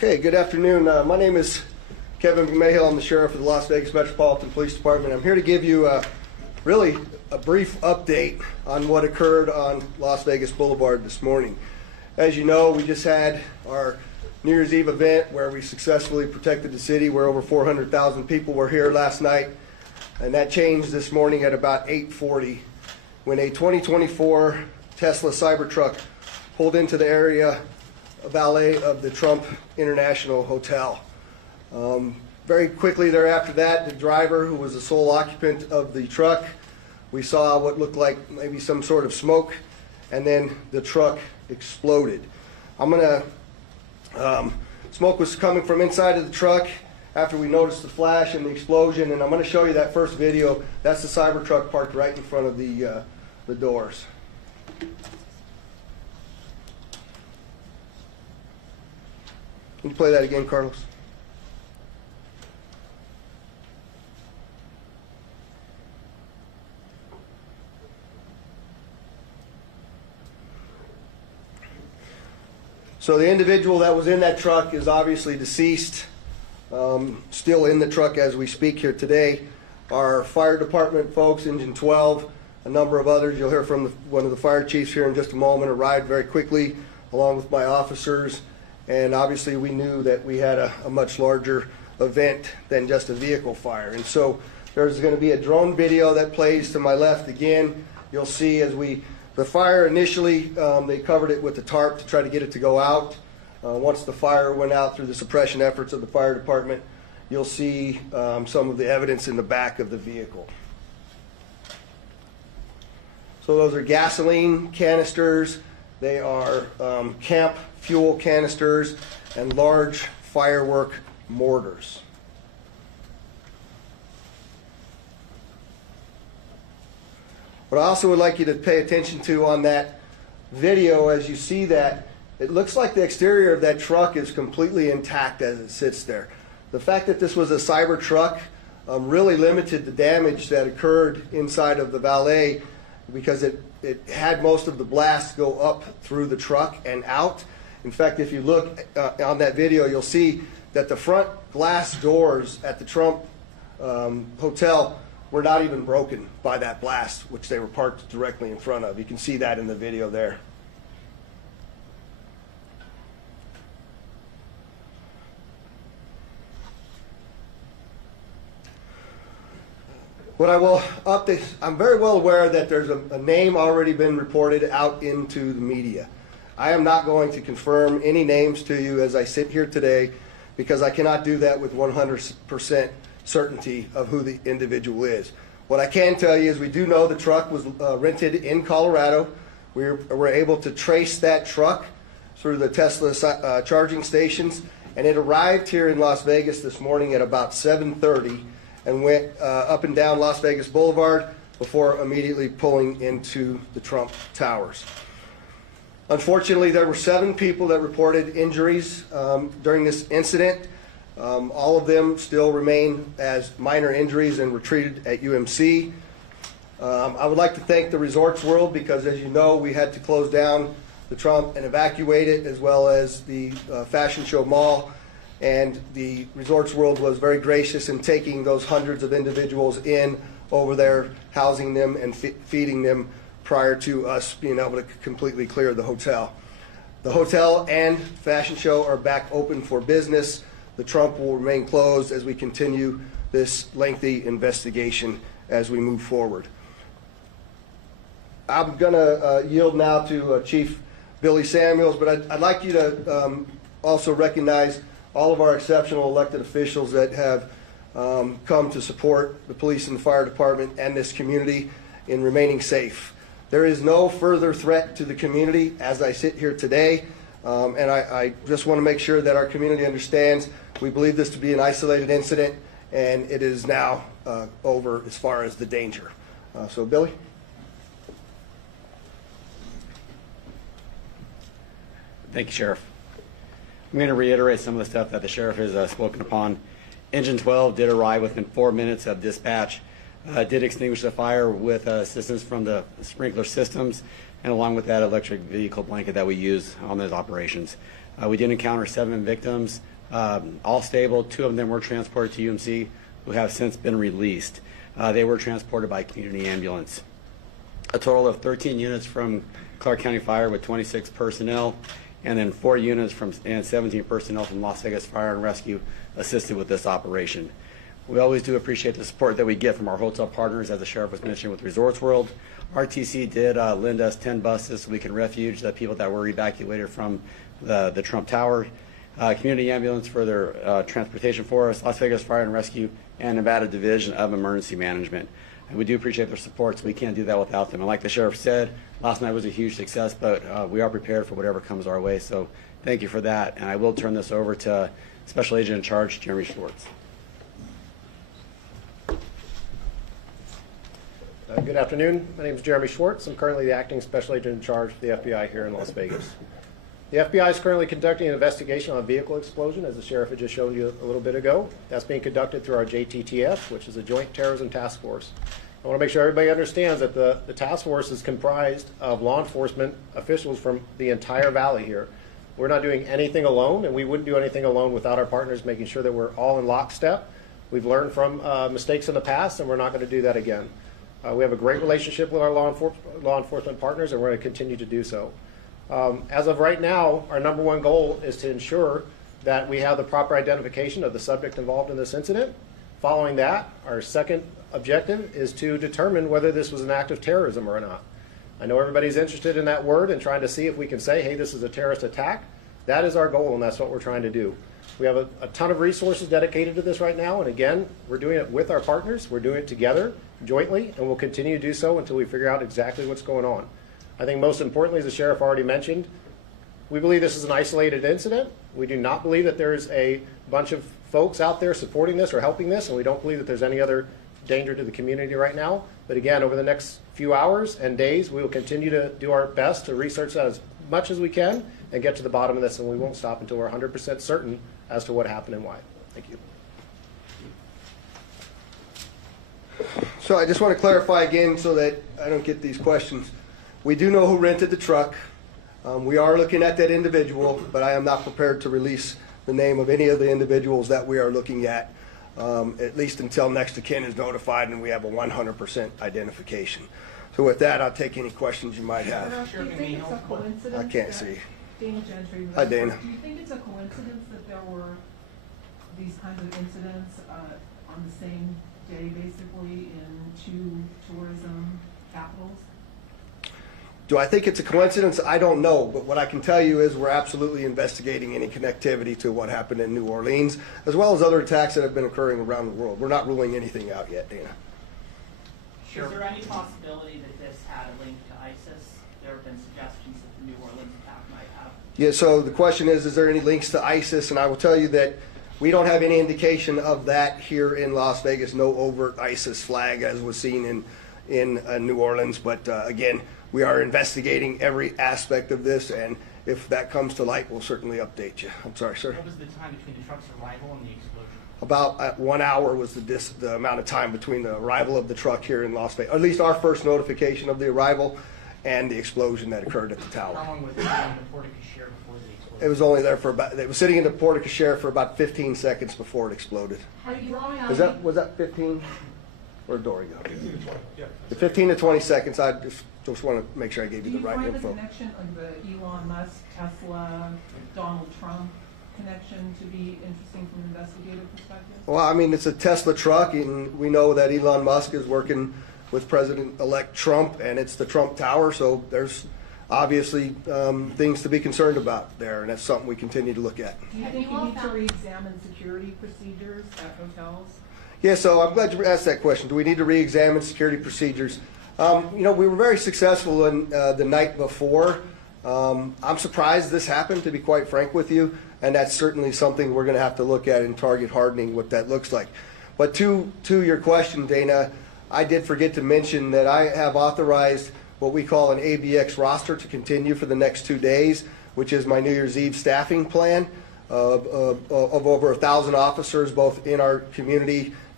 Okay, good afternoon. My name is Kevin McMahill. I'm the sheriff of the Las Vegas Metropolitan Police Department. I'm here to give you really a brief update on what occurred on Las Vegas Boulevard this morning. As you know, we just had our New Year's Eve event where we successfully protected the city, where over 400,000 people were here last night, and that changed this morning at about 8:40 when a 2024 Tesla Cybertruck pulled into the area valet of the Trump International Hotel. Very quickly thereafter that, the driver, who was the sole occupant of the truck, we saw what looked like maybe some sort of smoke, and then the truck exploded. Smoke was coming from inside of the truck after we noticed the flash and the explosion, and I'm going to show you that first video. That's the Cybertruck parked right in front of the doors. Can you play that again, Carlos? So the individual that was in that truck is obviously deceased, still in the truck as we speak here today. Our fire department folks, Engine 12, a number of others, you'll hear from one of the fire chiefs here in just a moment, arrived very quickly along with my officers. And obviously we knew that we had a much larger event than just a vehicle fire. And so there's going to be a drone video that plays to my left again. You'll see as the fire initially, they covered it with the tarp to try to get it to go out. Once the fire went out through the suppression efforts of the fire department, you'll see some of the evidence in the back of the vehicle. So those are gasoline canisters. They are camp fuel canisters and large firework mortars. What I also would like you to pay attention to on that video, as you see that, it looks like the exterior of that truck is completely intact as it sits there. The fact that this was a Cybertruck really limited the damage that occurred inside of the valet, because it had most of the blast go up through the truck and out. In fact, if you look on that video, you'll see that the front glass doors at the Trump Hotel were not even broken by that blast, which they were parked directly in front of. You can see that in the video there. What I will update, I'm very well aware that there's a name already been reported out into the media. I am not going to confirm any names to you as I sit here today, because I cannot do that with 100% certainty of who the individual is. What I can tell you is we do know the truck was rented in Colorado. We were able to trace that truck through the Tesla charging stations, and it arrived here in Las Vegas this morning at about 7:30 and went up and down Las Vegas Boulevard before immediately pulling into the Trump Towers. Unfortunately, there were 7 people that reported injuries during this incident. All of them still remain as minor injuries and were treated at UMC. I would like to thank the Resorts World, because as you know, we had to close down the Trump and evacuate it, as well as the Fashion Show Mall. And the Resorts World was very gracious in taking those hundreds of individuals in over there, housing them and feeding them prior to us being able to completely clear the hotel. The hotel and Fashion Show are back open for business. The Trump will remain closed as we continue this lengthy investigation as we move forward. I'm going to yield now to Chief Billy Samuels, but I'd like you to also recognize all of our exceptional elected officials that have come to support the police and the fire department and this community in remaining safe. There is no further threat to the community as I sit here today, and I just want to make sure that our community understands we believe this to be an isolated incident, and it is now over as far as the danger. So Billy? Thank you, Sheriff. I'm going to reiterate some of the stuff that the Sheriff has spoken upon. Engine 12 did arrive within 4 minutes of dispatch. did extinguish the fire with assistance from the sprinkler systems, and along with that electric vehicle blanket that we use on those operations. We did encounter 7 victims, all stable. 2 of them were transported to UMC, who have since been released. They were transported by community ambulance. A total of 13 units from Clark County Fire with 26 personnel, and then 4 units and 17 personnel from Las Vegas Fire and Rescue assisted with this operation. We always do appreciate the support that we get from our hotel partners, as the sheriff was mentioning with Resorts World. RTC did lend us 10 buses so we can refuge the people that were evacuated from the Trump Tower. Community ambulance for their transportation for us, Las Vegas Fire and Rescue, and Nevada Division of Emergency Management. And we do appreciate their support, so we can't do that without them. And like the sheriff said, last night was a huge success, but we are prepared for whatever comes our way. So thank you for that. And I will turn this over to Special Agent in Charge, Jeremy Schwartz. Good afternoon. My name is Jeremy Schwartz. I'm currently the acting special agent in charge for the FBI here in Las Vegas. The FBI is currently conducting an investigation on a vehicle explosion, as the sheriff had just shown you a little bit ago. That's being conducted through our JTTF, which is a Joint Terrorism Task Force. I want to make sure everybody understands that the task force is comprised of law enforcement officials from the entire valley here. We're not doing anything alone, and we wouldn't do anything alone without our partners, making sure that we're all in lockstep. We've learned from mistakes in the past, and we're not going to do that again. We have a great relationship with our law enforcement partners, and we're going to continue to do so. As of right now, our number one goal is to ensure that we have the proper identification of the subject involved in this incident. Following that, our second objective is to determine whether this was an act of terrorism or not. I know everybody's interested in that word and trying to see if we can say, hey, this is a terrorist attack. That is our goal, and that's what we're trying to do. We have a ton of resources dedicated to this right now, and again, we're doing it with our partners. We're doing it together, jointly, and we'll continue to do so until we figure out exactly what's going on. I think most importantly, as the sheriff already mentioned, we believe this is an isolated incident. We do not believe that there's a bunch of folks out there supporting this or helping this, and we don't believe that there's any other danger to the community right now. But again, over the next few hours and days, we will continue to do our best to research that as much as we can and get to the bottom of this, and we won't stop until we're 100% certain as to what happened and why. Thank you. So I just want to clarify again so that I don't get these questions. We do know who rented the truck. We are looking at that individual, but I am not prepared to release the name of any of the individuals that we are looking at least until next of kin is notified and we have a 100% identification. So with that, I'll take any questions you might have. Do you think it's a coincidence? I can't see. Dana Gentry. Hi, Dana. Do you think it's a coincidence that there were these kinds of incidents on the same day, basically, in 2 tourism capitals? Do I think it's a coincidence? I don't know, but what I can tell you is we're absolutely investigating any connectivity to what happened in New Orleans, as well as other attacks that have been occurring around the world. We're not ruling anything out yet, Dana. Sure. Is there any possibility that this had a link to ISIS? There have been suggestions that the New Orleans attack might have. Yeah, so the question is there any links to ISIS? And I will tell you that we don't have any indication of that here in Las Vegas, no overt ISIS flag as was seen in New Orleans. But again, we are investigating every aspect of this, and if that comes to light, we'll certainly update you. I'm sorry, sir. What was the time between the truck's arrival and the explosion? About 1 hour was the amount of time between the arrival of the truck here in Las Vegas, or at least our first notification of the arrival and the explosion that occurred at the tower. How long was it in the porte-cochere before the explosion? It was only there for about, it was sitting in the porte-cochere for about 15 seconds before it exploded. Was that 15? Where'd Dory go? 15 to 20, yeah. The 15 to 20 seconds, I just want to make sure I gave you the right info. Do you find the connection of the Elon Musk, Tesla, Donald Trump connection to be interesting from an investigative perspective? Well, I mean, it's a Tesla truck, and we know that Elon Musk is working with President-elect Trump, and it's the Trump Tower, so there's obviously things to be concerned about there, and that's something we continue to look at. Do you think you need to re-examine security procedures at hotels? Yeah, so I'm glad you asked that question. Do we need to re-examine security procedures? We were very successful in the night before. I'm surprised this happened, to be quite frank with you, and that's certainly something we're going to have to look at in target hardening, what that looks like. But to your question, Dana, I did forget to mention that I have authorized what we call an ABX roster to continue for the next 2 days, which is my New Year's Eve staffing plan of over 1,000 officers, both in our community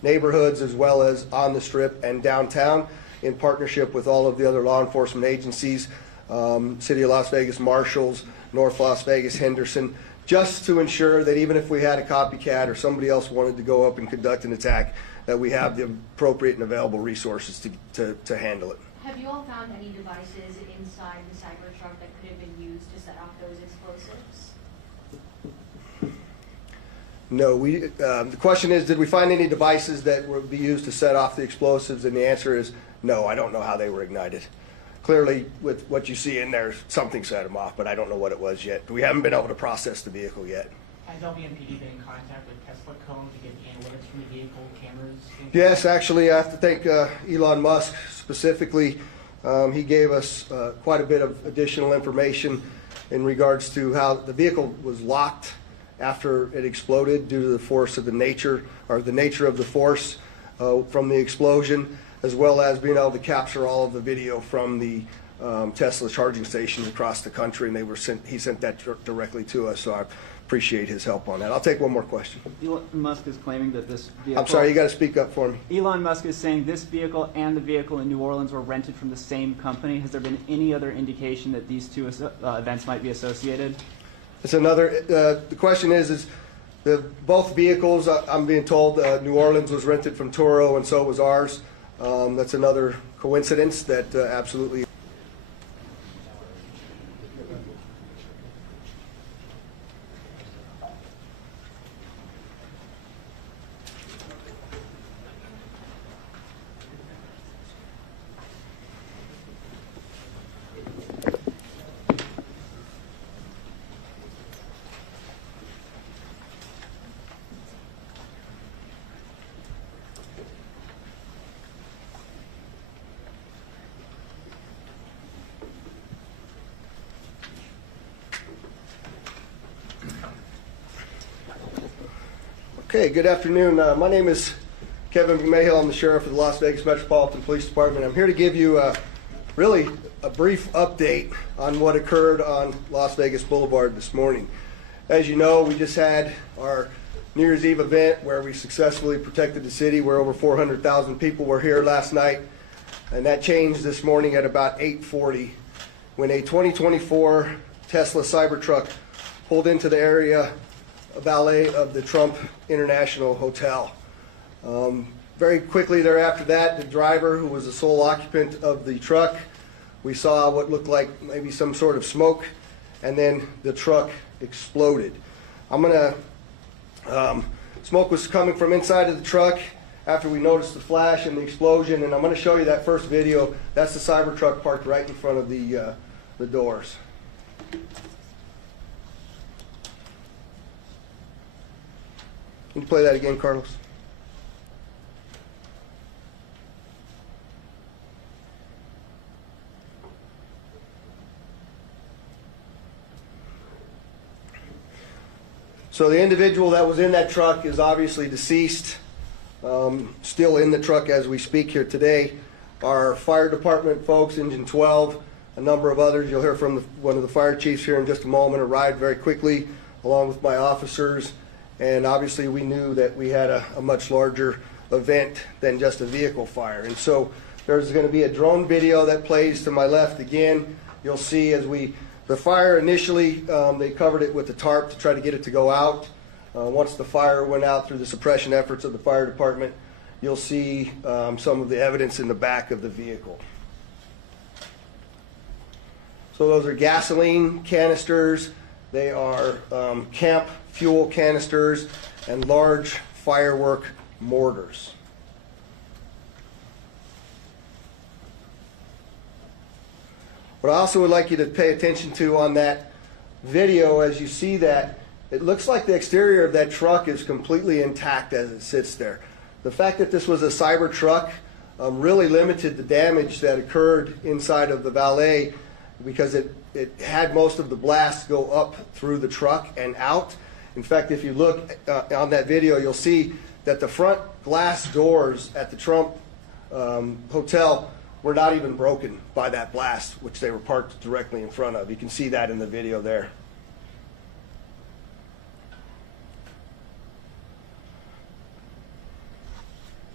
neighborhoods as well as on the Strip and downtown in partnership with all of the other law enforcement agencies, City of Las Vegas Marshals, North Las Vegas, Henderson, just to ensure that even if we had a copycat or somebody else wanted to go up and conduct an attack, that we have the appropriate and available resources to handle it. Have you all found any devices inside the Cybertruck that could have been used to set off those explosives? No, the question is, did we find any devices that would be used to set off the explosives? And the answer is no, I don't know how they were ignited. Clearly, with what you see in there, something set them off, but I don't know what it was yet. We haven't been able to process the vehicle yet. Has LVMPD been in contact with Tesla to get the analytics from the vehicle, cameras? Yes, actually, I have to thank Elon Musk specifically. He gave us quite a bit of additional information in regards to how the vehicle was locked after it exploded due to the force of the nature of the force from the explosion, as well as being able to capture all of the video from the Tesla charging stations across the country, and he sent that directly to us. So I appreciate his help on that. I'll take one more question. Elon Musk is claiming that this vehicle... I'm sorry, you got to speak up for me. Elon Musk is saying this vehicle and the vehicle in New Orleans were rented from the same company. Has there been any other indication that these two events might be associated? It's another. The question is both vehicles? I'm being told New Orleans was rented from Turo, and so was ours. That's another coincidence that absolutely. Okay, good afternoon. My name is Kevin McMahill. I'm the sheriff of the Las Vegas Metropolitan Police Department. I'm here to give you really a brief update on what occurred on Las Vegas Boulevard this morning. As you know, we just had our New Year's Eve event where we successfully protected the city, where over 400,000 people were here last night, and that changed this morning at about 8:40 when a 2024 Tesla Cybertruck pulled into the area valet of the Trump International Hotel. Very quickly thereafter that, the driver, who was the sole occupant of the truck, we saw what looked like maybe some sort of smoke, and then the truck exploded. Smoke was coming from inside of the truck after we noticed the flash and the explosion, and I'm going to show you that first video. That's the Cybertruck parked right in front of the doors. Can you play that again, Carlos? So the individual that was in that truck is obviously deceased, still in the truck as we speak here today. Our fire department folks, Engine 12, a number of others, you'll hear from one of the fire chiefs here in just a moment, arrived very quickly along with my officers. And obviously we knew that we had a much larger event than just a vehicle fire. And so there's going to be a drone video that plays to my left again. You'll see as the fire initially, they covered it with the tarp to try to get it to go out. Once the fire went out through the suppression efforts of the fire department, you'll see some of the evidence in the back of the vehicle. So those are gasoline canisters. They are camp fuel canisters and large firework mortars. What I also would like you to pay attention to on that video, as you see that, it looks like the exterior of that truck is completely intact as it sits there. The fact that this was a Cybertruck really limited the damage that occurred inside of the valet, because it had most of the blasts go up through the truck and out. In fact, if you look on that video, you'll see that the front glass doors at the Trump Hotel were not even broken by that blast, which they were parked directly in front of. You can see that in the video there.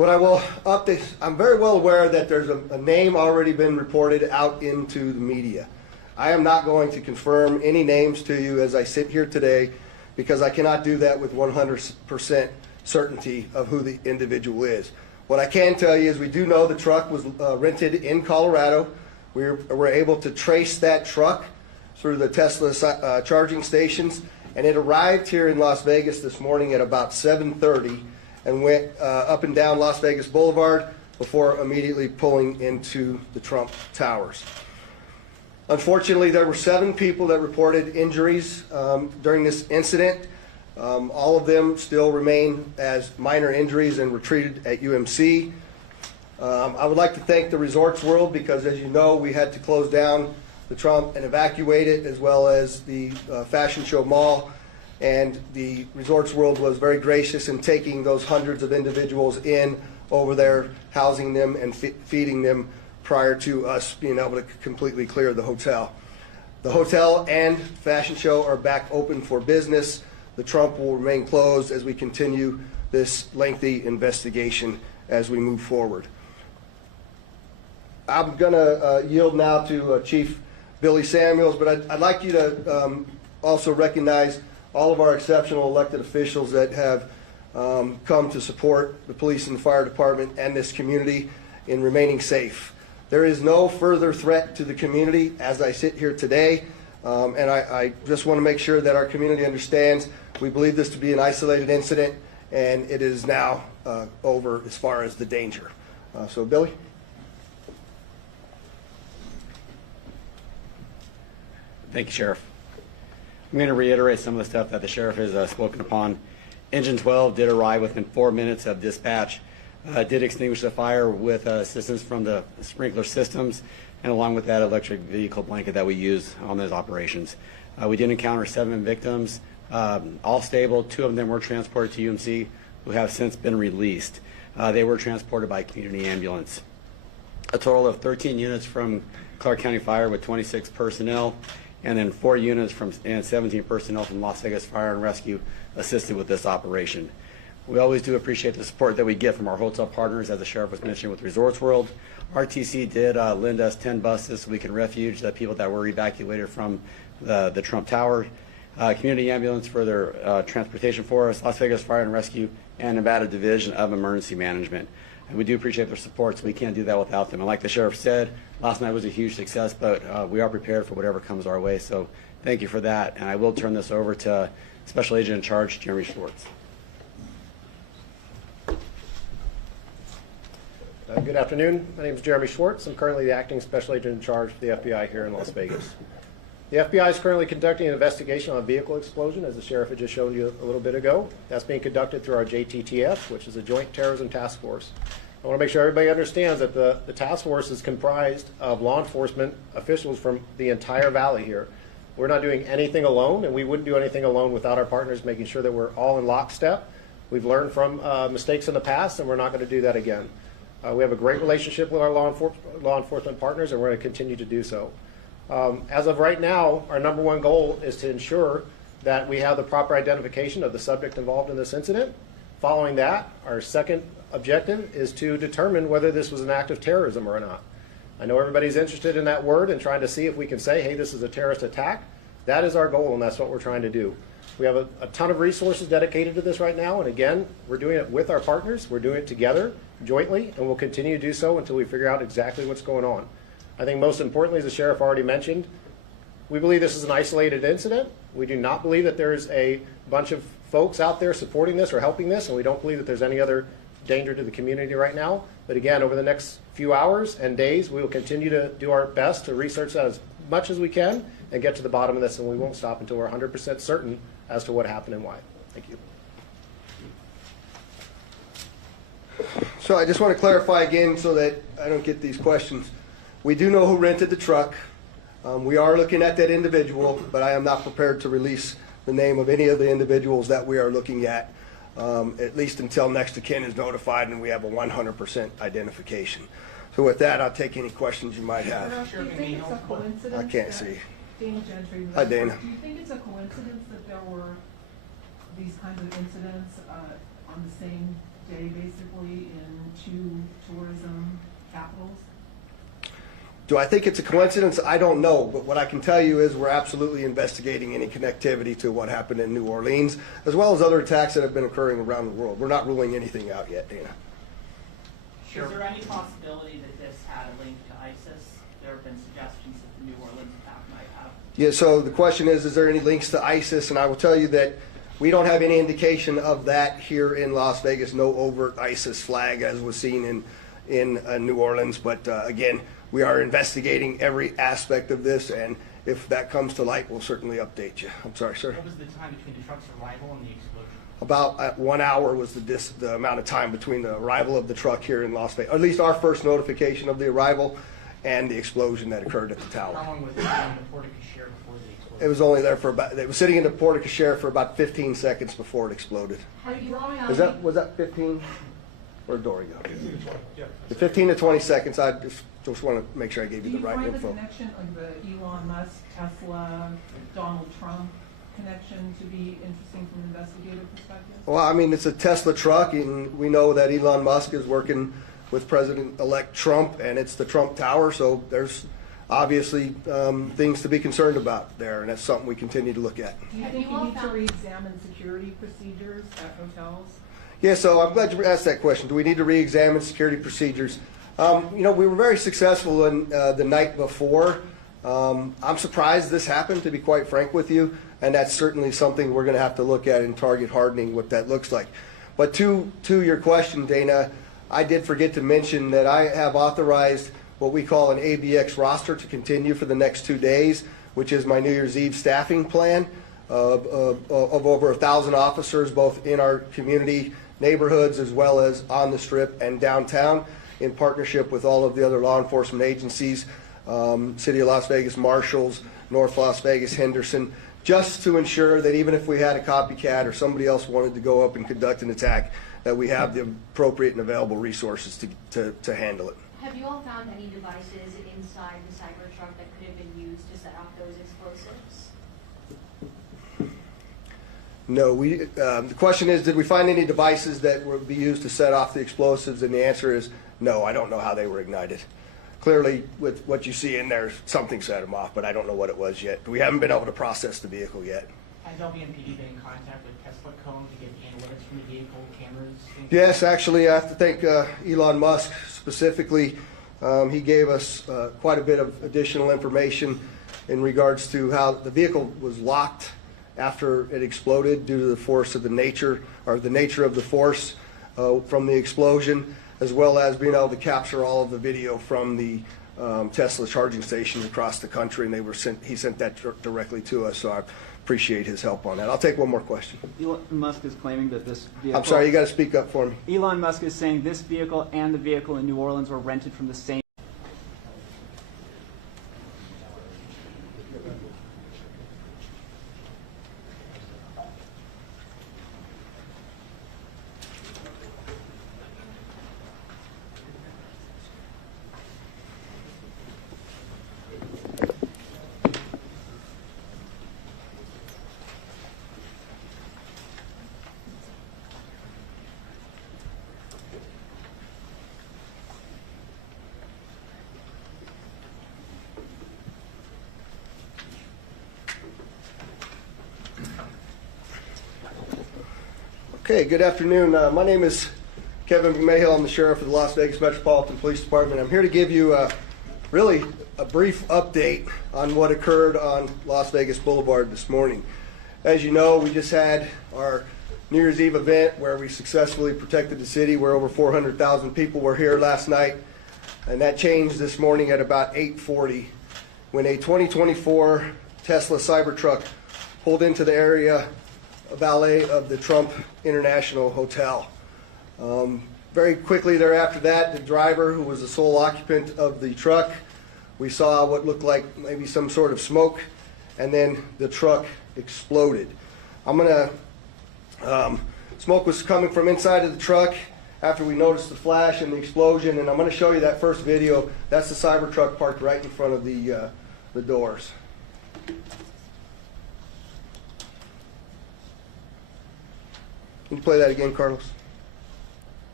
What I will update, I'm very well aware that there's a name already been reported out into the media. I am not going to confirm any names to you as I sit here today because I cannot do that with 100% certainty of who the individual is. What I can tell you is we do know the truck was rented in Colorado. We were able to trace that truck through the Tesla charging stations, and it arrived here in Las Vegas this morning at about 7:30 and went up and down Las Vegas Boulevard before immediately pulling into the Trump Towers. Unfortunately, there were 7 people that reported injuries during this incident. All of them still remain as minor injuries and were treated at UMC. I would like to thank the Resorts World because, as you know, we had to close down the Trump and evacuate it, as well as the Fashion Show Mall. And the Resorts World was very gracious in taking those hundreds of individuals in over there, housing them and feeding them prior to us being able to completely clear the hotel. The hotel and Fashion Show are back open for business. The Trump will remain closed as we continue this lengthy investigation as we move forward. I'm going to yield now to Chief Billy Samuels, but I'd like you to also recognize all of our exceptional elected officials that have come to support the police and the fire department and this community in remaining safe. There is no further threat to the community as I sit here today, and I just want to make sure that our community understands we believe this to be an isolated incident, and it is now over as far as the danger. So, Billy? Thank you, Sheriff. I'm going to reiterate some of the stuff that the Sheriff has spoken upon. Engine 12 did arrive within 4 minutes of dispatch, did extinguish the fire with assistance from the sprinkler systems, and along with that electric vehicle blanket that we use on those operations. We did encounter 7 victims, all stable. 2 of them were transported to UMC, who have since been released. They were transported by community ambulance. A total of 13 units from Clark County Fire with 26 personnel, and then 4 units and 17 personnel from Las Vegas Fire and Rescue assisted with this operation. We always do appreciate the support that we get from our hotel partners, as the Sheriff was mentioning with Resorts World. RTC did lend us 10 buses so we can refuge the people that were evacuated from the Trump Tower. Community ambulance for their transportation for us, Las Vegas Fire and Rescue, and Nevada Division of Emergency Management. And we do appreciate their support, so we can't do that without them. And like the Sheriff said, last night was a huge success, but we are prepared for whatever comes our way. So thank you for that. And I will turn this over to Special Agent in Charge, Jeremy Schwartz. Good afternoon. My name is Jeremy Schwartz. I'm currently the Acting Special Agent in Charge for the FBI here in Las Vegas. The FBI is currently conducting an investigation on a vehicle explosion, as the Sheriff had just shown you a little bit ago. That's being conducted through our JTTF, which is a Joint Terrorism Task Force. I want to make sure everybody understands that the task force is comprised of law enforcement officials from the entire valley here. We're not doing anything alone, and we wouldn't do anything alone without our partners, making sure that we're all in lockstep. We've learned from mistakes in the past, and we're not going to do that again. We have a great relationship with our law enforcement partners, and we're going to continue to do so. As of right now, our number one goal is to ensure that we have the proper identification of the subject involved in this incident. Following that, our second objective is to determine whether this was an act of terrorism or not. I know everybody's interested in that word and trying to see if we can say, hey, this is a terrorist attack. That is our goal, and that's what we're trying to do. We have a ton of resources dedicated to this right now, and again, we're doing it with our partners. We're doing it together, jointly, and we'll continue to do so until we figure out exactly what's going on. I think most importantly, as the Sheriff already mentioned, we believe this is an isolated incident. We do not believe that there's a bunch of folks out there supporting this or helping this, and we don't believe that there's any other danger to the community right now. But again, over the next few hours and days, we will continue to do our best to research that as much as we can and get to the bottom of this, and we won't stop until we're 100% certain as to what happened and why. Thank you. So I just want to clarify again so that I don't get these questions. We do know who rented the truck. We are looking at that individual, but I am not prepared to release the name of any of the individuals that we are looking at least until next of kin is notified and we have a 100% identification. So with that, I'll take any questions you might have. Do you think it's a coincidence? I can't see. Dana Gentry. Hi, Dana. Do you think it's a coincidence that there were these kinds of incidents on the same day basically in two tourism capitals? Do I think it's a coincidence? I don't know, but what I can tell you is we're absolutely investigating any connectivity to what happened in New Orleans, as well as other attacks that have been occurring around the world. We're not ruling anything out yet, Dana. Is there any possibility that this had a link to ISIS? There have been suggestions that the New Orleans attack might have. Yeah, so the question is there any links to ISIS? And I will tell you that we don't have any indication of that here in Las Vegas, no overt ISIS flag as was seen in New Orleans. But again, we are investigating every aspect of this, and if that comes to light, we'll certainly update you. I'm sorry, sir. What was the time between the truck's arrival and the explosion? About 1 hour was the amount of time between the arrival of the truck here in Las Vegas, or at least our first notification of the arrival and the explosion that occurred at the tower. How long was it in the porte-cochere before the explosion? It was only there for about, it was sitting in the porte-cochere for about 15 seconds before it exploded. Have you all Was found, that 15? Where'd Dory go? The 15 to 20 seconds. I just want to make sure I gave you the right Do you find info. the connection of the Elon Musk, Tesla, Donald Trump connection to be interesting from an investigative perspective? Well, I mean, it's a Tesla truck, and we know that Elon Musk is working with President-elect Trump, and it's the Trump Tower, so there's obviously things to be concerned about there, and that's something we continue to look at. Do you Have think you you all need to found- re-examine security procedures at hotels? Yeah, so I'm glad you asked that question. Do we need to re-examine security procedures? We were very successful in the night before. I'm surprised this happened, to be quite frank with you, and that's certainly something we're going to have to look at in target hardening, what that looks like. But to your question, Dana, I did forget to mention that I have authorized what we call an ABX roster to continue for the next 2 days, which is my New Year's Eve staffing plan of over 1,000 officers, both in our community neighborhoods as well as on the Strip and downtown, in partnership with all of the other law enforcement agencies, City of Las Vegas Marshals, North Las Vegas, Henderson, just to ensure that even if we had a copycat or somebody else wanted to go up and conduct an attack, that we have the appropriate and available resources to handle it. have you all found any devices inside the Cybertruck that could have been used to set off those explosives? No, the question is, did we find any devices that would be used to set off the explosives? And the answer is no, I don't know how they were ignited. Clearly, with what you see in there, something set them off, but I don't know what it was yet. We haven't been able to process the vehicle yet. Has LVMPD been in contact with Tesla Cone to get analytics from the vehicle, cameras, things? Yes, actually, I have to thank Elon Musk specifically. He gave us quite a bit of additional information in regards to how the vehicle was locked after it exploded due to the force of the nature of the force from the explosion, as well as being able to capture all of the video from the Tesla charging stations across the country, and he sent that directly to us, so I appreciate his help on that. I'll take one more question. Elon Musk is claiming that this vehicle... I'm sorry, you got to speak up for me. Elon Musk is saying this vehicle and the vehicle in New Orleans were rented from the same... Okay, good afternoon. My name is Kevin McMahill. I'm the sheriff of the Las Vegas Metropolitan Police Department. I'm here to give you really a brief update on what occurred on Las Vegas Boulevard this morning. As you know, we just had our New Year's Eve event where we successfully protected the city, where over 400,000 people were here last night. And that changed this morning at about 8:40 when a 2024 Tesla Cybertruck pulled into the area valet of the Trump International Hotel. Very quickly thereafter that, the driver, who was the sole occupant of the truck, we saw what looked like maybe some sort of smoke, and then the truck exploded. Smoke was coming from inside of the truck after we noticed the flash and the explosion, and I'm going to show you that first video. That's the Cybertruck parked right in front of the doors. Can you play that again, Carlos?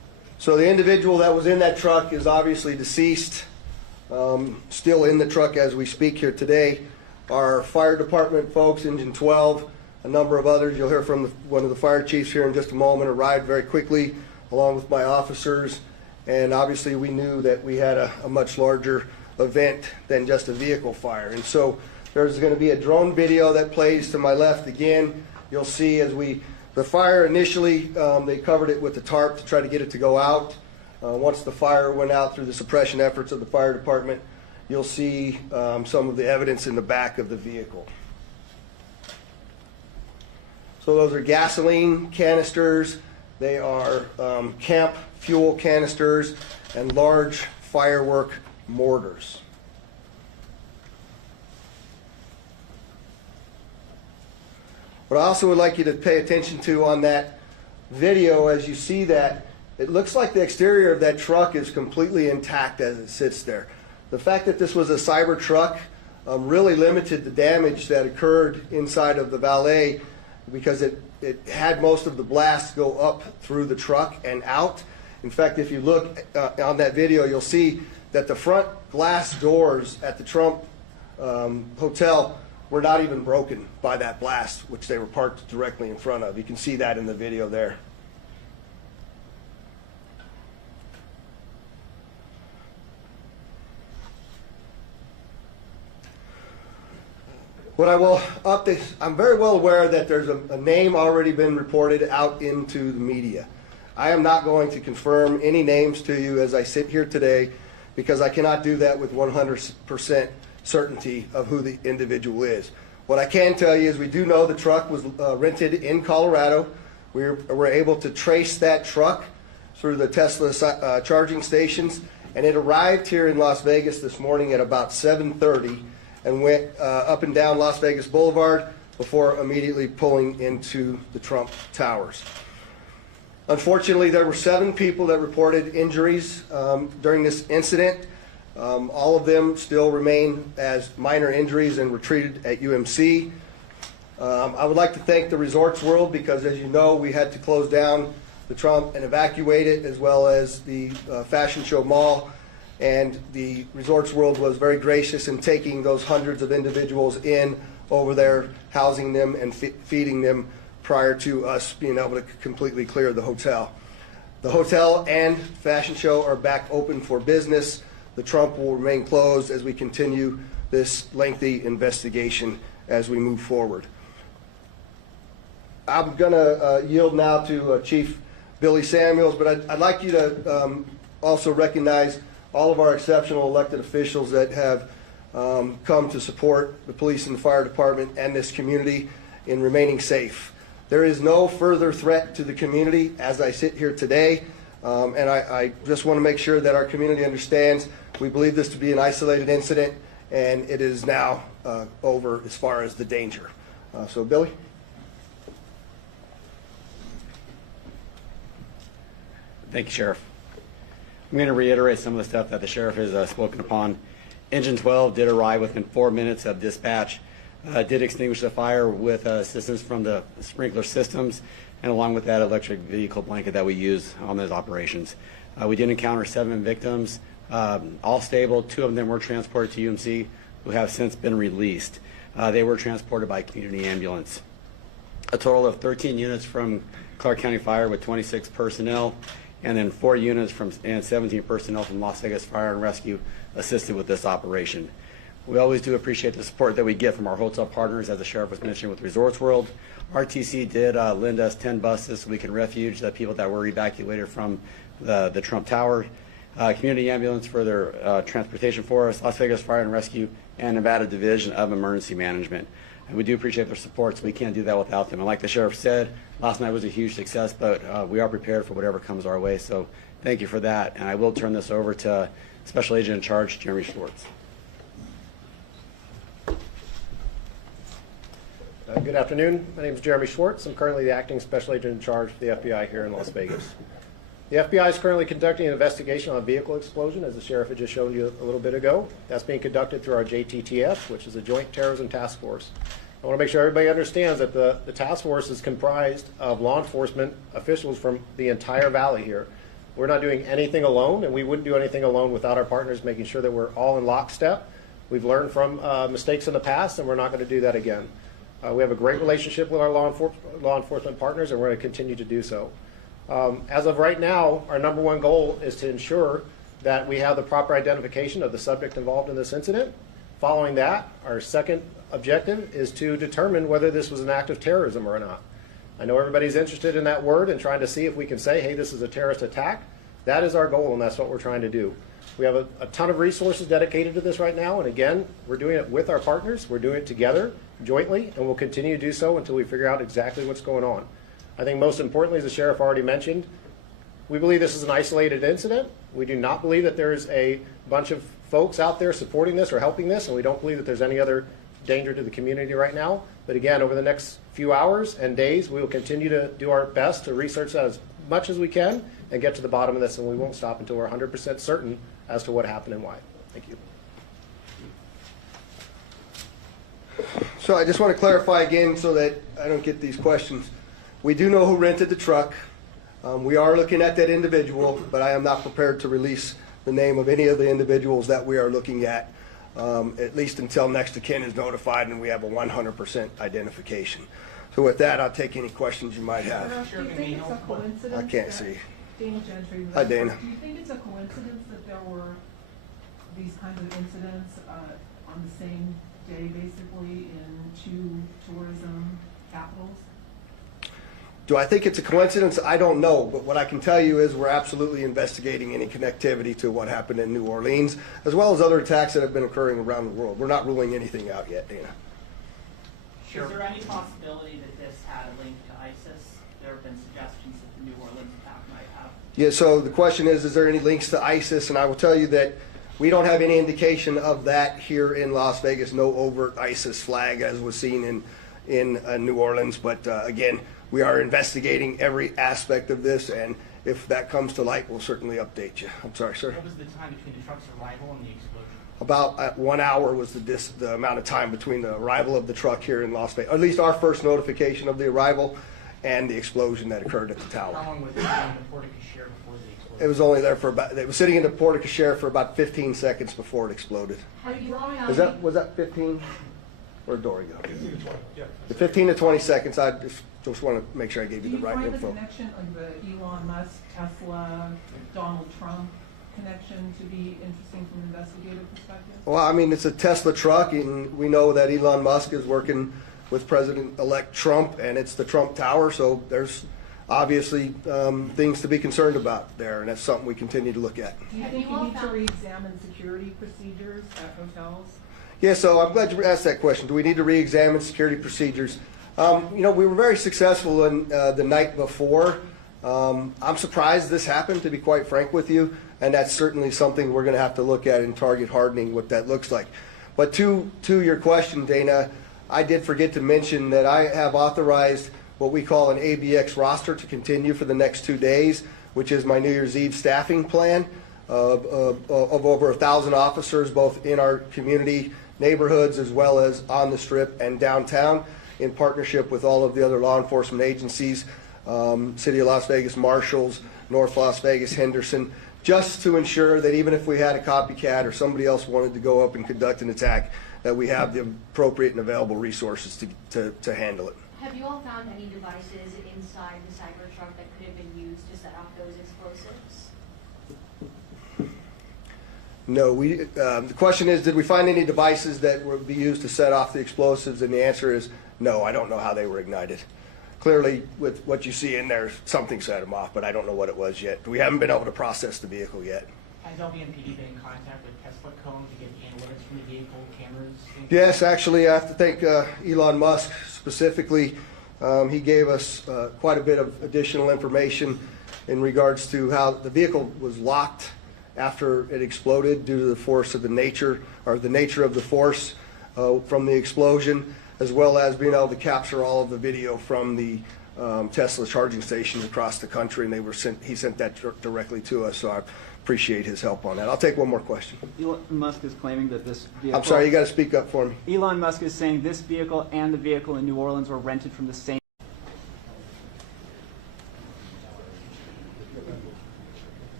So the individual that was in that truck is obviously deceased, still in the truck as we speak here today. Our fire department folks, Engine 12, a number of others, you'll hear from one of the fire chiefs here in just a moment, arrived very quickly along with my officers. And obviously we knew that we had a much larger event than just a vehicle fire. And so there's going to be a drone video that plays to my left again. You'll see as the fire initially, they covered it with the tarp to try to get it to go out. Once the fire went out through the suppression efforts of the fire department, you'll see some of the evidence in the back of the vehicle. So those are gasoline canisters. They are camp fuel canisters and large firework mortars. What I also would like you to pay attention to on that video, as you see that, it looks like the exterior of that truck is completely intact as it sits there. The fact that this was a Cybertruck really limited the damage that occurred inside of the valet, because it had most of the blasts go up through the truck and out. In fact, if you look on that video, you'll see that the front glass doors at the Trump hotel were not even broken by that blast, which they were parked directly in front of. You can see that in the video there. What I will update, I'm very well aware that there's a name already been reported out into the media. I am not going to confirm any names to you as I sit here today, because I cannot do that with 100% certainty of who the individual is. What I can tell you is we do know the truck was rented in Colorado. We were able to trace that truck through the Tesla charging stations, and it arrived here in Las Vegas this morning at about 7:30 and went up and down Las Vegas Boulevard before immediately pulling into the Trump Towers. Unfortunately, there were 7 people that reported injuries during this incident. All of them still remain as minor injuries and were treated at UMC. I would like to thank the Resorts World, because as you know, we had to close down the Trump and evacuate it, as well as the Fashion Show Mall. And the Resorts World was very gracious in taking those hundreds of individuals in over there, housing them and feeding them prior to us being able to completely clear the hotel. The hotel and Fashion Show are back open for business. The Trump will remain closed as we continue this lengthy investigation as we move forward. I'm going to yield now to Chief Billy Samuels, but I'd like you to also recognize all of our exceptional elected officials that have come to support the police and the fire department and this community in remaining safe. There is no further threat to the community as I sit here today, and I just want to make sure that our community understands we believe this to be an isolated incident, and it is now over as far as the danger. So, Billy? Thank you, Sheriff. I'm going to reiterate some of the stuff that the Sheriff has spoken upon. Engine 12 did arrive within 4 minutes of dispatch, did extinguish the fire with assistance from the sprinkler systems, and along with that electric vehicle blanket that we use on those operations. We did encounter 7 victims, all stable. 2 of them were transported to UMC, who have since been released. They were transported by community ambulance. A total of 13 units from Clark County Fire with 26 personnel, and then 4 units and 17 personnel from Las Vegas Fire and Rescue assisted with this operation. We always do appreciate the support that we get from our hotel partners, as the Sheriff was mentioning with Resorts World. RTC did lend us 10 buses so we can refuge the people that were evacuated from the Trump Tower. Community Ambulance for their transportation for us, Las Vegas Fire and Rescue, and Nevada Division of Emergency Management. And we do appreciate their support, so we can't do that without them. And like the Sheriff said, last night was a huge success, but we are prepared for whatever comes our way. So thank you for that. And I will turn this over to Special Agent in Charge, Jeremy Schwartz. Good afternoon. My name is Jeremy Schwartz. I'm currently the Acting Special Agent in Charge for the FBI here in Las Vegas. The FBI is currently conducting an investigation on a vehicle explosion, as the Sheriff had just shown you a little bit ago. That's being conducted through our JTTF, which is a Joint Terrorism Task Force. I want to make sure everybody understands that the task force is comprised of law enforcement officials from the entire valley here. We're not doing anything alone, and we wouldn't do anything alone without our partners making sure that we're all in lockstep. We've learned from mistakes in the past, and we're not going to do that again. We have a great relationship with our law enforcement partners, and we're going to continue to do so. As of right now, our number one goal is to ensure that we have the proper identification of the subject involved in this incident. Following that, our second objective is to determine whether this was an act of terrorism or not. I know everybody's interested in that word and trying to see if we can say, hey, this is a terrorist attack. That is our goal, and that's what we're trying to do. We have a ton of resources dedicated to this right now, and again, we're doing it with our partners. We're doing it together, jointly, and we'll continue to do so until we figure out exactly what's going on. I think most importantly, as the sheriff already mentioned, we believe this is an isolated incident. We do not believe that there's a bunch of folks out there supporting this or helping this, and we don't believe that there's any other danger to the community right now. But again, over the next few hours and days, we will continue to do our best to research that as much as we can and get to the bottom of this, and we won't stop until we're 100% certain as to what happened and why. Thank you. So I just want to clarify again so that I don't get these questions. We do know who rented the truck. We are looking at that individual, but I am not prepared to release the name of any of the individuals that we are looking at least until next of kin is notified and we have a 100% identification. So with that, I'll take any questions you might have. Do you think it's a coincidence? I can't that- see. Dana Gentry. Hi, Dana. Do you think it's a coincidence that there were these kinds of incidents on the same day, basically, in two tourism capitals? Do I think it's a coincidence? I don't know, but what I can tell you is we're absolutely investigating any connectivity to what happened in New Orleans, as well as other attacks that have been occurring around the world. We're not ruling anything out yet, Dana. Is there any possibility that this had a link to ISIS? There have been suggestions that the New Orleans attack might have. Yeah, so the question is there any links to ISIS? And I will tell you that we don't have any indication of that here in Las Vegas, no overt ISIS flag as was seen in New Orleans. But again, we are investigating every aspect of this, and if that comes to light, we'll certainly update you. I'm sorry, sir. What was the time between the truck's arrival and the explosion? About 1 hour was the amount of time between the arrival of the truck here in Las Vegas, or at least our first notification of the arrival and the explosion that occurred at the tower. How long was it in the porte-cochere before the explosion? It was only there for it was sitting in the porte-cochere for about 15 seconds before it exploded. Was that 15? Where'd Dory go? 15 to 20, yeah. The 15 to 20 seconds, I just want to make sure I gave you the right Do you info. find the connection, like the Elon Musk, Tesla, Donald Trump connection to be interesting from an investigative perspective? Well, I mean, it's a Tesla truck, and we know that Elon Musk is working with President-elect Trump, and it's the Trump Tower, so there's obviously things to be concerned about there, and that's something we continue to look at. Do you think you need to re-examine security procedures at hotels? Yeah, so I'm glad you asked that question. Do we need to re-examine security procedures? We were very successful in the night before. I'm surprised this happened, to be quite frank with you, and that's certainly something we're going to have to look at in target hardening, what that looks like. But to your question, Dana, I did forget to mention that I have authorized what we call an ABX roster to continue for the next 2 days, which is my New Year's Eve staffing plan of over 1,000 officers, both in our community neighborhoods as well as on the Strip and downtown, in partnership with all of the other law enforcement agencies, City of Las Vegas Marshals, North Las Vegas, Henderson, just to ensure that even if we had a copycat or somebody else wanted to go up and conduct an attack, that we have the appropriate and available resources to handle it. Have you all found any devices inside the Cybertruck that could have been used to set off those explosives? No, the question is, did we find any devices that would be used to set off the explosives? And the answer is no, I don't know how they were ignited. Clearly, with what you see in there, something set them off, but I don't know what it was yet. We haven't been able to process the vehicle yet. Has LVMPD been in contact with Tesla to get analytics from the vehicle, cameras? Yes, actually, I have to thank Elon Musk specifically. He gave us quite a bit of additional information in regards to how the vehicle was locked after it exploded due to the force of the nature of the force from the explosion, as well as being able to capture all of the video from the Tesla charging stations across the country, and he sent that directly to us, so I appreciate his help on that. I'll take one more question. Elon Musk is claiming that this vehicle... I'm sorry, you got to speak up for me. Elon Musk is saying this vehicle and the vehicle in New Orleans were rented from the same...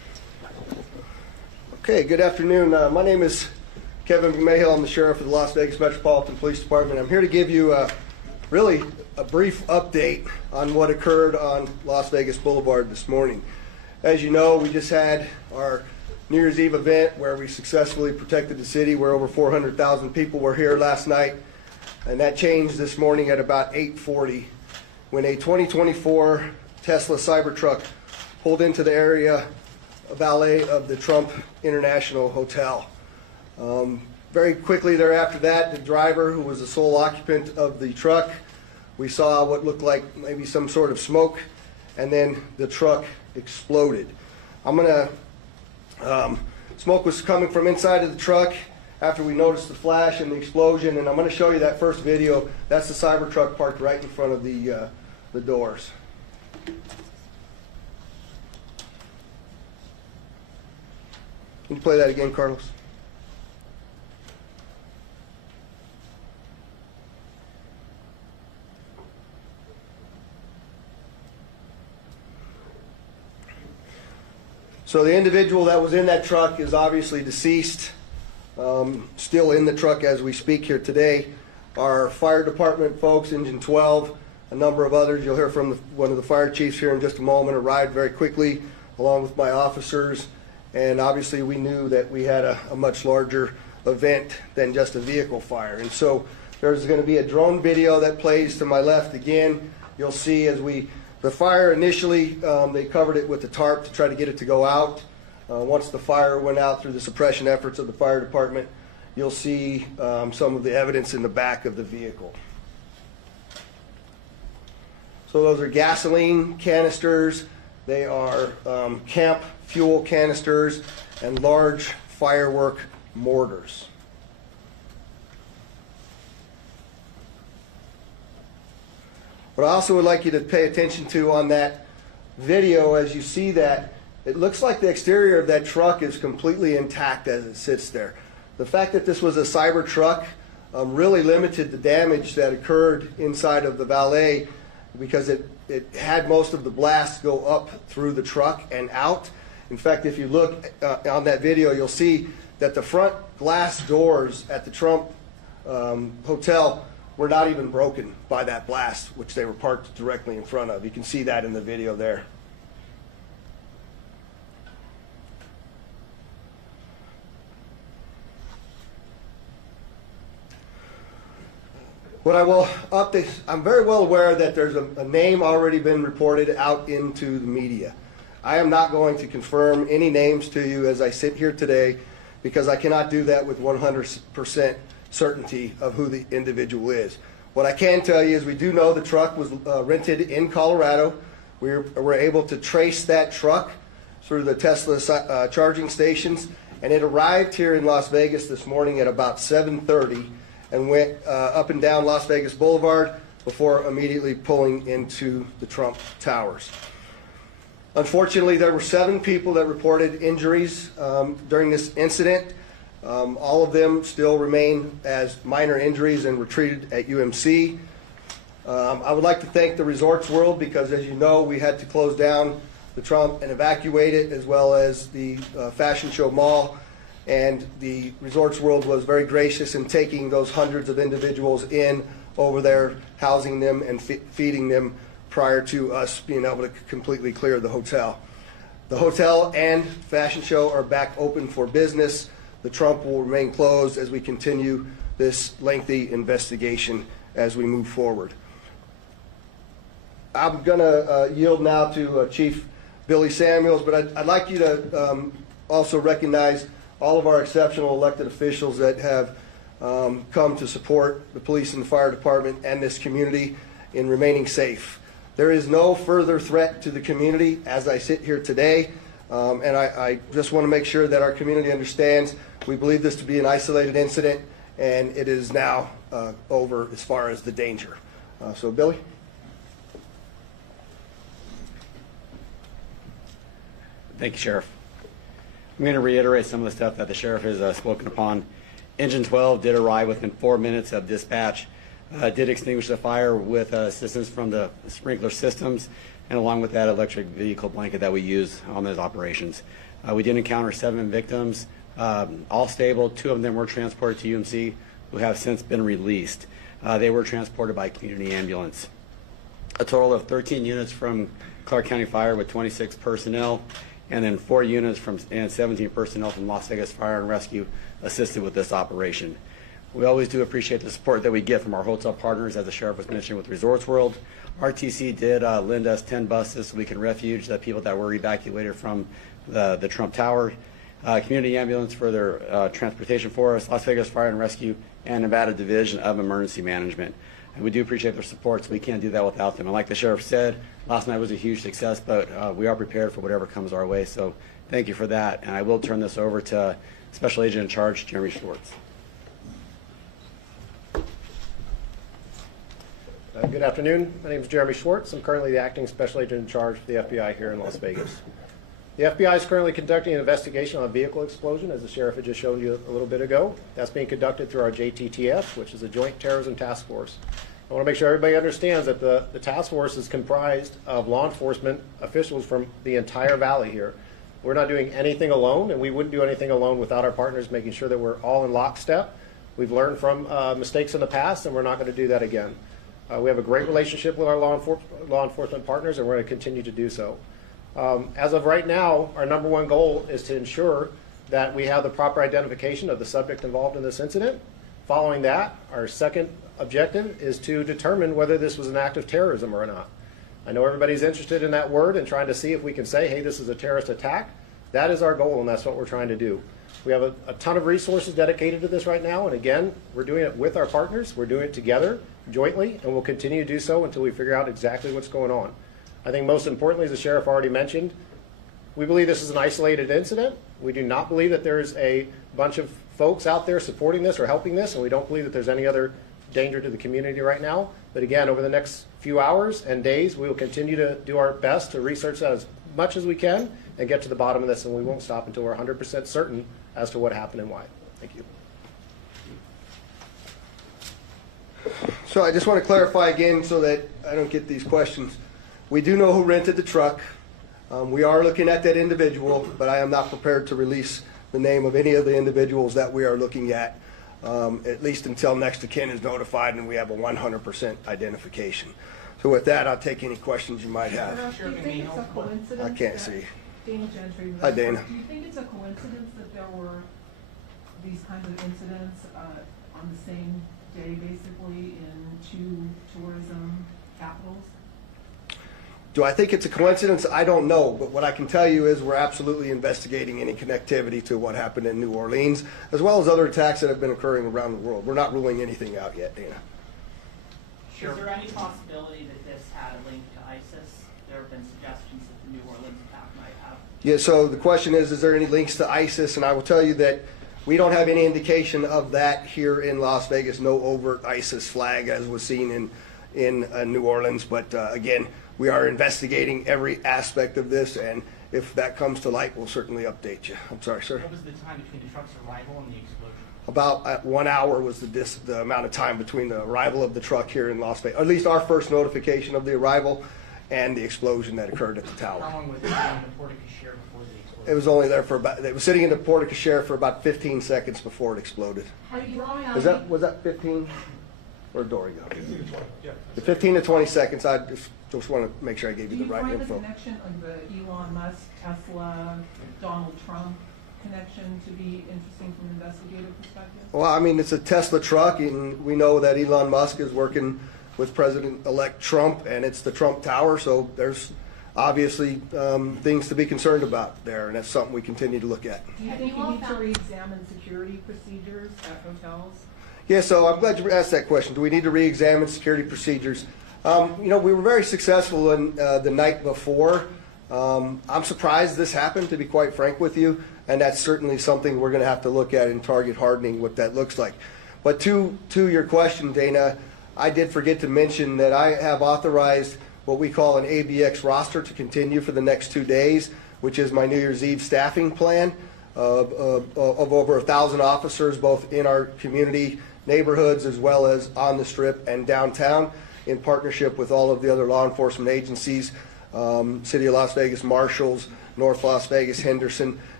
Okay, good afternoon. My name is Kevin McMahill. I'm the sheriff of the Las Vegas Metropolitan Police Department. I'm here to give you really a brief update on what occurred on Las Vegas Boulevard this morning. As you know, we just had our New Year's Eve event where we successfully protected the city, where over 400,000 people were here last night. And that changed this morning at about 8:40 when a 2024 Tesla Cybertruck pulled into the area valet of the Trump International Hotel. Very quickly thereafter that, the driver, who was the sole occupant of the truck, we saw what looked like maybe some sort of smoke, and then the truck exploded. Smoke was coming from inside of the truck after we noticed the flash and the explosion, and I'm going to show you that first video. That's the Cybertruck parked right in front of the doors. Can you play that again, Carlos? So the individual that was in that truck is obviously deceased, still in the truck as we speak here today. Our fire department folks, Engine 12, a number of others, you'll hear from one of the fire chiefs here in just a moment, arrived very quickly along with my officers. And obviously we knew that we had a much larger event than just a vehicle fire. And so there's going to be a drone video that plays to my left again. You'll see as the fire initially, they covered it with the tarp to try to get it to go out. Once the fire went out through the suppression efforts of the fire department, you'll see some of the evidence in the back of the vehicle. So those are gasoline canisters. They are camp fuel canisters and large firework mortars. What I also would like you to pay attention to on that video, as you see that, it looks like the exterior of that truck is completely intact as it sits there. The fact that this was a Cybertruck really limited the damage that occurred inside of the valet, because it had most of the blast go up through the truck and out. In fact, if you look on that video, you'll see that the front glass doors at the Trump Hotel were not even broken by that blast, which they were parked directly in front of. You can see that in the video there. What I will update, I'm very well aware that there's a name already been reported out into the media. I am not going to confirm any names to you as I sit here today, because I cannot do that with 100% certainty of who the individual is. What I can tell you is we do know the truck was rented in Colorado. We were able to trace that truck through the Tesla charging stations, and it arrived here in Las Vegas this morning at about 7:30 and went up and down Las Vegas Boulevard before immediately pulling into the Trump Towers. Unfortunately, there were 7 people that reported injuries during this incident. All of them still remain as minor injuries and were treated at UMC. I would like to thank the Resorts World, because as you know, we had to close down the Trump and evacuate it, as well as the Fashion Show Mall. And the Resorts World was very gracious in taking those hundreds of individuals in over there, housing them and feeding them prior to us being able to completely clear the hotel. The hotel and Fashion Show are back open for business. The Trump will remain closed as we continue this lengthy investigation as we move forward. I'm going to yield now to Chief Billy Samuels, but I'd like you to also recognize all of our exceptional elected officials that have come to support the police and the fire department and this community in remaining safe. There is no further threat to the community as I sit here today, and I just want to make sure that our community understands we believe this to be an isolated incident, and it is now over as far as the danger. So, Billy? Thank you, Sheriff. I'm going to reiterate some of the stuff that the Sheriff has spoken upon. Engine 12 did arrive within 4 minutes of dispatch, did extinguish the fire with assistance from the sprinkler systems, and along with that electric vehicle blanket that we use on those operations. We did encounter 7 victims. all stable. 2 of them were transported to UMC, who have since been released. They were transported by community ambulance. A total of 13 units from Clark County Fire with 26 personnel, and then 4 units and 17 personnel from Las Vegas Fire and Rescue assisted with this operation. We always do appreciate the support that we get from our hotel partners, as the sheriff was mentioning with Resorts World. RTC did lend us 10 buses so we can refuge the people that were evacuated from the Trump Tower. Community ambulance for their transportation for us, Las Vegas Fire and Rescue, and Nevada Division of Emergency Management. And we do appreciate their support, so we can't do that without them. And like the sheriff said, last night was a huge success, but we are prepared for whatever comes our way. So thank you for that. And I will turn this over to Special Agent in Charge, Jeremy Schwartz. Good afternoon. My name is Jeremy Schwartz. I'm currently the Acting Special Agent in Charge for the FBI here in Las Vegas. The FBI is currently conducting an investigation on a vehicle explosion, as the sheriff had just shown you a little bit ago. That's being conducted through our JTTF, which is a Joint Terrorism Task Force. I want to make sure everybody understands that the task force is comprised of law enforcement officials from the entire valley here. We're not doing anything alone, and we wouldn't do anything alone without our partners, making sure that we're all in lockstep. We've learned from mistakes in the past, and we're not going to do that again. We have a great relationship with our law enforcement partners, and we're going to continue to do so. As of right now, our number one goal is to ensure that we have the proper identification of the subject involved in this incident. Following that, our second objective is to determine whether this was an act of terrorism or not. I know everybody's interested in that word and trying to see if we can say, hey, this is a terrorist attack. That is our goal, and that's what we're trying to do. We have a ton of resources dedicated to this right now, and again, we're doing it with our partners. We're doing it together, jointly, and we'll continue to do so until we figure out exactly what's going on. I think most importantly, as the sheriff already mentioned, we believe this is an isolated incident. We do not believe that there's a bunch of folks out there supporting this or helping this, and we don't believe that there's any other danger to the community right now. But again, over the next few hours and days, we will continue to do our best to research that as much as we can and get to the bottom of this, and we won't stop until we're 100% certain as to what happened and why. Thank you. So I just want to clarify again so that I don't get these questions. We do know who rented the truck. We are looking at that individual, but I am not prepared to release the name of any of the individuals that we are looking at least until next of kin is notified and we have a 100% identification. So with that, I'll take any questions you might have. Do you think it's a coincidence? I can't see. Dana Gentry. Hi, Dana. Do you think it's a coincidence that there were these kinds of incidents on the same day, basically, in 2 tourism capitals? Do I think it's a coincidence? I don't know, but what I can tell you is we're absolutely investigating any connectivity to what happened in New Orleans, as well as other attacks that have been occurring around the world. We're not ruling anything out yet, Dana. Sure. Is there any possibility that this had a link to ISIS? There have been suggestions that the New Orleans attack might have. Yeah, so the question is there any links to ISIS? And I will tell you that we don't have any indication of that here in Las Vegas, no overt ISIS flag as was seen in New Orleans. But again, we are investigating every aspect of this, and if that comes to light, we'll certainly update you. I'm sorry, sir. What was the time between the truck's arrival and the explosion? About 1 hour was the amount of time between the arrival of the truck here in Las Vegas, or at least our first notification of the arrival and the explosion that occurred at the tower. How long was it in the porte-cochere before the explosion? It was only there for it was sitting in the porte-cochere for about 15 seconds before it exploded. Was that 15? Where'd Dory go? 15 to 20, yeah. The 15 to 20 seconds. I just want to make sure I gave you the right info. Do you find the connection of the Elon Musk, Tesla, Donald Trump connection to be interesting from an investigative perspective? Well, I mean, it's a Tesla truck, and we know that Elon Musk is working with President-elect Trump, and it's the Trump Tower, so there's obviously things to be concerned about there, and that's something we continue to look at. Do you think you need to re-examine security procedures at hotels? Yeah, so I'm glad you asked that question. Do we need to re-examine security procedures? We were very successful in the night before. I'm surprised this happened, to be quite frank with you, and that's certainly something we're going to have to look at in target hardening, what that looks like. But to your question, Dana, I did forget to mention that I have authorized what we call an ABX roster to continue for the next 2 days, which is my New Year's Eve staffing plan of over 1,000 officers, both in our community neighborhoods as well as on the Strip and downtown, in partnership with all of the other law enforcement agencies, City of Las Vegas Marshals, North Las Vegas, Henderson,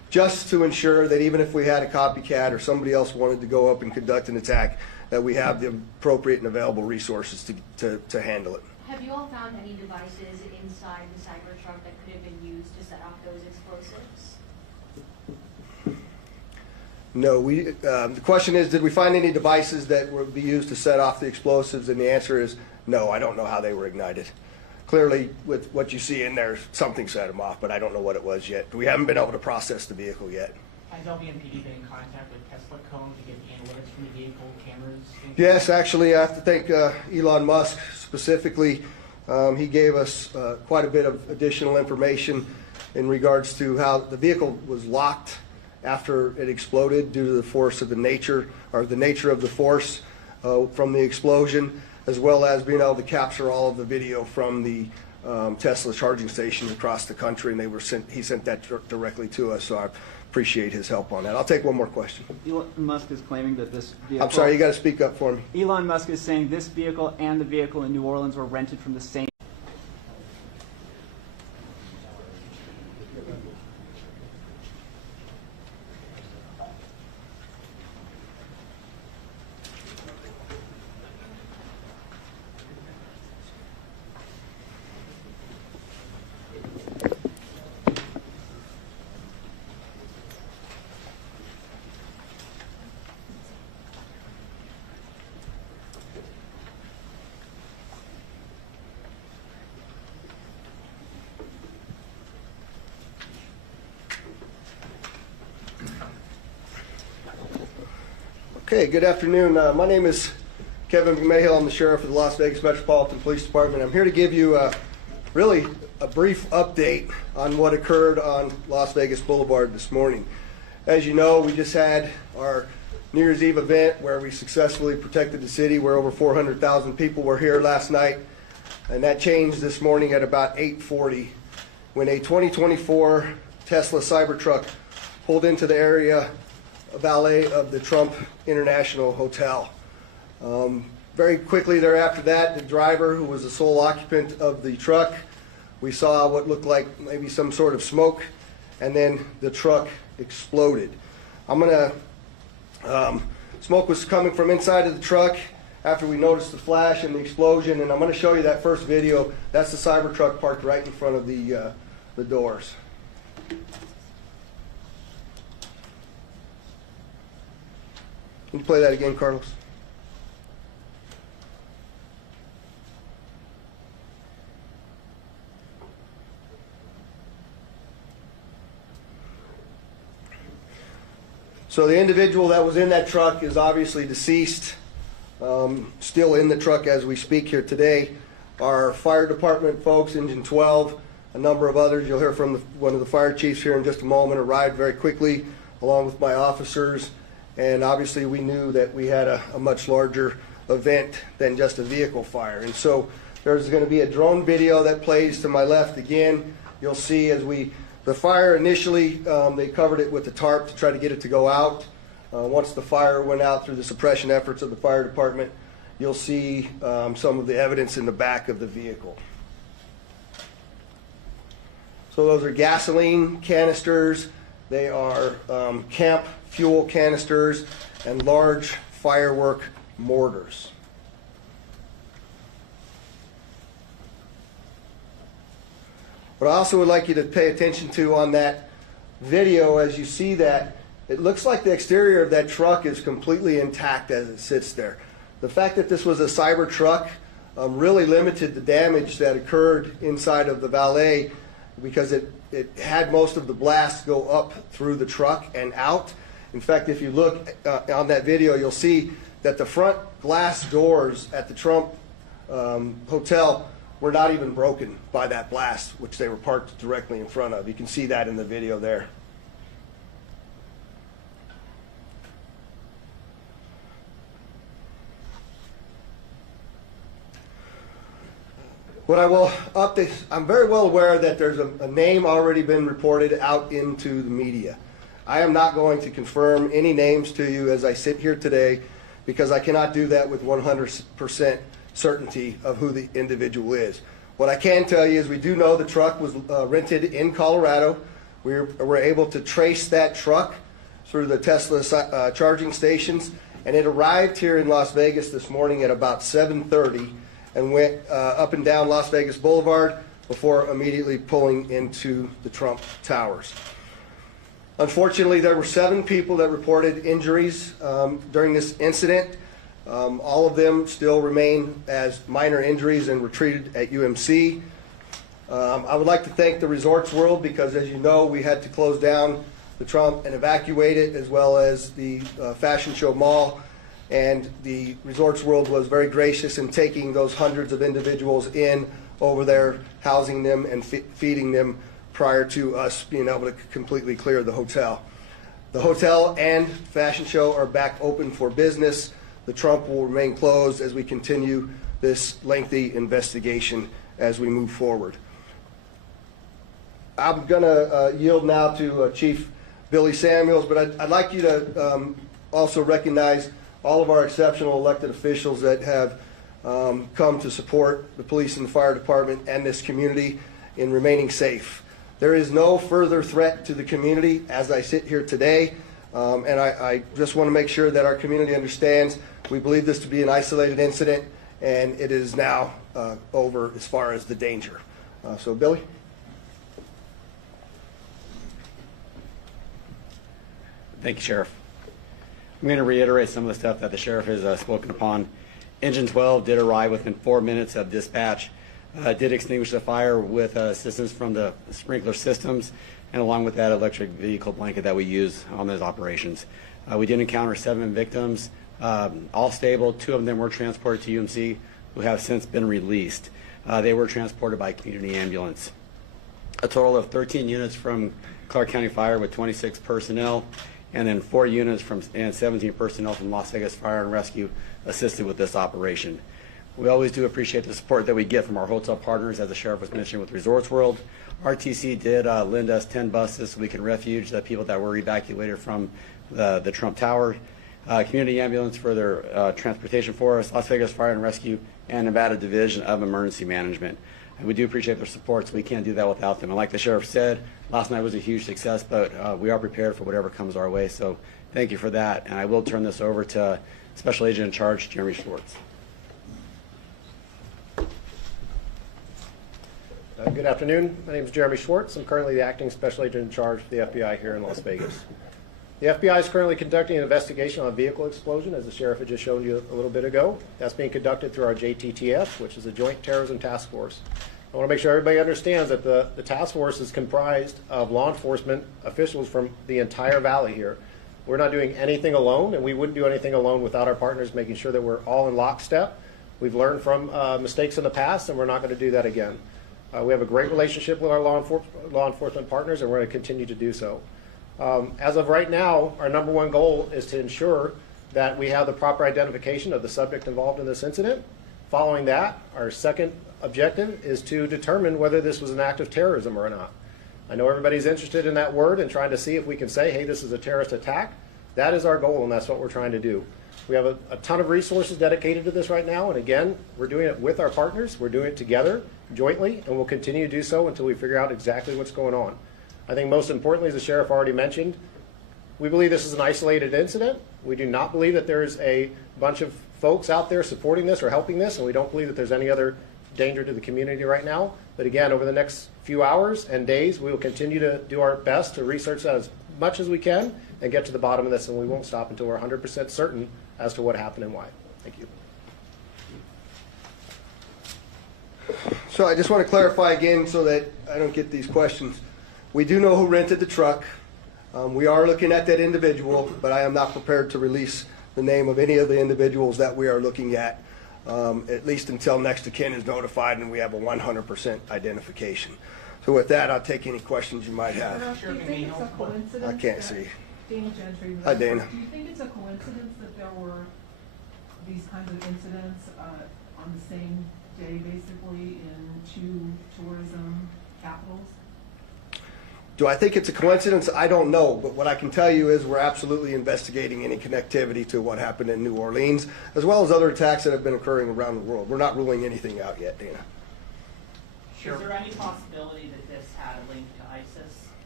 just to ensure that even if we had a copycat or somebody else wanted to go up and conduct an attack, that we have the appropriate and available resources to handle it. Have you all found any devices inside the Cybertruck that could have been used to set off those explosives? No, the question is, did we find any devices that would be used to set off the explosives? And the answer is no, I don't know how they were ignited. Clearly, with what you see in there, something set them off, but I don't know what it was yet. We haven't been able to process the vehicle yet. Has LBMPD been in contact with Tesla to get analytics from the vehicle, cameras? Yes, actually, I have to thank Elon Musk specifically. He gave us quite a bit of additional information in regards to how the vehicle was locked after it exploded due to the force of the nature of the force from the explosion, as well as being able to capture all of the video from the Tesla charging stations across the country, and he sent that directly to us. So I appreciate his help on that. I'll take one more question. Elon Musk is claiming that this vehicle... I'm sorry, you got to speak up for me. Elon Musk is saying this vehicle and the vehicle in New Orleans were rented from the same... Okay, good afternoon. My name is Kevin McMahill. I'm the sheriff of the Las Vegas Metropolitan Police Department. I'm here to give you really a brief update on what occurred on Las Vegas Boulevard this morning. As you know, we just had our New Year's Eve event where we successfully protected the city, where over 400,000 people were here last night. And that changed this morning at about 8:40 when a 2024 Tesla Cybertruck pulled into the area valet of the Trump International Hotel. Very quickly thereafter that, the driver, who was the sole occupant of the truck, we saw what looked like maybe some sort of smoke, and then the truck exploded. Smoke was coming from inside of the truck after we noticed the flash and the explosion, and I'm going to show you that first video. That's the Cybertruck parked right in front of the doors. Can you play that again, Carlos? So the individual that was in that truck is obviously deceased, still in the truck as we speak here today. Our fire department folks, Engine 12, a number of others, you'll hear from one of the fire chiefs here in just a moment, arrived very quickly along with my officers. And obviously we knew that we had a much larger event than just a vehicle fire. And so there's going to be a drone video that plays to my left again. You'll see as the fire initially, they covered it with the tarp to try to get it to go out. Once the fire went out through the suppression efforts of the fire department, you'll see some of the evidence in the back of the vehicle. So those are gasoline canisters. They are camp fuel canisters and large firework mortars. What I also would like you to pay attention to on that video, as you see that, it looks like the exterior of that truck is completely intact as it sits there. The fact that this was a Cybertruck really limited the damage that occurred inside of the valet, because it had most of the blast go up through the truck and out. In fact, if you look on that video, you'll see that the front glass doors at the Trump Hotel were not even broken by that blast, which they were parked directly in front of. You can see that in the video there. What I will update, I'm very well aware that there's a name already been reported out into the media. I am not going to confirm any names to you as I sit here today, because I cannot do that with 100% certainty of who the individual is. What I can tell you is we do know the truck was rented in Colorado. We were able to trace that truck through the Tesla charging stations, and it arrived here in Las Vegas this morning at about 7:30 and went up and down Las Vegas Boulevard before immediately pulling into the Trump Towers. Unfortunately, there were 7 people that reported injuries during this incident. All of them still remain as minor injuries and were treated at UMC. I would like to thank the Resorts World because, as you know, we had to close down the Trump and evacuate it, as well as the Fashion Show Mall. And the Resorts World was very gracious in taking those hundreds of individuals in over there, housing them and feeding them prior to us being able to completely clear the hotel. The hotel and Fashion Show are back open for business. The Trump will remain closed as we continue this lengthy investigation as we move forward. I'm going to yield now to Chief Billy Samuels, but I'd like you to also recognize all of our exceptional elected officials that have come to support the police and the fire department and this community in remaining safe. There is no further threat to the community as I sit here today, and I just want to make sure that our community understands we believe this to be an isolated incident, and it is now over as far as the danger. So, Billy? Thank you, Sheriff. I'm going to reiterate some of the stuff that the Sheriff has spoken upon. Engine 12 did arrive within 4 minutes of dispatch, did extinguish the fire with assistance from the sprinkler systems, and along with that electric vehicle blanket that we use on those operations. We did encounter 7 victims, all stable. 2 of them were transported to UMC, who have since been released. They were transported by community ambulance. A total of 13 units from Clark County Fire with 26 personnel, and then 4 units and 17 personnel from Las Vegas Fire and Rescue assisted with this operation. We always do appreciate the support that we get from our hotel partners, as the Sheriff was mentioning with Resorts World. RTC did lend us 10 buses so we can refuge the people that were evacuated from the Trump Tower. Community Ambulance for their transportation for us, Las Vegas Fire and Rescue, and Nevada Division of Emergency Management. And we do appreciate their support, so we can't do that without them. And like the Sheriff said, last night was a huge success, but we are prepared for whatever comes our way. So thank you for that. And I will turn this over to Special Agent in Charge, Jeremy Schwartz. Good afternoon. My name is Jeremy Schwartz. I'm currently the Acting Special Agent in Charge for the FBI here in Las Vegas. The FBI is currently conducting an investigation on a vehicle explosion, as the Sheriff had just shown you a little bit ago. That's being conducted through our JTTF, which is a Joint Terrorism Task Force. I want to make sure everybody understands that the task force is comprised of law enforcement officials from the entire valley here. We're not doing anything alone, and we wouldn't do anything alone without our partners, making sure that we're all in lockstep. We've learned from mistakes in the past, and we're not going to do that again. We have a great relationship with our law enforcement partners, and we're going to continue to do so. As of right now, our number one goal is to ensure that we have the proper identification of the subject involved in this incident. Following that, our second objective is to determine whether this was an act of terrorism or not. I know everybody's interested in that word and trying to see if we can say, hey, this is a terrorist attack. That is our goal, and that's what we're trying to do. We have a ton of resources dedicated to this right now, and again, we're doing it with our partners. We're doing it together, jointly, and we'll continue to do so until we figure out exactly what's going on. I think most importantly, as the Sheriff already mentioned, we believe this is an isolated incident. We do not believe that there's a bunch of folks out there supporting this or helping this, and we don't believe that there's any other danger to the community right now. But again, over the next few hours and days, we will continue to do our best to research that as much as we can and get to the bottom of this, and we won't stop until we're 100% certain as to what happened and why. Thank you. So I just want to clarify again so that I don't get these questions. We do know who rented the truck. We are looking at that individual, but I am not prepared to release the name of any of the individuals that we are looking at least until next of kin is notified and we have a 100% identification. So with that, I'll take any questions you might have. Do you think it's a coincidence? I can't see. Dana Gentry. Hi, Dana. Do you think it's a coincidence that there were these kinds of incidents on the same day, basically, in 2 tourism capitals? Do I think it's a coincidence? I don't know, but what I can tell you is we're absolutely investigating any connectivity to what happened in New Orleans, as well as other attacks that have been occurring around the world. We're not ruling anything out yet, Dana. Sure. Is there any possibility that this had a link to ISIS?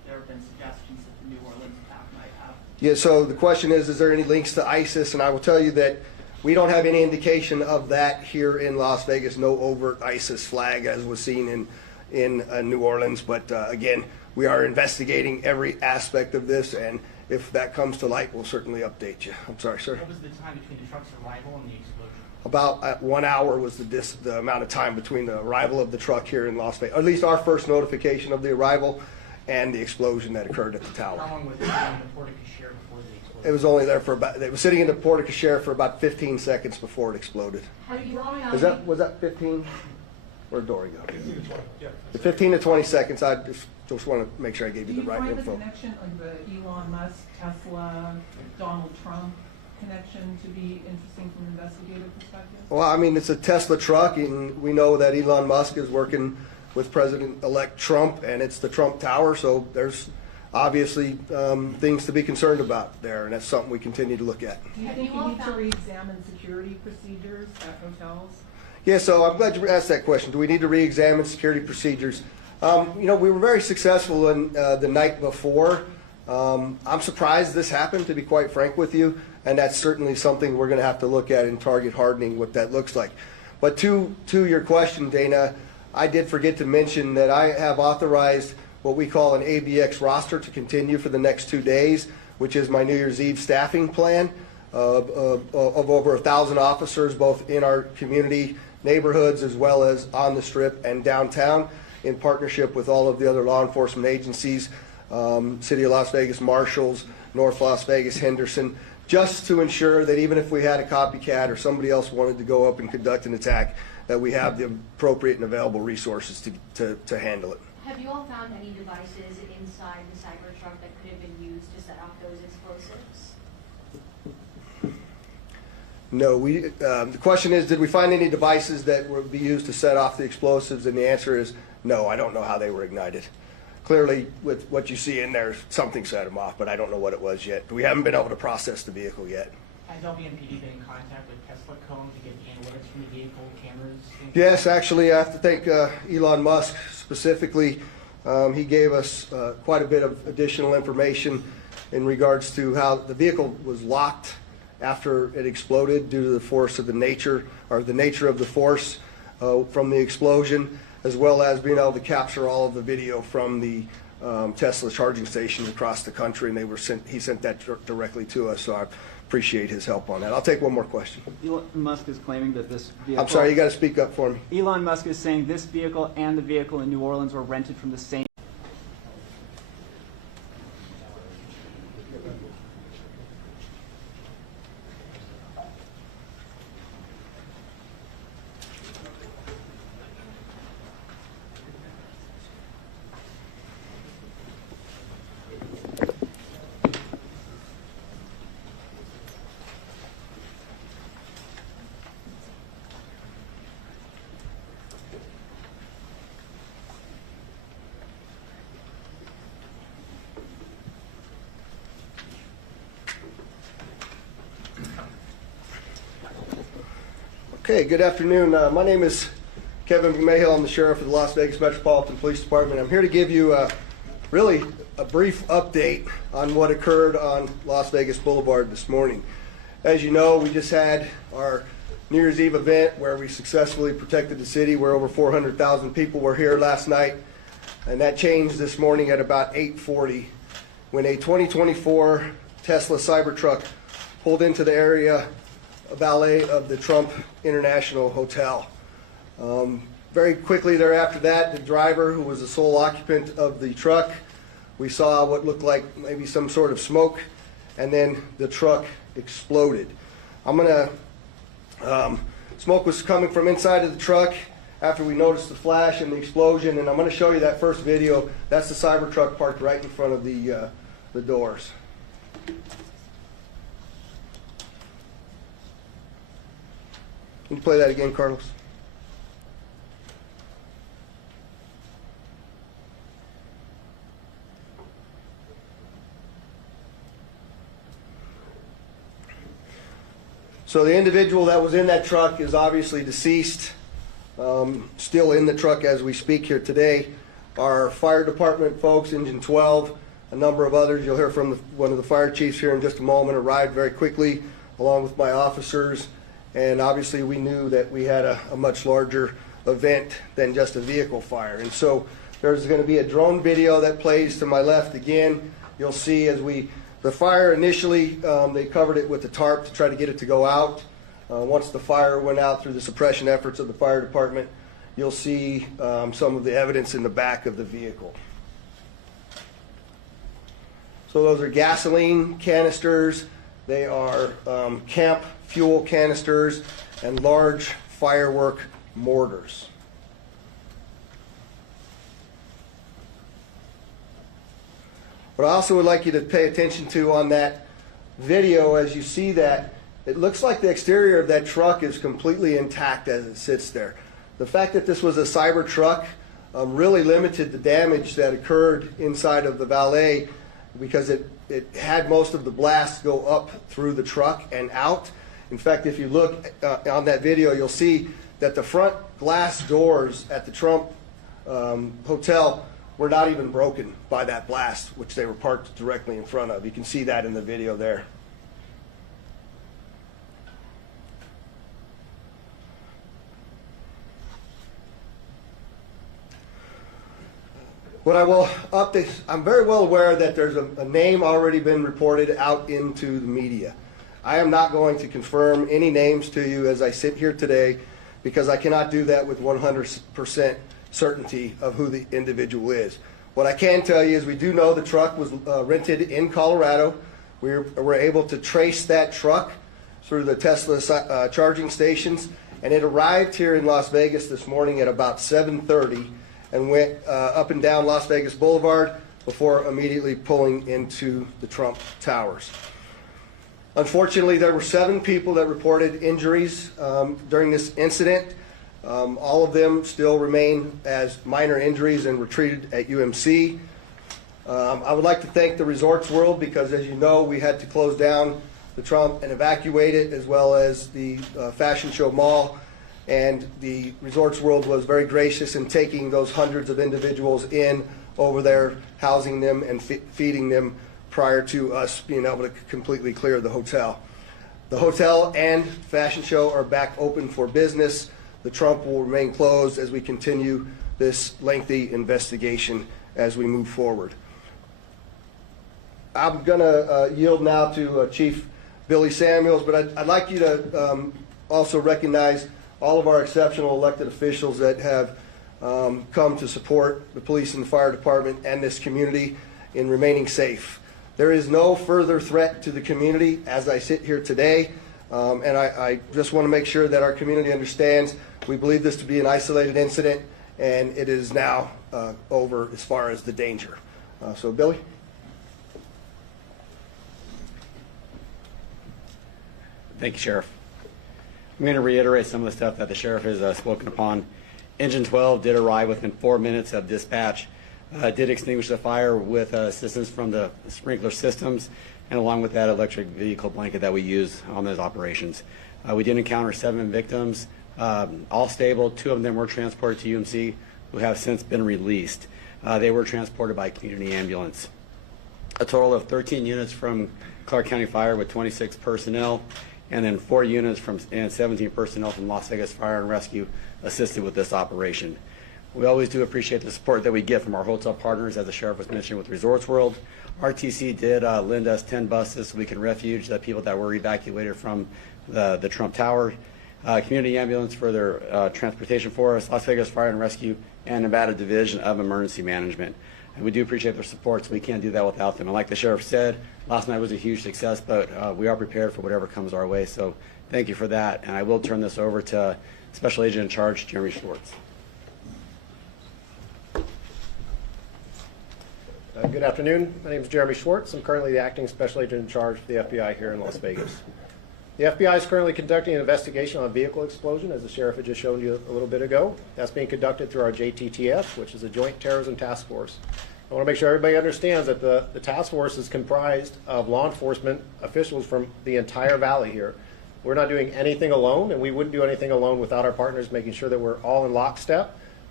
there have been suggestions that the New Orleans attack might have. Yeah, so the question is there any links to ISIS? And I will tell you that we don't have any indication of that here in Las Vegas, no overt ISIS flag as was seen in New Orleans. But again, we are investigating every aspect of this, and if that comes to light, we'll certainly update you. I'm sorry, sir. What was the time between the truck's arrival and the explosion? About 1 hour was the amount of time between the arrival of the truck here in Las Vegas, or at least our first notification of the arrival and the explosion that occurred at the tower. How long was it in the porte-cochere before the explosion? It was only there for about, it was sitting in the porte-cochere for about 15 seconds before it exploded. Have you all found Was that 15? Where'd Dory go? 15 to 20 seconds. I just want to make sure I gave Do you you the right find the info. connection of the Elon Musk, Tesla, Donald Trump connection to be interesting from an investigative perspective? Well, I mean, it's a Tesla truck, and we know that Elon Musk is working with President-elect Trump, and it's the Trump Tower, so there's obviously things to be concerned about there, and that's something we continue to look at. Do you think you need to re-examine security procedures at hotels? Yeah, so I'm glad you asked that question. Do we need to re-examine security procedures? We were very successful in the night before. I'm surprised this happened, to be quite frank with you, and that's certainly something we're going to have to look at in target hardening, what that looks like. But to your question, Dana, I did forget to mention that I have authorized what we call an ABX roster to continue for the next 2 days, which is my New Year's Eve staffing plan of over 1,000 officers, both in our community neighborhoods as well as on the Strip and downtown, in partnership with all of the other law enforcement agencies, City of Las Vegas Marshals, North Las Vegas, Henderson, just to ensure that even if we had a copycat or somebody else wanted to go up and conduct an attack, that we have the appropriate and available resources to handle it. Have you all found any devices inside the Cybertruck that could have been used to set off those explosives? No, the question is, did we find any devices that would be used to set off the explosives? And the answer is no, I don't know how they were ignited. Clearly, with what you see in there, something set them off, but I don't know what it was yet. We haven't been able to process the vehicle yet. Has LVMPD been in contact with Tesla to get the analytics from the vehicle, cameras? Yes, actually, I have to thank Elon Musk specifically. He gave us quite a bit of additional information in regards to how the vehicle was locked after it exploded due to the force of the nature of the force from the explosion, as well as being able to capture all of the video from the Tesla charging stations across the country, and he sent that directly to us, so I appreciate his help on that. I'll take one more question. Elon Musk is claiming that this vehicle... I'm sorry, you got to speak up for me. Elon Musk is saying this vehicle and the vehicle in New Orleans were rented from the same... Okay, good afternoon. My name is Kevin McMahill. I'm the sheriff of the Las Vegas Metropolitan Police Department. I'm here to give you really a brief update on what occurred on Las Vegas Boulevard this morning. As you know, we just had our New Year's Eve event where we successfully protected the city, where over 400,000 people were here last night, and that changed this morning at about 8:40 when a 2024 Tesla Cybertruck pulled into the area valet of the Trump International Hotel. Very quickly thereafter that, the driver, who was the sole occupant of the truck, we saw what looked like maybe some sort of smoke, and then the truck exploded. Smoke was coming from inside of the truck after we noticed the flash and the explosion, and I'm going to show you that first video. That's the Cybertruck parked right in front of the doors. Can you play that again, Carlos? So the individual that was in that truck is obviously deceased, still in the truck as we speak here today. our fire department folks, Engine 12, a number of others. You'll hear from one of the fire chiefs here in just a moment, arrived very quickly along with my officers. And obviously we knew that we had a much larger event than just a vehicle fire. And so there's going to be a drone video that plays to my left again. You'll see as the fire initially, they covered it with the tarp to try to get it to go out. Once the fire went out through the suppression efforts of the fire department, you'll see some of the evidence in the back of the vehicle. So those are gasoline canisters. They are camp fuel canisters and large firework mortars. What I also would like you to pay attention to on that video, as you see that, it looks like the exterior of that truck is completely intact as it sits there. The fact that this was a Cybertruck really limited the damage that occurred inside of the valet, because it had most of the blasts go up through the truck and out. In fact, if you look on that video, you'll see that the front glass doors at the Trump hotel were not even broken by that blast, which they were parked directly in front of. You can see that in the video there. What I will update, I'm very well aware that there's a name already been reported out into the media. I am not going to confirm any names to you as I sit here today, because I cannot do that with 100% certainty of who the individual is. What I can tell you is we do know the truck was rented in Colorado. We were able to trace that truck through the Tesla charging stations, and it arrived here in Las Vegas this morning at about 7:30 and went up and down Las Vegas Boulevard before immediately pulling into the Trump Towers. Unfortunately, there were 7 people that reported injuries during this incident. All of them still remain as minor injuries and were treated at UMC. I would like to thank the Resorts World, because as you know, we had to close down the Trump and evacuate it, as well as the Fashion Show Mall. And the Resorts World was very gracious in taking those hundreds of individuals in over there, housing them and feeding them prior to us being able to completely clear the hotel. The hotel and Fashion Show are back open for business. The Trump will remain closed as we continue this lengthy investigation as we move forward. I'm going to yield now to Chief Billy Samuels, but I'd like you to also recognize all of our exceptional elected officials that have come to support the police and the fire department and this community in remaining safe. There is no further threat to the community as I sit here today, and I just want to make sure that our community understands we believe this to be an isolated incident, and it is now over as far as the danger. So, Billy? Thank you, Sheriff. I'm going to reiterate some of the stuff that the Sheriff has spoken upon. Engine 12 did arrive within 4 minutes of dispatch, did extinguish the fire with assistance from the sprinkler systems, and along with that electric vehicle blanket that we use on those operations. We did encounter 7 victims, all stable. 2 of them were transported to UMC, who have since been released. They were transported by community ambulance. A total of 13 units from Clark County Fire with 26 personnel, and then 4 units and 17 personnel from Las Vegas Fire and Rescue assisted with this operation. We always do appreciate the support that we get from our hotel partners, as the Sheriff was mentioning with Resorts World. RTC did lend us 10 buses so we can refuge the people that were evacuated from the Trump Tower. Community Ambulance for their transportation for us, Las Vegas Fire and Rescue, and Nevada Division of Emergency Management. And we do appreciate their support, so we can't do that without them. And like the Sheriff said, last night was a huge success, but we are prepared for whatever comes our way. So thank you for that. And I will turn this over to Special Agent in Charge, Jeremy Schwartz. Good afternoon. My name is Jeremy Schwartz. I'm currently the Acting Special Agent in Charge for the FBI here in Las Vegas. The FBI is currently conducting an investigation on a vehicle explosion, as the Sheriff had just shown you a little bit ago. That's being conducted through our JTTF, which is a Joint Terrorism Task Force. I want to make sure everybody understands that the task force is comprised of law enforcement officials from the entire valley here. We're not doing anything alone, and we wouldn't do anything alone without our partners making sure that we're all in lockstep.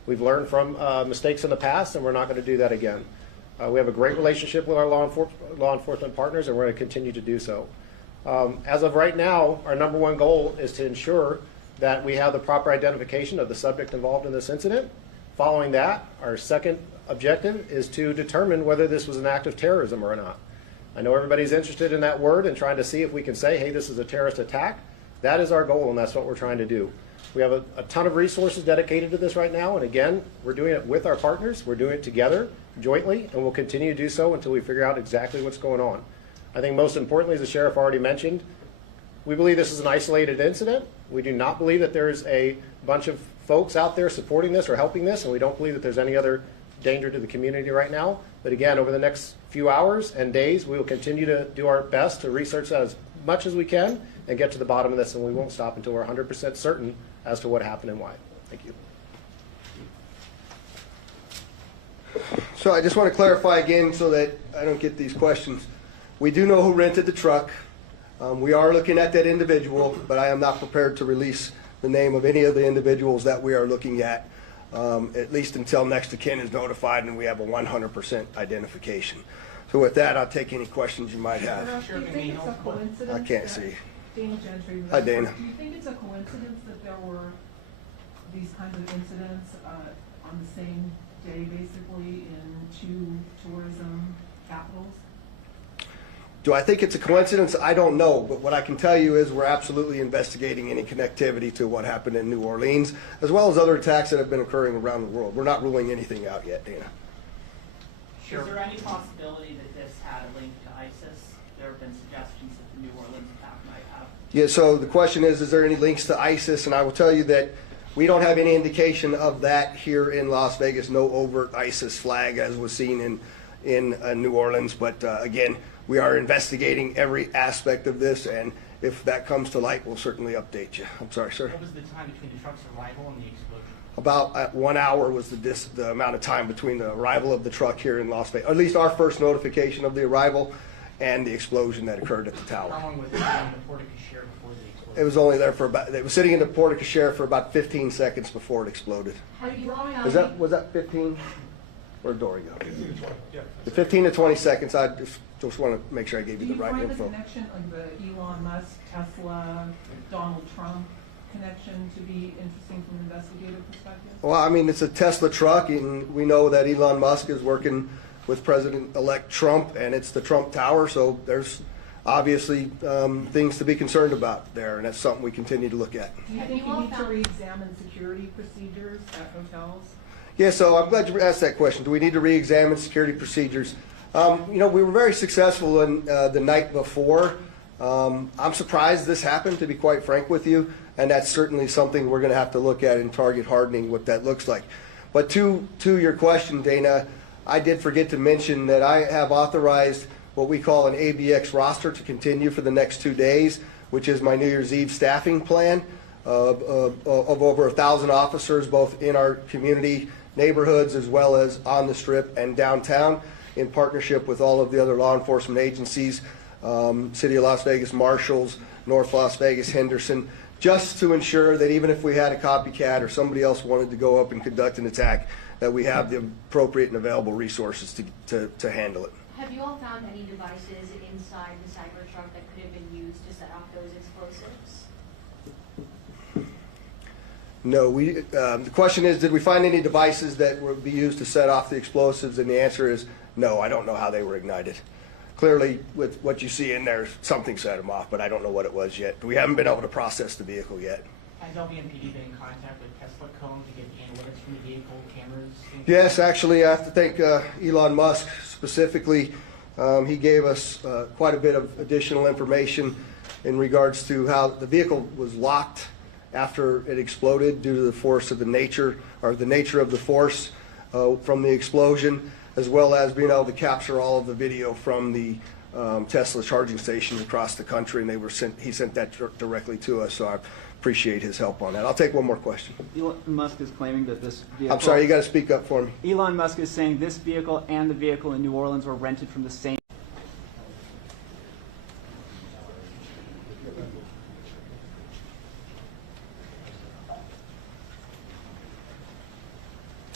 We've learned from mistakes in the past, and we're not going to do that again. We have a great relationship with our law enforcement partners, and we're going to continue to do so. As of right now, our number one goal is to ensure that we have the proper identification of the subject involved in this incident. Following that, our second objective is to determine whether this was an act of terrorism or not. I know everybody's interested in that word and trying to see if we can say, hey, this is a terrorist attack. That is our goal, and that's what we're trying to do. We have a ton of resources dedicated to this right now, and again, we're doing it with our partners. We're doing it together, jointly, and we'll continue to do so until we figure out exactly what's going on. I think most importantly, as the sheriff already mentioned, we believe this is an isolated incident. We do not believe that there's a bunch of folks out there supporting this or helping this, and we don't believe that there's any other danger to the community right now. But again, over the next few hours and days, we will continue to do our best to research that as much as we can and get to the bottom of this, and we won't stop until we're 100% certain as to what happened and why. Thank you. So I just want to clarify again so that I don't get these questions. We do know who rented the truck. We are looking at that individual, but I am not prepared to release the name of any of the individuals that we are looking at least until next of kin is notified and we have a 100% identification. So with that, I'll take any questions you might have. Do you think it's a coincidence? I can't that- see. Dana Gentry. Hi, Dana. Do you think it's a coincidence that there were these kinds of incidents on the same day, basically, in two tourism capitals? Do I think it's a coincidence? I don't know, but what I can tell you is we're absolutely investigating any connectivity to what happened in New Orleans, as well as other attacks that have been occurring around the world. We're not ruling anything out yet, Dana. Sure. Is there any possibility that this had a link to ISIS? There have been suggestions that the New Orleans attack might have. Yeah, so the question is there any links to ISIS? And I will tell you that we don't have any indication of that here in Las Vegas, no overt ISIS flag as was seen in New Orleans. But again, we are investigating every aspect of this, and if that comes to light, we'll certainly update you. I'm sorry, sir. What was the time between the truck's arrival and the explosion? About 1 hour was the amount of time between the arrival of the truck here in Las Vegas, or at least our first notification of the arrival and the explosion that occurred at the tower. How long was it in the porte-cochere before the explosion? It was only there for about, it was sitting in the porte-cochere for about 15 seconds before it exploded. Have you all found Was that 15? Where'd Dory go? The 15 to 20 seconds. I just want to make sure I gave you the right Do you info. find the connection, like the Elon Musk, Tesla, Donald Trump connection to be interesting from an investigative perspective? Well, I mean, it's a Tesla truck, and we know that Elon Musk is working with President-elect Trump, and it's the Trump Tower, so there's obviously things to be concerned about there, and that's something we continue to look at. Do you think you need to re-examine security procedures at hotels? Yeah, so I'm glad you asked that question. Do we need to re-examine security procedures? You know, we were very successful in the night before. I'm surprised this happened, to be quite frank with you, and that's certainly something we're going to have to look at in target hardening, what that looks like. But to your question, Dana, I did forget to mention that I have authorized what we call an ABX roster to continue for the next 2 days, which is my New Year's Eve staffing plan of over 1,000 officers, both in our community neighborhoods as well as on the Strip and downtown, in partnership with all of the other law enforcement agencies, City of Las Vegas Marshals, North Las Vegas, Henderson, just to ensure that even if we had a copycat or somebody else wanted to go up and conduct an attack, that we have the appropriate and available resources to handle it. Have you all found any devices inside the Cybertruck that could have been used to set off those explosives? No, the question is, did we find any devices that would be used to set off the explosives? And the answer is no, I don't know how they were ignited. Clearly, with what you see in there, something set them off, but I don't know what it was yet. We haven't been able to process the vehicle yet. Has LVMPD been in contact with Tesla to get the analytics from the vehicle, cameras? Yes, actually, I have to thank Elon Musk specifically. He gave us quite a bit of additional information in regards to how the vehicle was locked after it exploded due to the force of the nature of the force from the explosion, as well as being able to capture all of the video from the Tesla charging stations across the country, and he sent that directly to us, so I appreciate his help on that. I'll take one more question. Elon Musk is claiming that this vehicle... I'm sorry, you got to speak up for me. Elon Musk is saying this vehicle and the vehicle in New Orleans were rented from the same...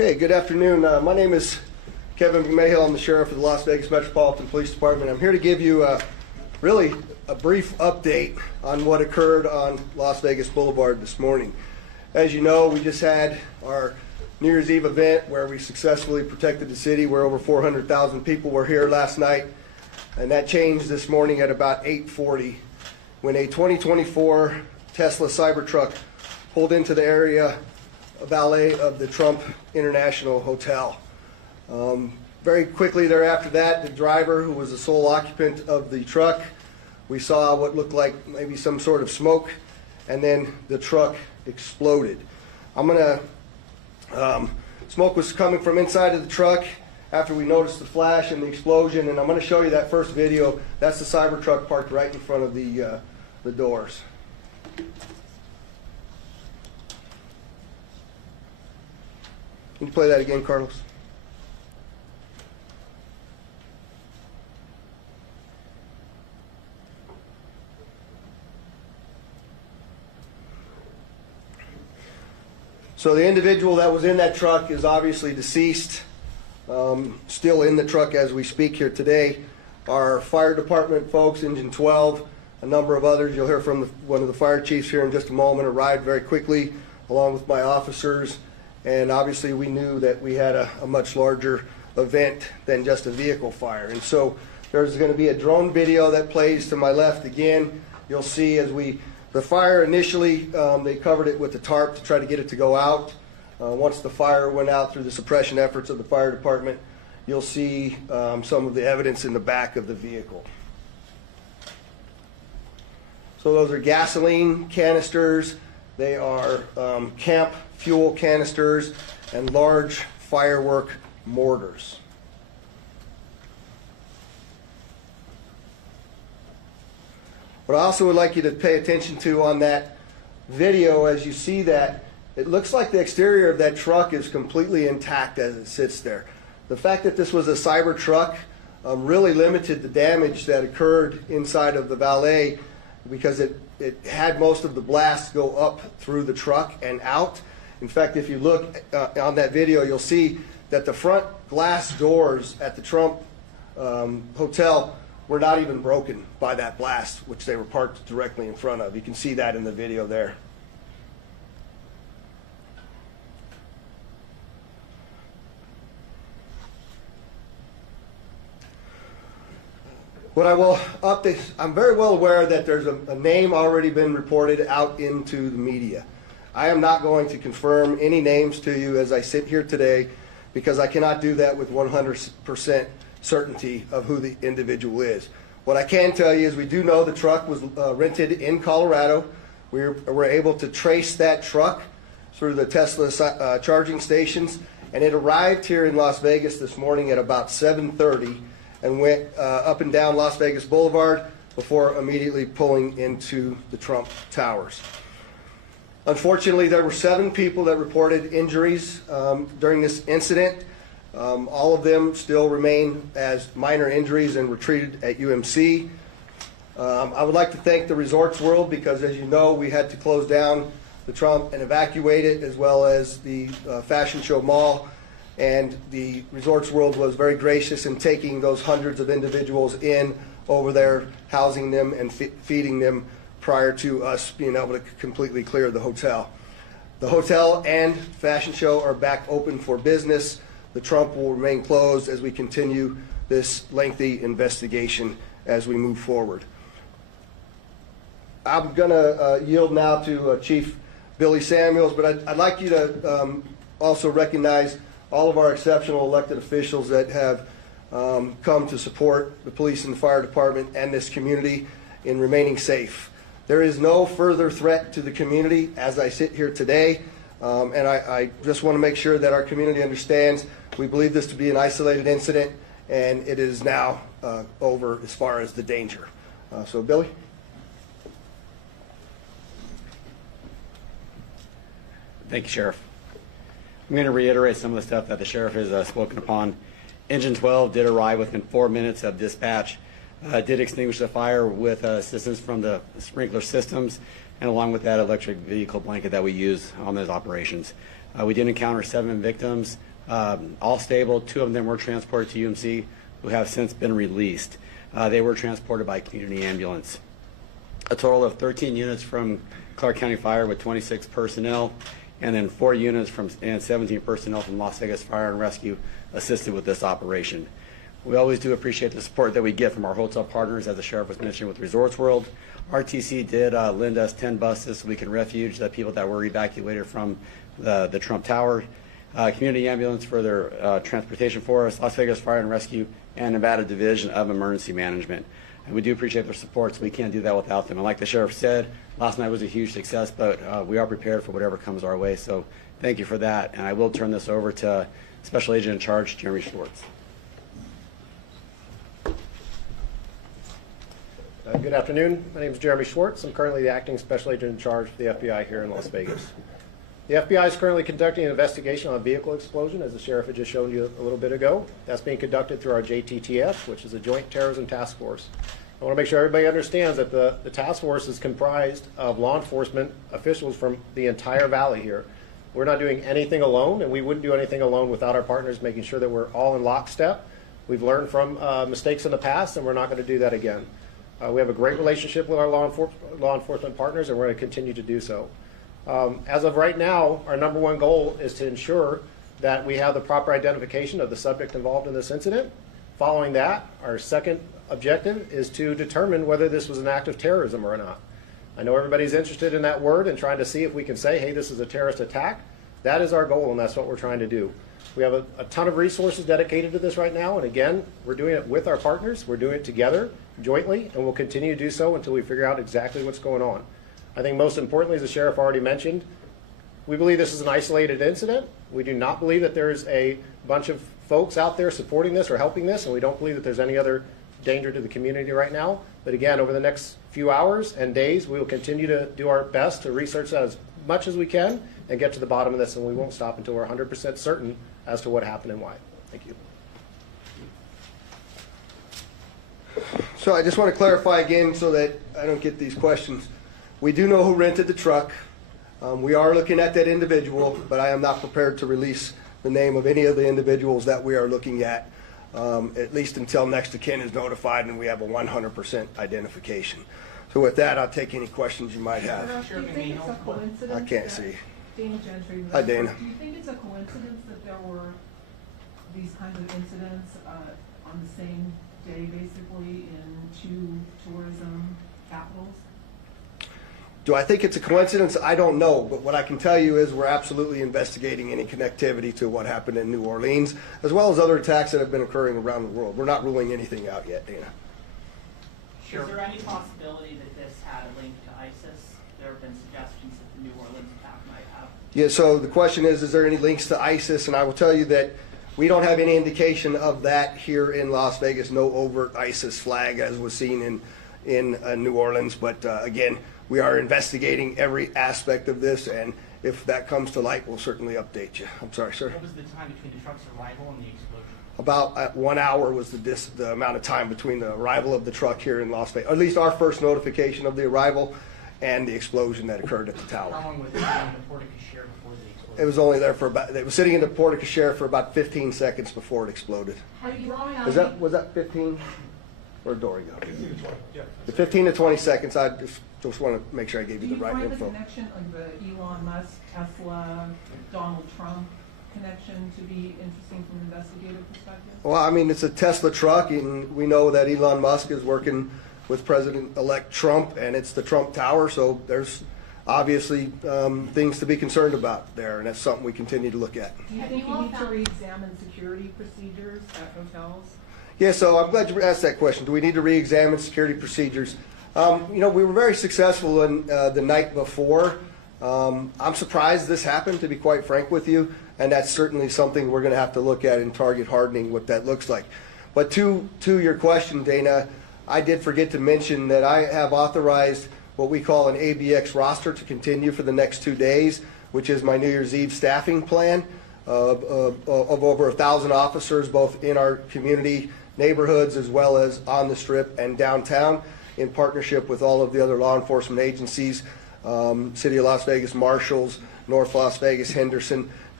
Okay, good afternoon. My name is Kevin McMahill. I'm the sheriff of the Las Vegas Metropolitan Police Department. I'm here to give you really a brief update on what occurred on Las Vegas Boulevard this morning. As you know, we just had our New Year's Eve event where we successfully protected the city, where over 400,000 people were here last night. And that changed this morning at about 8:40 when a 2024 Tesla Cybertruck pulled into the area valet of the Trump International Hotel. Very quickly thereafter that, the driver, who was the sole occupant of the truck, we saw what looked like maybe some sort of smoke, and then the truck exploded. Smoke was coming from inside of the truck after we noticed the flash and the explosion, and I'm going to show you that first video. That's the Cybertruck parked right in front of the doors. Can you play that again, Carlos? So the individual that was in that truck is obviously deceased, still in the truck as we speak here today. Our fire department folks, Engine 12, a number of others, you'll hear from one of the fire chiefs here in just a moment, arrived very quickly along with my officers. And obviously we knew that we had a much larger event than just a vehicle fire. And so there's going to be a drone video that plays to my left again. You'll see as the fire initially, they covered it with the tarp to try to get it to go out. Once the fire went out through the suppression efforts of the fire department, you'll see some of the evidence in the back of the vehicle. So those are gasoline canisters. They are camp fuel canisters and large firework mortars. What I also would like you to pay attention to on that video, as you see that, it looks like the exterior of that truck is completely intact as it sits there. The fact that this was a Cybertruck really limited the damage that occurred inside of the valet, because it had most of the blasts go up through the truck and out. In fact, if you look on that video, you'll see that the front glass doors at the Trump Hotel were not even broken by that blast, which they were parked directly in front of. You can see that in the video there. What I will update, I'm very well aware that there's a name already been reported out into the media. I am not going to confirm any names to you as I sit here today, because I cannot do that with 100% certainty of who the individual is. What I can tell you is we do know the truck was rented in Colorado. We were able to trace that truck through the Tesla charging stations, and it arrived here in Las Vegas this morning at about 7:30 and went up and down Las Vegas Boulevard before immediately pulling into the Trump Towers. Unfortunately, there were 7 people that reported injuries during this incident. All of them still remain as minor injuries and were treated at UMC. I would like to thank the Resorts World, because as you know, we had to close down the Trump and evacuate it, as well as the Fashion Show Mall. And the Resorts World was very gracious in taking those hundreds of individuals in over there, housing them and feeding them prior to us being able to completely clear the hotel. The hotel and Fashion Show are back open for business. The Trump will remain closed as we continue this lengthy investigation as we move forward. I'm going to yield now to Chief Billy Samuels, but I'd like you to also recognize all of our exceptional elected officials that have come to support the police and the fire department and this community in remaining safe. There is no further threat to the community as I sit here today, and I just want to make sure that our community understands we believe this to be an isolated incident, and it is now over as far as the danger. So, Billy? Thank you, Sheriff. I'm going to reiterate some of the stuff that the Sheriff has spoken upon. Engine 12 did arrive within 4 minutes of dispatch, did extinguish the fire with assistance from the sprinkler systems, and along with that electric vehicle blanket that we use on those operations. We did encounter 7 victims. all stable. 2 of them were transported to UMC, who have since been released. They were transported by community ambulance. A total of 13 units from Clark County Fire with 26 personnel, and then 4 units and 17 personnel from Las Vegas Fire and Rescue assisted with this operation. We always do appreciate the support that we get from our hotel partners, as the sheriff was mentioning with Resorts World. RTC did lend us 10 buses so we can refuge the people that were evacuated from the Trump Tower. Community ambulance for their transportation for us, Las Vegas Fire and Rescue, and Nevada Division of Emergency Management. And we do appreciate their support, so we can't do that without them. And like the sheriff said, last night was a huge success, but we are prepared for whatever comes our way. So thank you for that. And I will turn this over to Special Agent in Charge, Jeremy Schwartz. Good afternoon. My name is Jeremy Schwartz. I'm currently the Acting Special Agent in Charge for the FBI here in Las Vegas. The FBI is currently conducting an investigation on a vehicle explosion, as the sheriff had just shown you a little bit ago. That's being conducted through our JTTF, which is a Joint Terrorism Task Force. I want to make sure everybody understands that the task force is comprised of law enforcement officials from the entire valley here. We're not doing anything alone, and we wouldn't do anything alone without our partners, making sure that we're all in lockstep. We've learned from mistakes in the past, and we're not going to do that again. We have a great relationship with our law enforcement partners, and we're going to continue to do so. As of right now, our number one goal is to ensure that we have the proper identification of the subject involved in this incident. Following that, our second objective is to determine whether this was an act of terrorism or not. I know everybody's interested in that word and trying to see if we can say, hey, this is a terrorist attack. That is our goal, and that's what we're trying to do. We have a ton of resources dedicated to this right now, and again, we're doing it with our partners. We're doing it together, jointly, and we'll continue to do so until we figure out exactly what's going on. I think most importantly, as the sheriff already mentioned, we believe this is an isolated incident. We do not believe that there's a bunch of folks out there supporting this or helping this, and we don't believe that there's any other danger to the community right now. But again, over the next few hours and days, we will continue to do our best to research that as much as we can and get to the bottom of this, and we won't stop until we're 100% certain as to what happened and why. Thank you. So I just want to clarify again so that I don't get these questions. We do know who rented the truck. We are looking at that individual, but I am not prepared to release the name of any of the individuals that we are looking at least until next of kin is notified and we have a 100% identification. So with that, I'll take any questions you might have. Do you think it's a coincidence? I can't see. Dana Gentry. Hi, Dana. Do you think it's a coincidence that there were these kinds of incidents on the same day, basically, in 2 tourism capitals? Do I think it's a coincidence? I don't know, but what I can tell you is we're absolutely investigating any connectivity to what happened in New Orleans, as well as other attacks that have been occurring around the world. We're not ruling anything out yet, Dana. Sure. Is there any possibility that this had a link to ISIS? There have been suggestions that the New Orleans attack might have. Yeah, so the question is there any links to ISIS? And I will tell you that we don't have any indication of that here in Las Vegas, no overt ISIS flag as was seen in New Orleans. But again, we are investigating every aspect of this, and if that comes to light, we'll certainly update you. I'm sorry, sir. What was the time between the truck's arrival and the explosion? About 1 hour was the amount of time between the arrival of the truck here in Las Vegas, or at least our first notification of the arrival and the explosion that occurred at the tower. How long was it in the porte-cochere before the explosion? It was only there for it was sitting in the porte-cochere for about 15 seconds before it exploded. Was that 15? Where'd Dory go? 15 to 20, yeah. The 15 to 20 seconds, I just want to make sure I gave you the right info. Do you find the connection, like the Elon Musk, Tesla, Donald Trump connection to be interesting from an investigative perspective? Well, I mean, it's a Tesla truck, and we know that Elon Musk is working with President-elect Trump, and it's the Trump Tower, so there's obviously things to be concerned about there, and that's something we continue to look at. Do you think you need to re-examine security procedures at hotels? Yeah, so I'm glad you asked that question. Do we need to re-examine security procedures? We were very successful in the night before. I'm surprised this happened, to be quite frank with you, and that's certainly something we're going to have to look at in target hardening, what that looks like. But to your question, Dana, I did forget to mention that I have authorized what we call an ABX roster to continue for the next 2 days, which is my New Year's Eve staffing plan of over 1,000 officers, both in our community neighborhoods as well as on the Strip and downtown, in partnership with all of the other law enforcement agencies, City of Las Vegas Marshals, North Las Vegas, Henderson,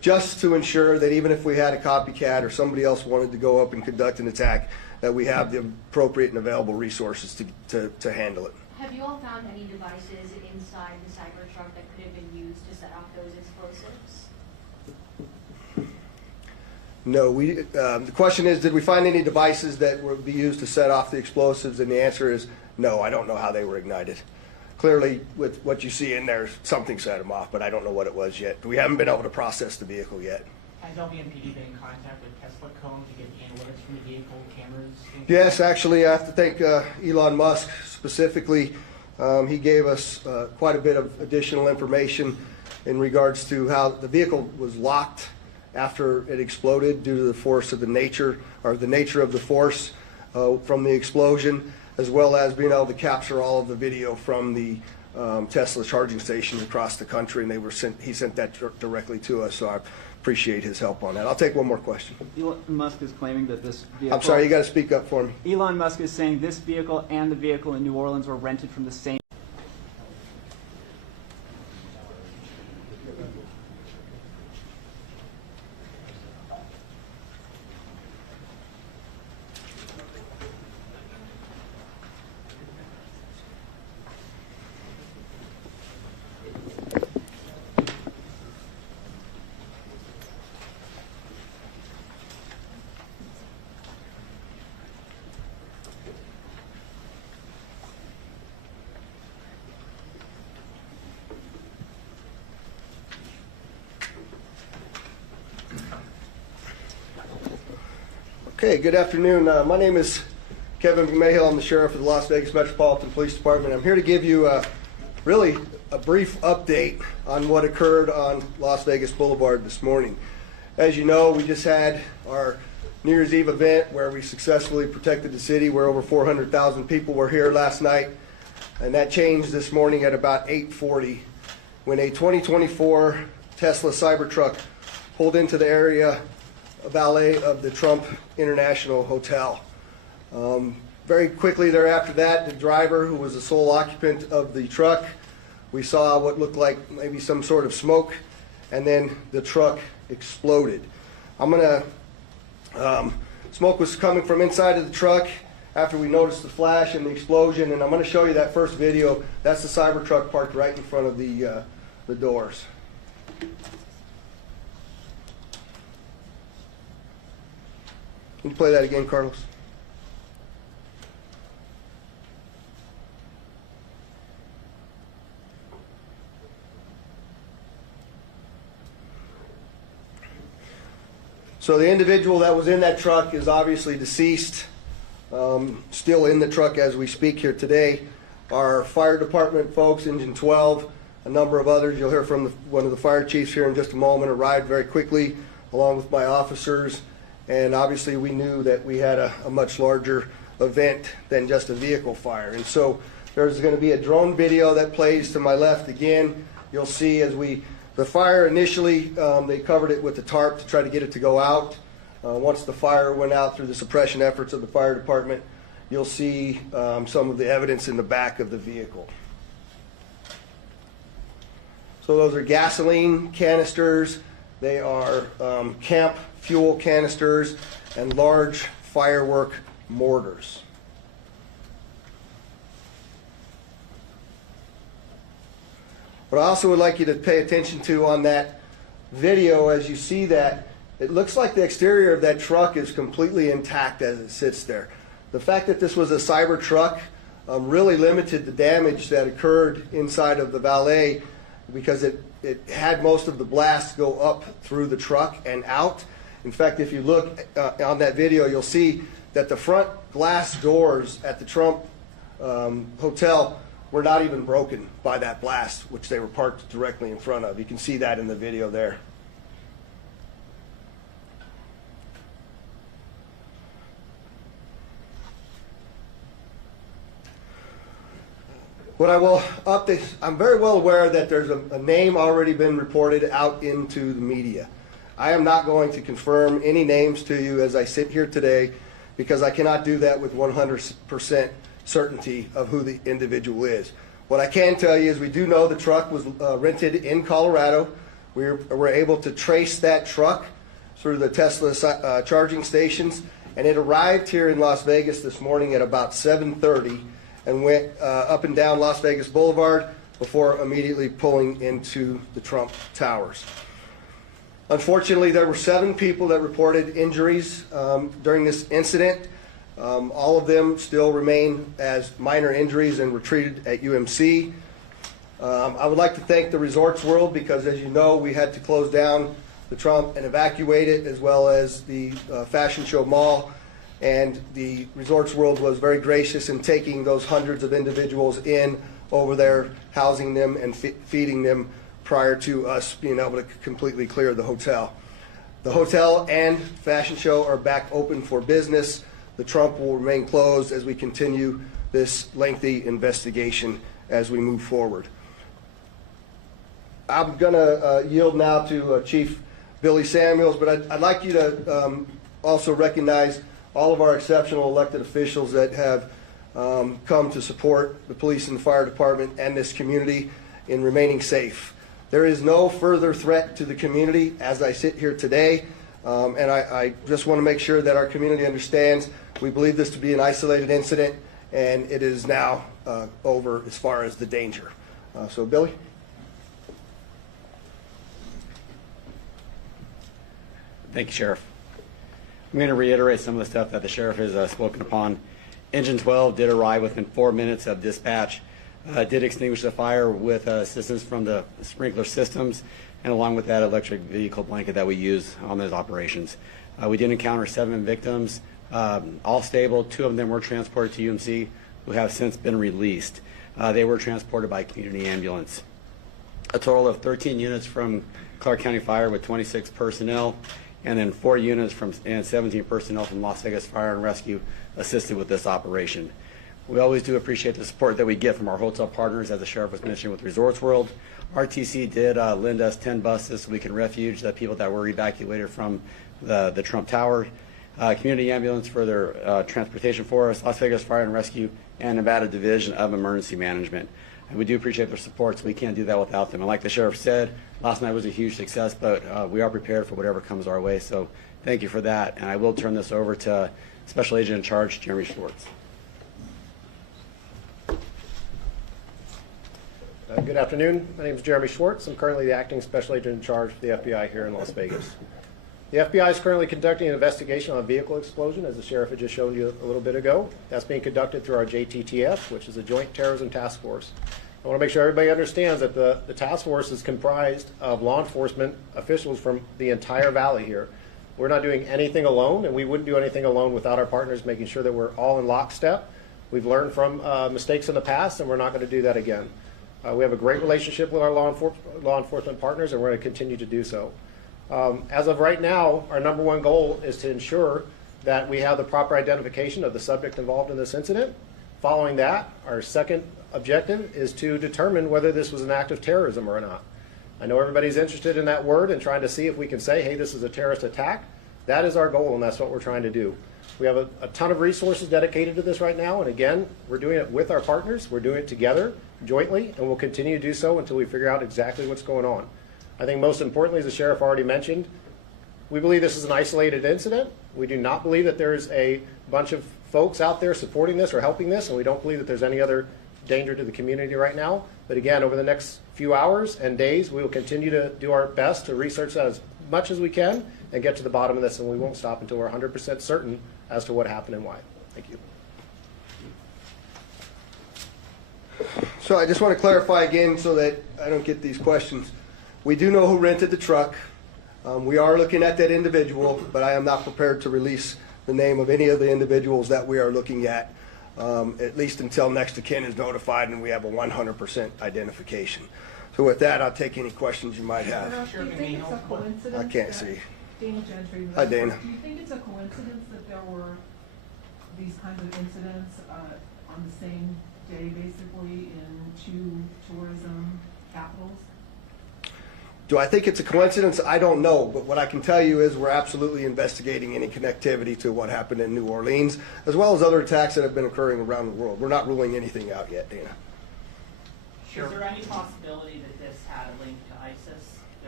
just to ensure that even if we had a copycat or somebody else wanted to go up and conduct an attack, that we have the appropriate and available resources to handle it. Have you all found any devices inside the Cybertruck that could have been used to set off those explosives? No, the question is, did we find any devices that would be used to set off the explosives? And the answer is no, I don't know how they were ignited. Clearly, with what you see in there, something set them off, but I don't know what it was yet. We haven't been able to process the vehicle yet. Has LBMPD been in contact with Tesla to get analytics from the vehicle, cameras? Yes, actually, I have to thank Elon Musk specifically. He gave us quite a bit of additional information in regards to how the vehicle was locked after it exploded due to the force of the nature of the force from the explosion, as well as being able to capture all of the video from the Tesla charging stations across the country, and he sent that directly to us. So I appreciate his help on that. I'll take one more question. Elon Musk is claiming that this vehicle... I'm sorry, you got to speak up for me. Elon Musk is saying this vehicle and the vehicle in New Orleans were rented from the same... Okay, good afternoon. My name is Kevin McMahill. I'm the sheriff of the Las Vegas Metropolitan Police Department. I'm here to give you really a brief update on what occurred on Las Vegas Boulevard this morning. As you know, we just had our New Year's Eve event where we successfully protected the city, where over 400,000 people were here last night. And that changed this morning at about 8:40 when a 2024 Tesla Cybertruck pulled into the area valet of the Trump International Hotel. Very quickly thereafter that, the driver, who was the sole occupant of the truck, we saw what looked like maybe some sort of smoke, and then the truck exploded. Smoke was coming from inside of the truck after we noticed the flash and the explosion, and I'm going to show you that first video. That's the Cybertruck parked right in front of the doors. Can you play that again, Carlos? So the individual that was in that truck is obviously deceased, still in the truck as we speak here today. Our fire department folks, Engine 12, a number of others, you'll hear from one of the fire chiefs here in just a moment, arrived very quickly along with my officers. And obviously we knew that we had a much larger event than just a vehicle fire. And so there's going to be a drone video that plays to my left again. You'll see as the fire initially, they covered it with the tarp to try to get it to go out. Once the fire went out through the suppression efforts of the fire department, you'll see some of the evidence in the back of the vehicle. So those are gasoline canisters. They are camp fuel canisters and large firework mortars. What I also would like you to pay attention to on that video, as you see that, it looks like the exterior of that truck is completely intact as it sits there. The fact that this was a Cybertruck really limited the damage that occurred inside of the valet, because it had most of the blast go up through the truck and out. In fact, if you look on that video, you'll see that the front glass doors at the Trump Hotel were not even broken by that blast, which they were parked directly in front of. You can see that in the video there. What I will update, I'm very well aware that there's a name already been reported out into the media. I am not going to confirm any names to you as I sit here today, because I cannot do that with 100% certainty of who the individual is. What I can tell you is we do know the truck was rented in Colorado. We were able to trace that truck through the Tesla charging stations, and it arrived here in Las Vegas this morning at about 7:30 and went up and down Las Vegas Boulevard before immediately pulling into the Trump Towers. Unfortunately, there were 7 people that reported injuries during this incident. All of them still remain as minor injuries and were treated at UMC. I would like to thank the Resorts World because, as you know, we had to close down the Trump and evacuate it, as well as the Fashion Show Mall. And the Resorts World was very gracious in taking those hundreds of individuals in over there, housing them and feeding them prior to us being able to completely clear the hotel. The hotel and Fashion Show are back open for business. The Trump will remain closed as we continue this lengthy investigation as we move forward. I'm going to yield now to Chief Billy Samuels, but I'd like you to also recognize all of our exceptional elected officials that have come to support the police and the fire department and this community in remaining safe. There is no further threat to the community as I sit here today, and I just want to make sure that our community understands we believe this to be an isolated incident, and it is now over as far as the danger. So, Billy? Thank you, Sheriff. I'm going to reiterate some of the stuff that the Sheriff has spoken upon. Engine 12 did arrive within 4 minutes of dispatch, did extinguish the fire with assistance from the sprinkler systems, and along with that electric vehicle blanket that we use on those operations. We did encounter 7 victims, all stable. 2 of them were transported to UMC, who have since been released. They were transported by community ambulance. A total of 13 units from Clark County Fire with 26 personnel, and then 4 units and 17 personnel from Las Vegas Fire and Rescue assisted with this operation. We always do appreciate the support that we get from our hotel partners, as the Sheriff was mentioning with Resorts World. RTC did lend us 10 buses so we can refuge the people that were evacuated from the Trump Tower. Community ambulance for their transportation for us, Las Vegas Fire and Rescue, and Nevada Division of Emergency Management. And we do appreciate their support, so we can't do that without them. And like the Sheriff said, last night was a huge success, but we are prepared for whatever comes our way. So thank you for that. And I will turn this over to Special Agent in Charge, Jeremy Schwartz. Good afternoon. My name is Jeremy Schwartz. I'm currently the Acting Special Agent in Charge for the FBI here in Las Vegas. The FBI is currently conducting an investigation on a vehicle explosion, as the Sheriff had just shown you a little bit ago. That's being conducted through our JTTF, which is a Joint Terrorism Task Force. I want to make sure everybody understands that the task force is comprised of law enforcement officials from the entire valley here. We're not doing anything alone, and we wouldn't do anything alone without our partners, making sure that we're all in lockstep. We've learned from mistakes in the past, and we're not going to do that again. We have a great relationship with our law enforcement partners, and we're going to continue to do so. As of right now, our number one goal is to ensure that we have the proper identification of the subject involved in this incident. Following that, our second objective is to determine whether this was an act of terrorism or not. I know everybody's interested in that word and trying to see if we can say, hey, this is a terrorist attack. That is our goal, and that's what we're trying to do. We have a ton of resources dedicated to this right now, and again, we're doing it with our partners. We're doing it together, jointly, and we'll continue to do so until we figure out exactly what's going on. I think most importantly, as the Sheriff already mentioned, we believe this is an isolated incident. We do not believe that there's a bunch of folks out there supporting this or helping this, and we don't believe that there's any other danger to the community right now. But again, over the next few hours and days, we will continue to do our best to research that as much as we can and get to the bottom of this, and we won't stop until we're 100% certain as to what happened and why. Thank you. So I just want to clarify again so that I don't get these questions. We do know who rented the truck. We are looking at that individual, but I am not prepared to release the name of any of the individuals that we are looking at least until next of kin is notified and we have a 100% identification. So with that, I'll take any questions you might have. Do you think it's a coincidence? I can't see. Dana Gentry. Hi, Dana. Do you think it's a coincidence that there were these kinds of incidents on the same day, basically, in 2 tourism capitals? Do I think it's a coincidence? I don't know, but what I can tell you is we're absolutely investigating any connectivity to what happened in New Orleans, as well as other attacks that have been occurring around the world. We're not ruling anything out yet, Dana. Sure. Is there any possibility that this had a link to ISIS? There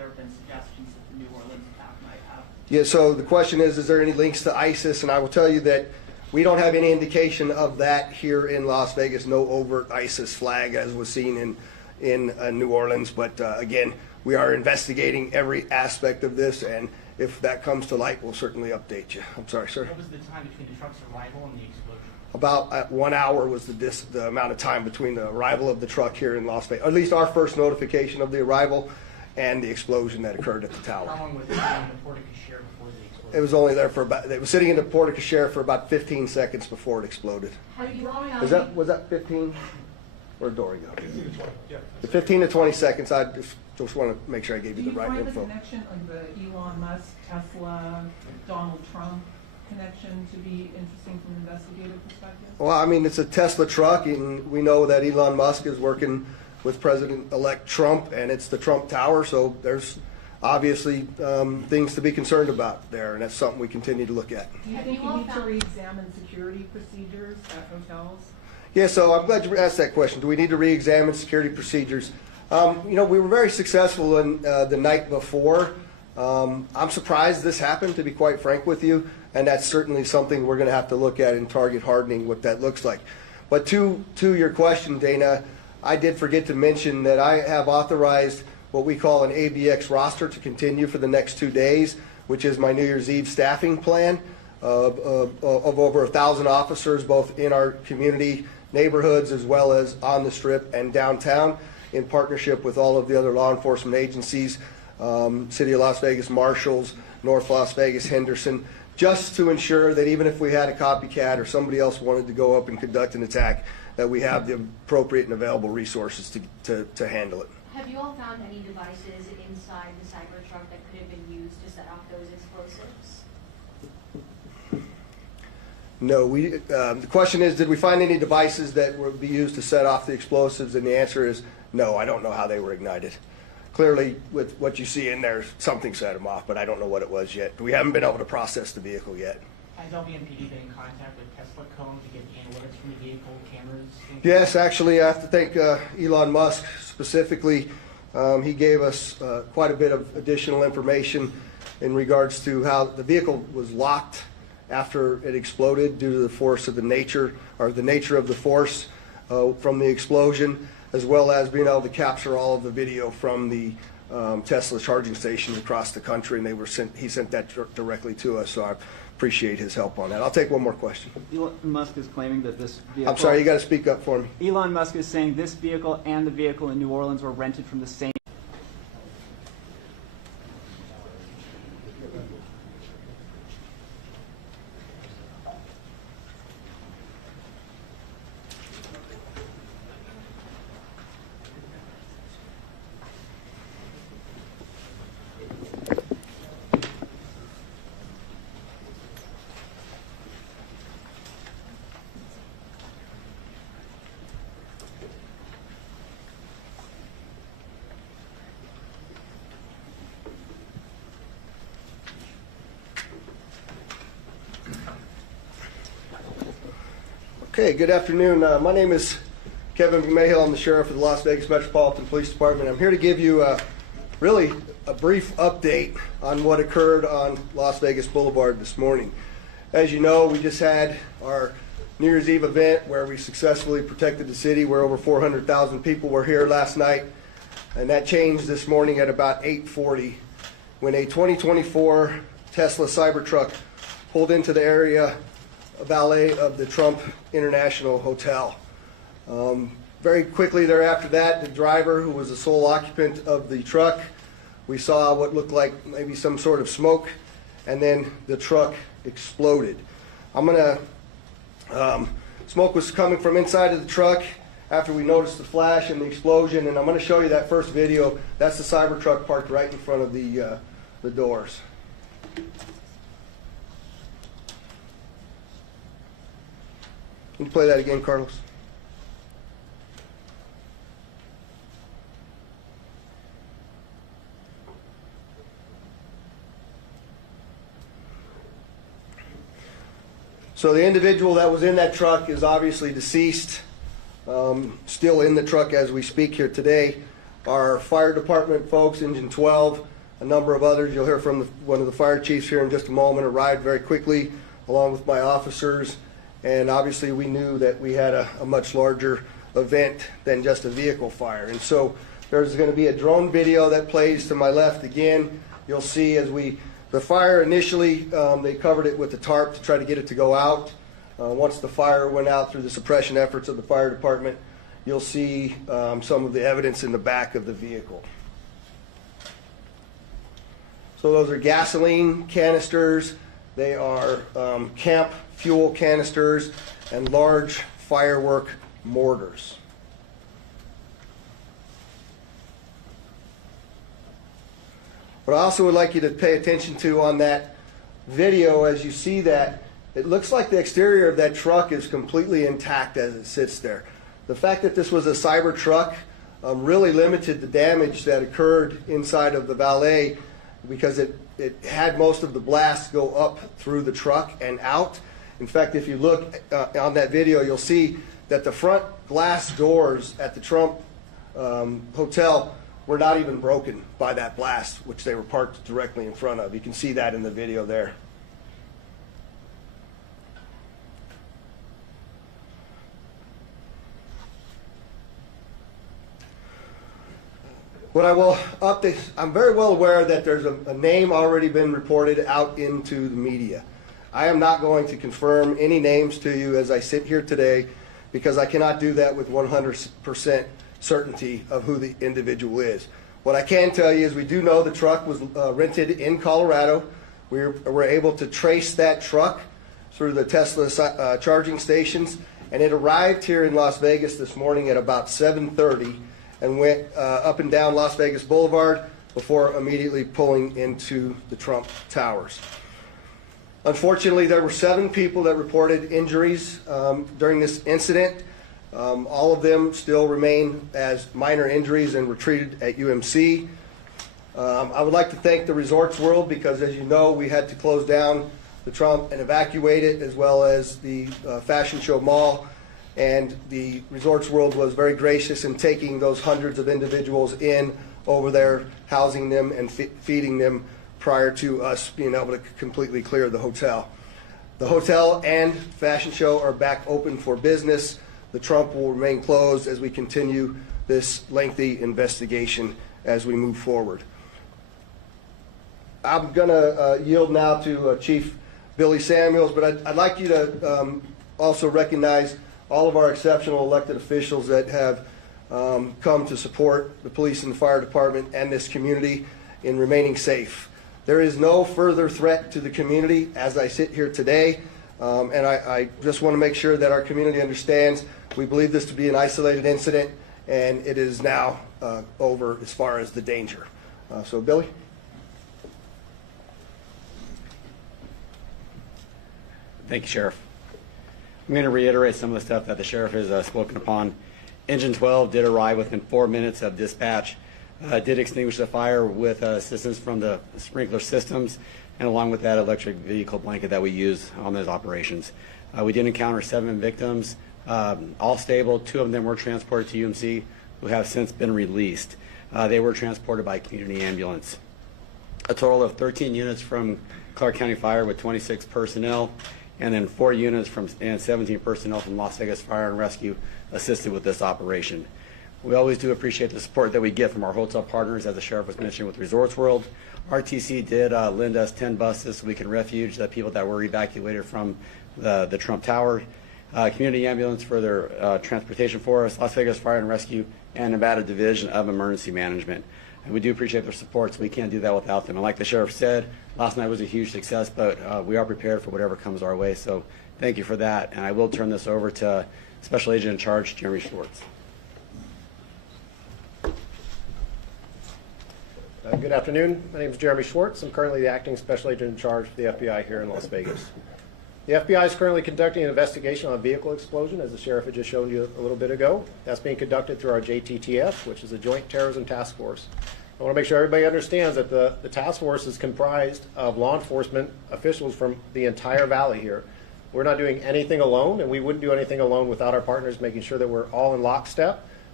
there have been suggestions that the New Orleans attack might have. Yeah, so the question is there any links to ISIS? And I will tell you that we don't have any indication of that here in Las Vegas, no overt ISIS flag as was seen in New Orleans. But again, we are investigating every aspect of this, and if that comes to light, we'll certainly update you. I'm sorry, sir. What was the time between the truck's arrival and the explosion? About 1 hour was the amount of time between the arrival of the truck here in Las Vegas, at least our first notification of the arrival and the explosion that occurred at the tower. How long was it in the porte-cochere before the explosion? It was only there for about, it was sitting in the porte-cochere for about 15 seconds before it exploded. Have you all Was found, that 15? Where'd Dory go? The 15 to 20 seconds. I just want to make sure I gave you the right Do you info. find the connection of the Elon Musk, Tesla, Donald Trump connection to be interesting from an investigative perspective? Well, I mean, it's a Tesla truck, and we know that Elon Musk is working with President-elect Trump, and it's the Trump Tower, so there's obviously things to be concerned about there, and that's something we continue to look at. Do you Have think you you all need to found- re-examine security procedures at hotels? Yeah, so I'm glad you asked that question. Do we need to re-examine security procedures? We were very successful in the night before. I'm surprised this happened, to be quite frank with you, and that's certainly something we're going to have to look at in target hardening, what that looks like. But to your question, Dana, I did forget to mention that I have authorized what we call an ABX roster to continue for the next 2 days, which is my New Year's Eve staffing plan of over 1,000 officers, both in our community neighborhoods as well as on the Strip and downtown, in partnership with all of the other law enforcement agencies, City of Las Vegas Marshals, North Las Vegas, Henderson, just to ensure that even if we had a copycat or somebody else wanted to go up and conduct an attack, that we have the appropriate and available resources to handle it. have you all found any devices inside the Cybertruck that could have been used to set off those explosives? No, the question is, did we find any devices that would be used to set off the explosives? And the answer is no, I don't know how they were ignited. Clearly, with what you see in there, something set them off, but I don't know what it was yet. We haven't been able to process the vehicle yet. Has LVMPD been in contact with Tesla Cone to get analytics from the vehicle, cameras? Yes, actually, I have to thank Elon Musk specifically. He gave us quite a bit of additional information in regards to how the vehicle was locked after it exploded due to the force of the nature of the force from the explosion, as well as being able to capture all of the video from the Tesla charging stations across the country, and he sent that directly to us, so I appreciate his help on that. I'll take one more question. Elon Musk is claiming that this vehicle... I'm sorry, you got to speak up for me. Elon Musk is saying this vehicle and the vehicle in New Orleans were rented from the same... Okay, good afternoon. My name is Kevin McMahill. I'm the sheriff of the Las Vegas Metropolitan Police Department. I'm here to give you really a brief update on what occurred on Las Vegas Boulevard this morning. As you know, we just had our New Year's Eve event where we successfully protected the city, where over 400,000 people were here last night, and that changed this morning at about 8:40 when a 2024 Tesla Cybertruck pulled into the area valet of the Trump International Hotel. Very quickly thereafter that, the driver, who was the sole occupant of the truck, we saw what looked like maybe some sort of smoke, and then the truck exploded. Smoke was coming from inside of the truck after we noticed the flash and the explosion, and I'm going to show you that first video. That's the Cybertruck parked right in front of the doors. Can you play that again, Carlos? So the individual that was in that truck is obviously deceased, still in the truck as we speak here today. our fire department folks, Engine 12, a number of others. You'll hear from one of the fire chiefs here in just a moment, arrived very quickly along with my officers. And obviously we knew that we had a much larger event than just a vehicle fire. And so there's going to be a drone video that plays to my left again. You'll see as the fire initially, they covered it with the tarp to try to get it to go out. Once the fire went out through the suppression efforts of the fire department, you'll see some of the evidence in the back of the vehicle. So those are gasoline canisters. They are camp fuel canisters and large firework mortars. What I also would like you to pay attention to on that video, as you see that, it looks like the exterior of that truck is completely intact as it sits there. The fact that this was a Cybertruck really limited the damage that occurred inside of the valet, because it had most of the blasts go up through the truck and out. In fact, if you look on that video, you'll see that the front glass doors at the Trump hotel were not even broken by that blast, which they were parked directly in front of. You can see that in the video there. What I will update, I'm very well aware that there's a name already been reported out into the media. I am not going to confirm any names to you as I sit here today, because I cannot do that with 100% certainty of who the individual is. What I can tell you is we do know the truck was rented in Colorado. We were able to trace that truck through the Tesla charging stations, and it arrived here in Las Vegas this morning at about 7:30 and went up and down Las Vegas Boulevard before immediately pulling into the Trump Towers. Unfortunately, there were 7 people that reported injuries during this incident. All of them still remain as minor injuries and were treated at UMC. I would like to thank the Resorts World, because as you know, we had to close down the Trump and evacuate it, as well as the Fashion Show Mall. And the Resorts World was very gracious in taking those hundreds of individuals in over there, housing them and feeding them prior to us being able to completely clear the hotel. The hotel and Fashion Show are back open for business. The Trump will remain closed as we continue this lengthy investigation as we move forward. I'm going to yield now to Chief Billy Samuels, but I'd like you to also recognize all of our exceptional elected officials that have come to support the police and the fire department and this community in remaining safe. There is no further threat to the community as I sit here today, and I just want to make sure that our community understands we believe this to be an isolated incident, and it is now over as far as the danger. So, Billy? Thank you, Sheriff. I'm going to reiterate some of the stuff that the Sheriff has spoken upon. Engine 12 did arrive within 4 minutes of dispatch, did extinguish the fire with assistance from the sprinkler systems, and along with that electric vehicle blanket that we use on those operations. We did encounter 7 victims, all stable. 2 of them were transported to UMC, who have since been released. They were transported by community ambulance. A total of 13 units from Clark County Fire with 26 personnel, and then 4 units and 17 personnel from Las Vegas Fire and Rescue assisted with this operation. We always do appreciate the support that we get from our hotel partners, as the Sheriff was mentioning with Resorts World. RTC did lend us 10 buses so we can refuge the people that were evacuated from the Trump Tower. Community Ambulance for their transportation for us, Las Vegas Fire and Rescue, and Nevada Division of Emergency Management. And we do appreciate their support, so we can't do that without them. And like the Sheriff said, last night was a huge success, but we are prepared for whatever comes our way. So thank you for that. And I will turn this over to Special Agent in Charge, Jeremy Schwartz. Good afternoon. My name is Jeremy Schwartz. I'm currently the Acting Special Agent in Charge for the FBI here in Las Vegas. The FBI is currently conducting an investigation on a vehicle explosion, as the Sheriff had just shown you a little bit ago. That's being conducted through our JTTF, which is a Joint Terrorism Task Force. I want to make sure everybody understands that the task force is comprised of law enforcement officials from the entire valley here. We're not doing anything alone, and we wouldn't do anything alone without our partners making sure that we're all in lockstep.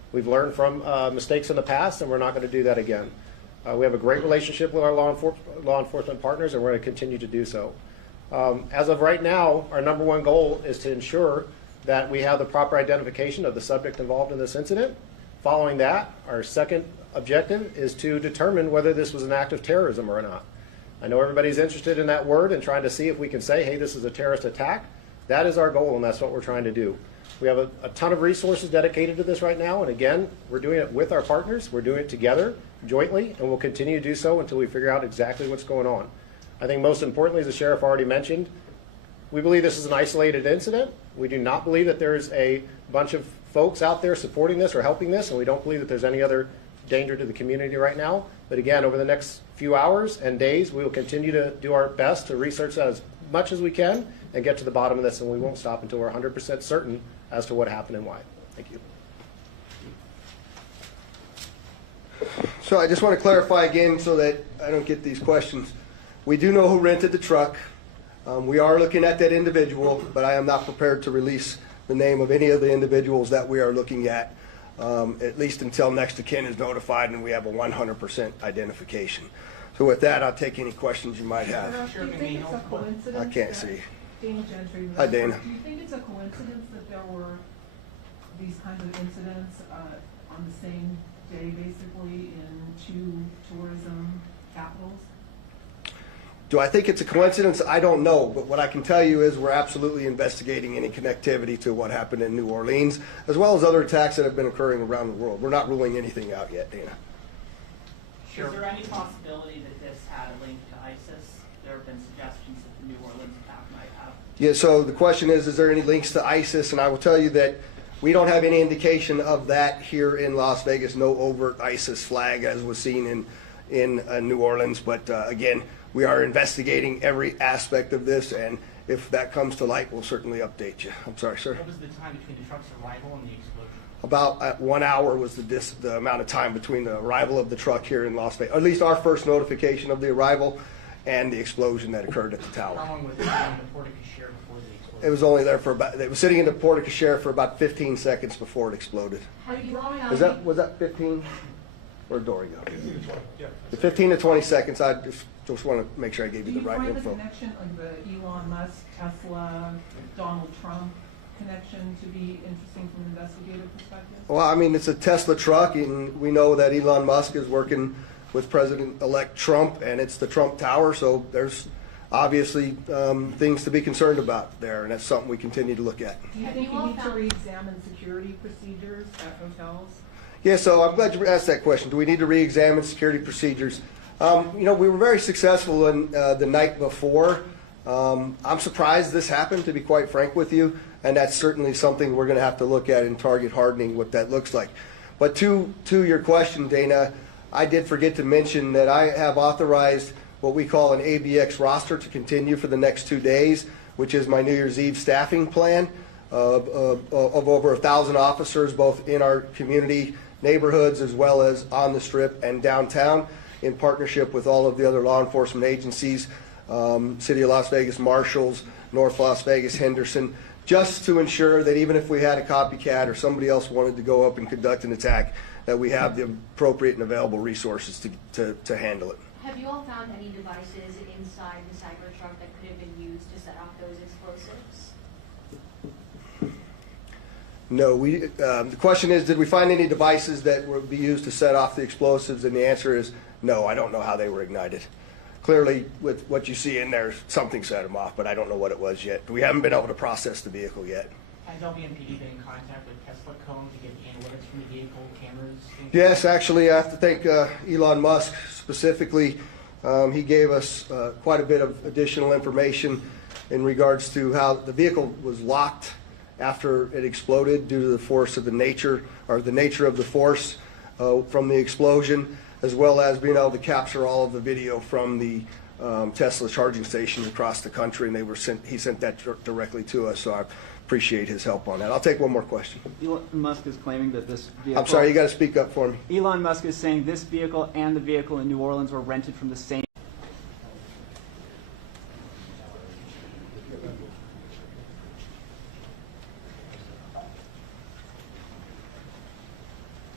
We've learned from mistakes in the past, and we're not going to do that again. We have a great relationship with our law enforcement partners, and we're going to continue to do so. As of right now, our number one goal is to ensure that we have the proper identification of the subject involved in this incident. Following that, our second objective is to determine whether this was an act of terrorism or not. I know everybody's interested in that word and trying to see if we can say, hey, this is a terrorist attack. That is our goal, and that's what we're trying to do. We have a ton of resources dedicated to this right now, and again, we're doing it with our partners. We're doing it together, jointly, and we'll continue to do so until we figure out exactly what's going on. I think most importantly, as the sheriff already mentioned, we believe this is an isolated incident. We do not believe that there's a bunch of folks out there supporting this or helping this, and we don't believe that there's any other danger to the community right now. But again, over the next few hours and days, we will continue to do our best to research that as much as we can and get to the bottom of this, and we won't stop until we're 100% certain as to what happened and why. Thank you. So I just want to clarify again so that I don't get these questions. We do know who rented the truck. We are looking at that individual, but I am not prepared to release the name of any of the individuals that we are looking at least until next of kin is notified and we have a 100% identification. So with that, I'll take any questions you might have. Do you think it's a coincidence? I can't see. Dana Gentry. Hi, Dana. Do you think it's a coincidence that there were these kinds of incidents on the same day, basically, in two tourism capitals? Do I think it's a coincidence? I don't know, but what I can tell you is we're absolutely investigating any connectivity to what happened in New Orleans, as well as other attacks that have been occurring around the world. We're not ruling anything out yet, Dana. Sure. Is there any possibility that this had a link to ISIS? There have been suggestions that the New Orleans attack might have. Yeah, so the question is there any links to ISIS? And I will tell you that we don't have any indication of that here in Las Vegas, no overt ISIS flag as was seen in New Orleans. But again, we are investigating every aspect of this, and if that comes to light, we'll certainly update you. I'm sorry, sir. What was the time between the truck's arrival and the explosion? About 1 hour was the amount of time between the arrival of the truck here in Las Vegas, or at least our first notification of the arrival and the explosion that occurred at the tower. How long was it in the porte-cochere before the explosion? It was only there for about, it was sitting in the porte-cochere for about 15 seconds before it exploded. Was that 15? Where'd Dory go? The 15 to 20 seconds. I just want to make sure I gave you the right info. Do you find the connection, like the Elon Musk, Tesla, Donald Trump connection to be interesting from an investigative perspective? Well, I mean, it's a Tesla truck, and we know that Elon Musk is working with President-elect Trump, and it's the Trump Tower, so there's obviously things to be concerned about there, and that's something we continue to look at. Do you think you need to re-examine security procedures at hotels? Yeah, so I'm glad you asked that question. Do we need to re-examine security procedures? You know, we were very successful in the night before. I'm surprised this happened, to be quite frank with you, and that's certainly something we're going to have to look at in target hardening, what that looks like. But to your question, Dana, I did forget to mention that I have authorized what we call an ABX roster to continue for the next 2 days, which is my New Year's Eve staffing plan of over 1,000 officers, both in our community neighborhoods as well as on the Strip and downtown, in partnership with all of the other law enforcement agencies, City of Las Vegas Marshals, North Las Vegas, Henderson, just to ensure that even if we had a copycat or somebody else wanted to go up and conduct an attack, that we have the appropriate and available resources to handle it. Have you all found any devices inside the Cybertruck that could have been used to set off those explosives? No, the question is, did we find any devices that would be used to set off the explosives? And the answer is no, I don't know how they were ignited. Clearly, with what you see in there, something set them off, but I don't know what it was yet. We haven't been able to process the vehicle yet. Has LVMPD been in contact with Tesla to get the analytics from the vehicle, cameras? Yes, actually, I have to thank Elon Musk specifically. He gave us quite a bit of additional information in regards to how the vehicle was locked after it exploded due to the force of the nature of the force from the explosion, as well as being able to capture all of the video from the Tesla charging stations across the country, and he sent that directly to us, so I appreciate his help on that. I'll take one more question. Elon Musk is claiming that this vehicle... I'm sorry, you got to speak up for me. Elon Musk is saying this vehicle and the vehicle in New Orleans were rented from the same...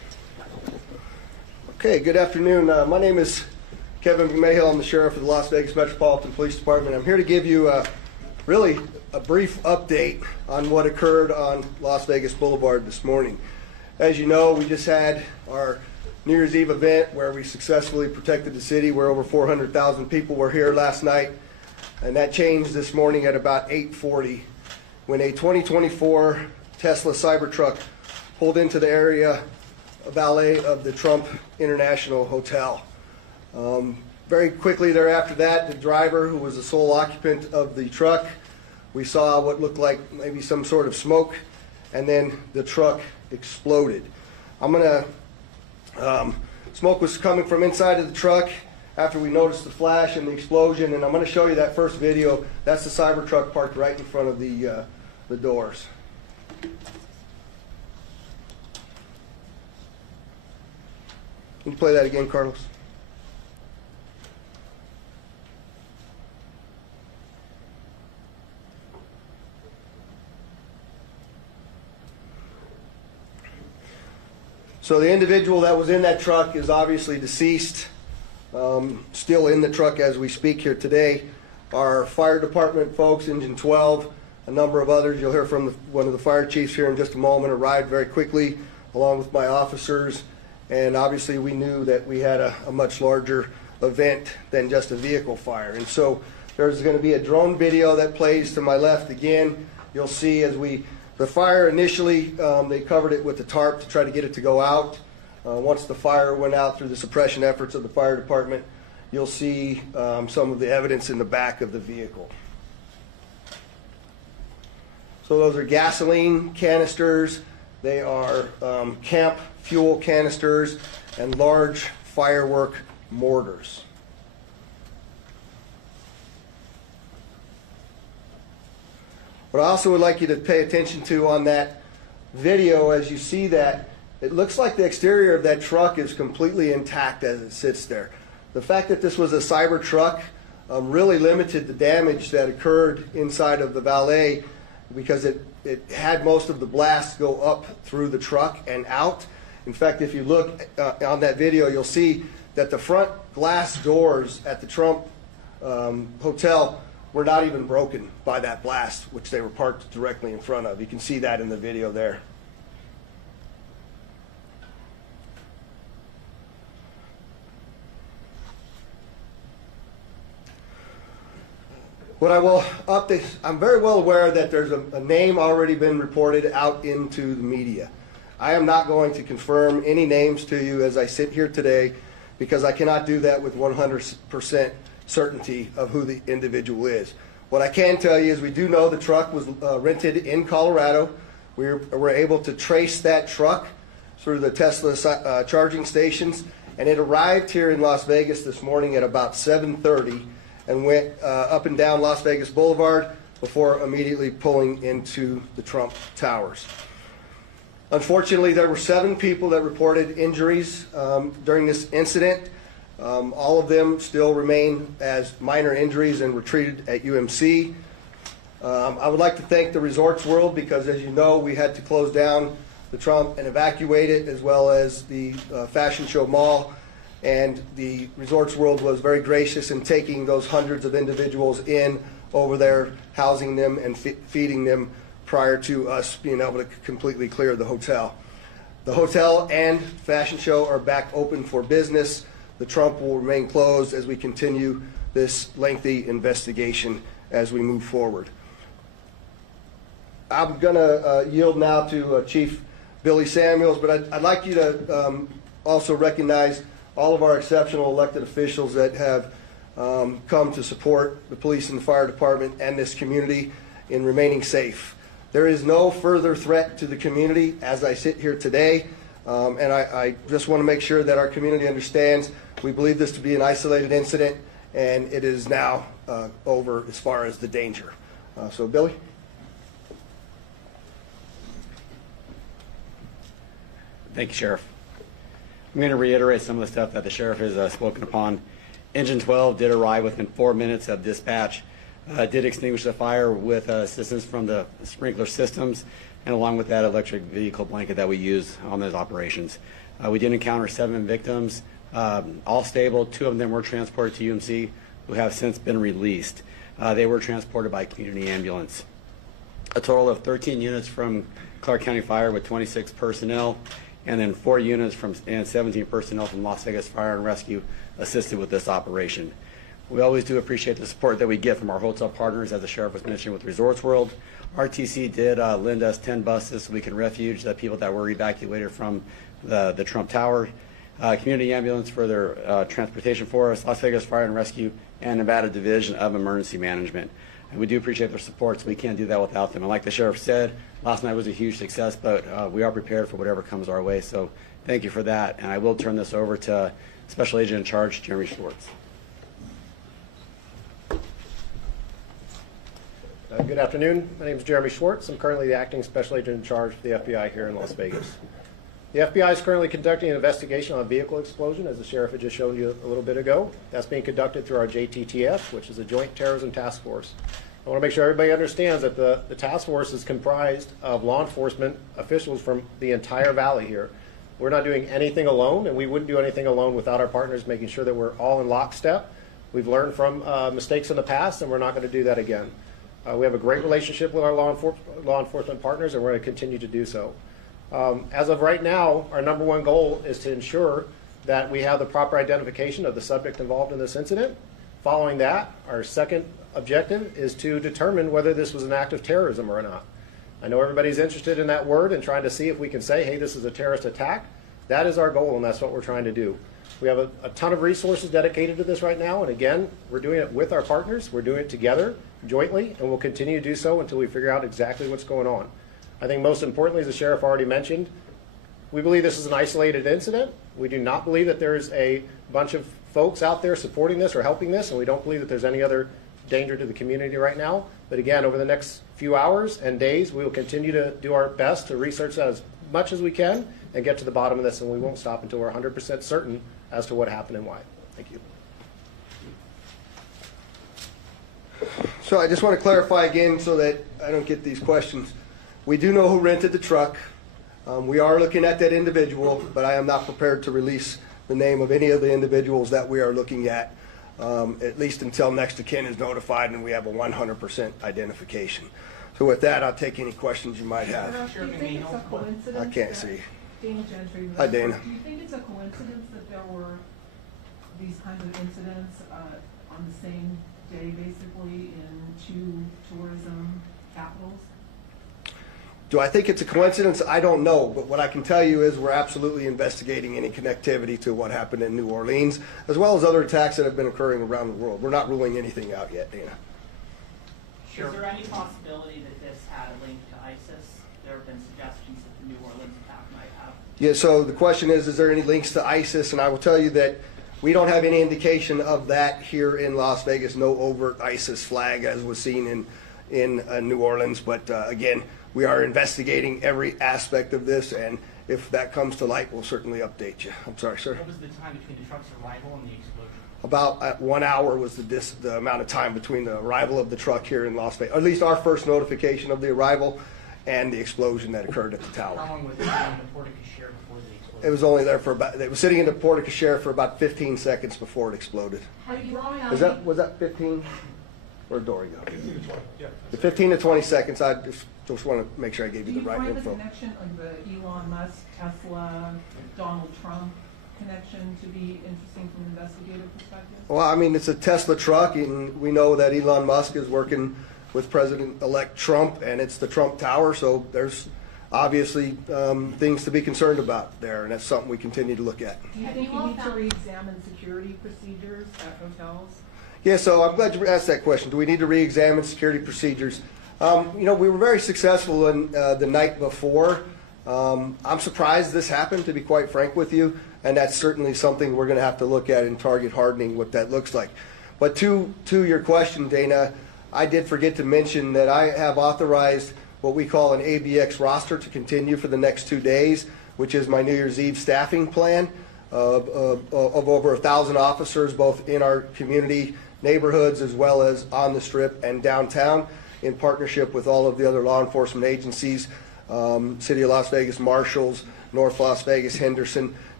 Okay, good afternoon. My name is Kevin McMahill. I'm the sheriff of the Las Vegas Metropolitan Police Department. I'm here to give you really a brief update on what occurred on Las Vegas Boulevard this morning. As you know, we just had our New Year's Eve event where we successfully protected the city, where over 400,000 people were here last night. And that changed this morning at about 8:40 when a 2024 Tesla Cybertruck pulled into the area valet of the Trump International Hotel. Very quickly thereafter that, the driver, who was the sole occupant of the truck, we saw what looked like maybe some sort of smoke, and then the truck exploded. Smoke was coming from inside of the truck after we noticed the flash and the explosion, and I'm going to show you that first video. That's the Cybertruck parked right in front of the doors. Can you play that again, Carlos? So the individual that was in that truck is obviously deceased, still in the truck as we speak here today. Our fire department folks, Engine 12, a number of others, you'll hear from one of the fire chiefs here in just a moment, arrived very quickly along with my officers. And obviously we knew that we had a much larger event than just a vehicle fire. And so there's going to be a drone video that plays to my left again. You'll see as the fire initially, they covered it with the tarp to try to get it to go out. Once the fire went out through the suppression efforts of the fire department, you'll see some of the evidence in the back of the vehicle. So those are gasoline canisters. They are camp fuel canisters and large firework mortars. What I also would like you to pay attention to on that video, as you see that, it looks like the exterior of that truck is completely intact as it sits there. The fact that this was a Cybertruck really limited the damage that occurred inside of the valet, because it had most of the blast go up through the truck and out. In fact, if you look on that video, you'll see that the front glass doors at the Trump Hotel were not even broken by that blast, which they were parked directly in front of. You can see that in the video there. What I will update, I'm very well aware that there's a name already been reported out into the media. I am not going to confirm any names to you as I sit here today, because I cannot do that with 100% certainty of who the individual is. What I can tell you is we do know the truck was rented in Colorado. We were able to trace that truck through the Tesla charging stations, and it arrived here in Las Vegas this morning at about 7:30 and went up and down Las Vegas Boulevard before immediately pulling into the Trump Towers. Unfortunately, there were 7 people that reported injuries during this incident. All of them still remain as minor injuries and were treated at UMC. I would like to thank the Resorts World, because as you know, we had to close down the Trump and evacuate it, as well as the Fashion Show Mall. And the Resorts World was very gracious in taking those hundreds of individuals in over there, housing them and feeding them prior to us being able to completely clear the hotel. The hotel and Fashion Show are back open for business. The Trump will remain closed as we continue this lengthy investigation as we move forward. I'm going to yield now to Chief Billy Samuels, but I'd like you to also recognize all of our exceptional elected officials that have come to support the police and the fire department and this community in remaining safe. There is no further threat to the community as I sit here today, and I just want to make sure that our community understands we believe this to be an isolated incident, and it is now over as far as the danger. So, Billy? Thank you, Sheriff. I'm going to reiterate some of the stuff that the Sheriff has spoken upon. Engine 12 did arrive within 4 minutes of dispatch, did extinguish the fire with assistance from the sprinkler systems, and along with that electric vehicle blanket that we use on those operations. We did encounter 7 victims. all stable. 2 of them were transported to UMC, who have since been released. They were transported by community ambulance. A total of 13 units from Clark County Fire with 26 personnel, and then 4 units and 17 personnel from Las Vegas Fire and Rescue assisted with this operation. We always do appreciate the support that we get from our hotel partners, as the sheriff was mentioning with Resorts World. RTC did lend us 10 buses so we can refuge the people that were evacuated from the Trump Tower. Community ambulance for their transportation for us, Las Vegas Fire and Rescue, and Nevada Division of Emergency Management. And we do appreciate their support, so we can't do that without them. And like the sheriff said, last night was a huge success, but we are prepared for whatever comes our way. So thank you for that. And I will turn this over to Special Agent in Charge, Jeremy Schwartz. Good afternoon. My name is Jeremy Schwartz. I'm currently the Acting Special Agent in Charge for the FBI here in Las Vegas. The FBI is currently conducting an investigation on a vehicle explosion, as the sheriff had just shown you a little bit ago. That's being conducted through our JTTF, which is a Joint Terrorism Task Force. I want to make sure everybody understands that the task force is comprised of law enforcement officials from the entire valley here. We're not doing anything alone, and we wouldn't do anything alone without our partners, making sure that we're all in lockstep. We've learned from mistakes in the past, and we're not going to do that again. We have a great relationship with our law enforcement partners, and we're going to continue to do so. As of right now, our number one goal is to ensure that we have the proper identification of the subject involved in this incident. Following that, our second objective is to determine whether this was an act of terrorism or not. I know everybody's interested in that word and trying to see if we can say, hey, this is a terrorist attack. That is our goal, and that's what we're trying to do. We have a ton of resources dedicated to this right now, and again, we're doing it with our partners. We're doing it together, jointly, and we'll continue to do so until we figure out exactly what's going on. I think most importantly, as the sheriff already mentioned, we believe this is an isolated incident. We do not believe that there's a bunch of folks out there supporting this or helping this, and we don't believe that there's any other danger to the community right now. But again, over the next few hours and days, we will continue to do our best to research that as much as we can and get to the bottom of this, and we won't stop until we're 100% certain as to what happened and why. Thank you. So I just want to clarify again so that I don't get these questions. We do know who rented the truck. We are looking at that individual, but I am not prepared to release the name of any of the individuals that we are looking at least until next of kin is notified and we have a 100% identification. So with that, I'll take any questions you might have. Do you think it's a coincidence? I can't see. Dana Gentry. Hi, Dana. Do you think it's a coincidence that there were these kinds of incidents on the same day, basically, in 2 tourism capitals? Do I think it's a coincidence? I don't know, but what I can tell you is we're absolutely investigating any connectivity to what happened in New Orleans, as well as other attacks that have been occurring around the world. We're not ruling anything out yet, Dana. Sure. Is there any possibility that this had a link to ISIS? There have been suggestions that the New Orleans attack might have. Yeah, so the question is there any links to ISIS? And I will tell you that we don't have any indication of that here in Las Vegas, no overt ISIS flag as was seen in New Orleans. But again, we are investigating every aspect of this, and if that comes to light, we'll certainly update you. I'm sorry, sir. What was the time between the truck's arrival and the explosion? About 1 hour was the amount of time between the arrival of the truck here in Las Vegas, or at least our first notification of the arrival and the explosion that occurred at the tower. How long was it in the porte-cochere before the explosion? It was only there for it was sitting in the porte-cochere for about 15 seconds before it exploded. Was that 15? Where'd Dory go? 15 to 20, yeah. The 15 to 20 seconds, I just want to make sure I gave you the right info. Do you find the connection of the Elon Musk, Tesla, Donald Trump connection to be interesting from an investigative perspective? Well, I mean, it's a Tesla truck, and we know that Elon Musk is working with President-elect Trump, and it's the Trump Tower, so there's obviously things to be concerned about there, and that's something we continue to look at. Do you think you need to re-examine security procedures at hotels? Yeah, so I'm glad you asked that question. Do we need to re-examine security procedures? We were very successful in the night before. I'm surprised this happened, to be quite frank with you, and that's certainly something we're going to have to look at in target hardening, what that looks like. But to your question, Dana, I did forget to mention that I have authorized what we call an ABX roster to continue for the next 2 days, which is my New Year's Eve staffing plan of over 1,000 officers, both in our community neighborhoods as well as on the Strip and downtown, in partnership with all of the other law enforcement agencies, City of Las Vegas Marshals, North Las Vegas, Henderson,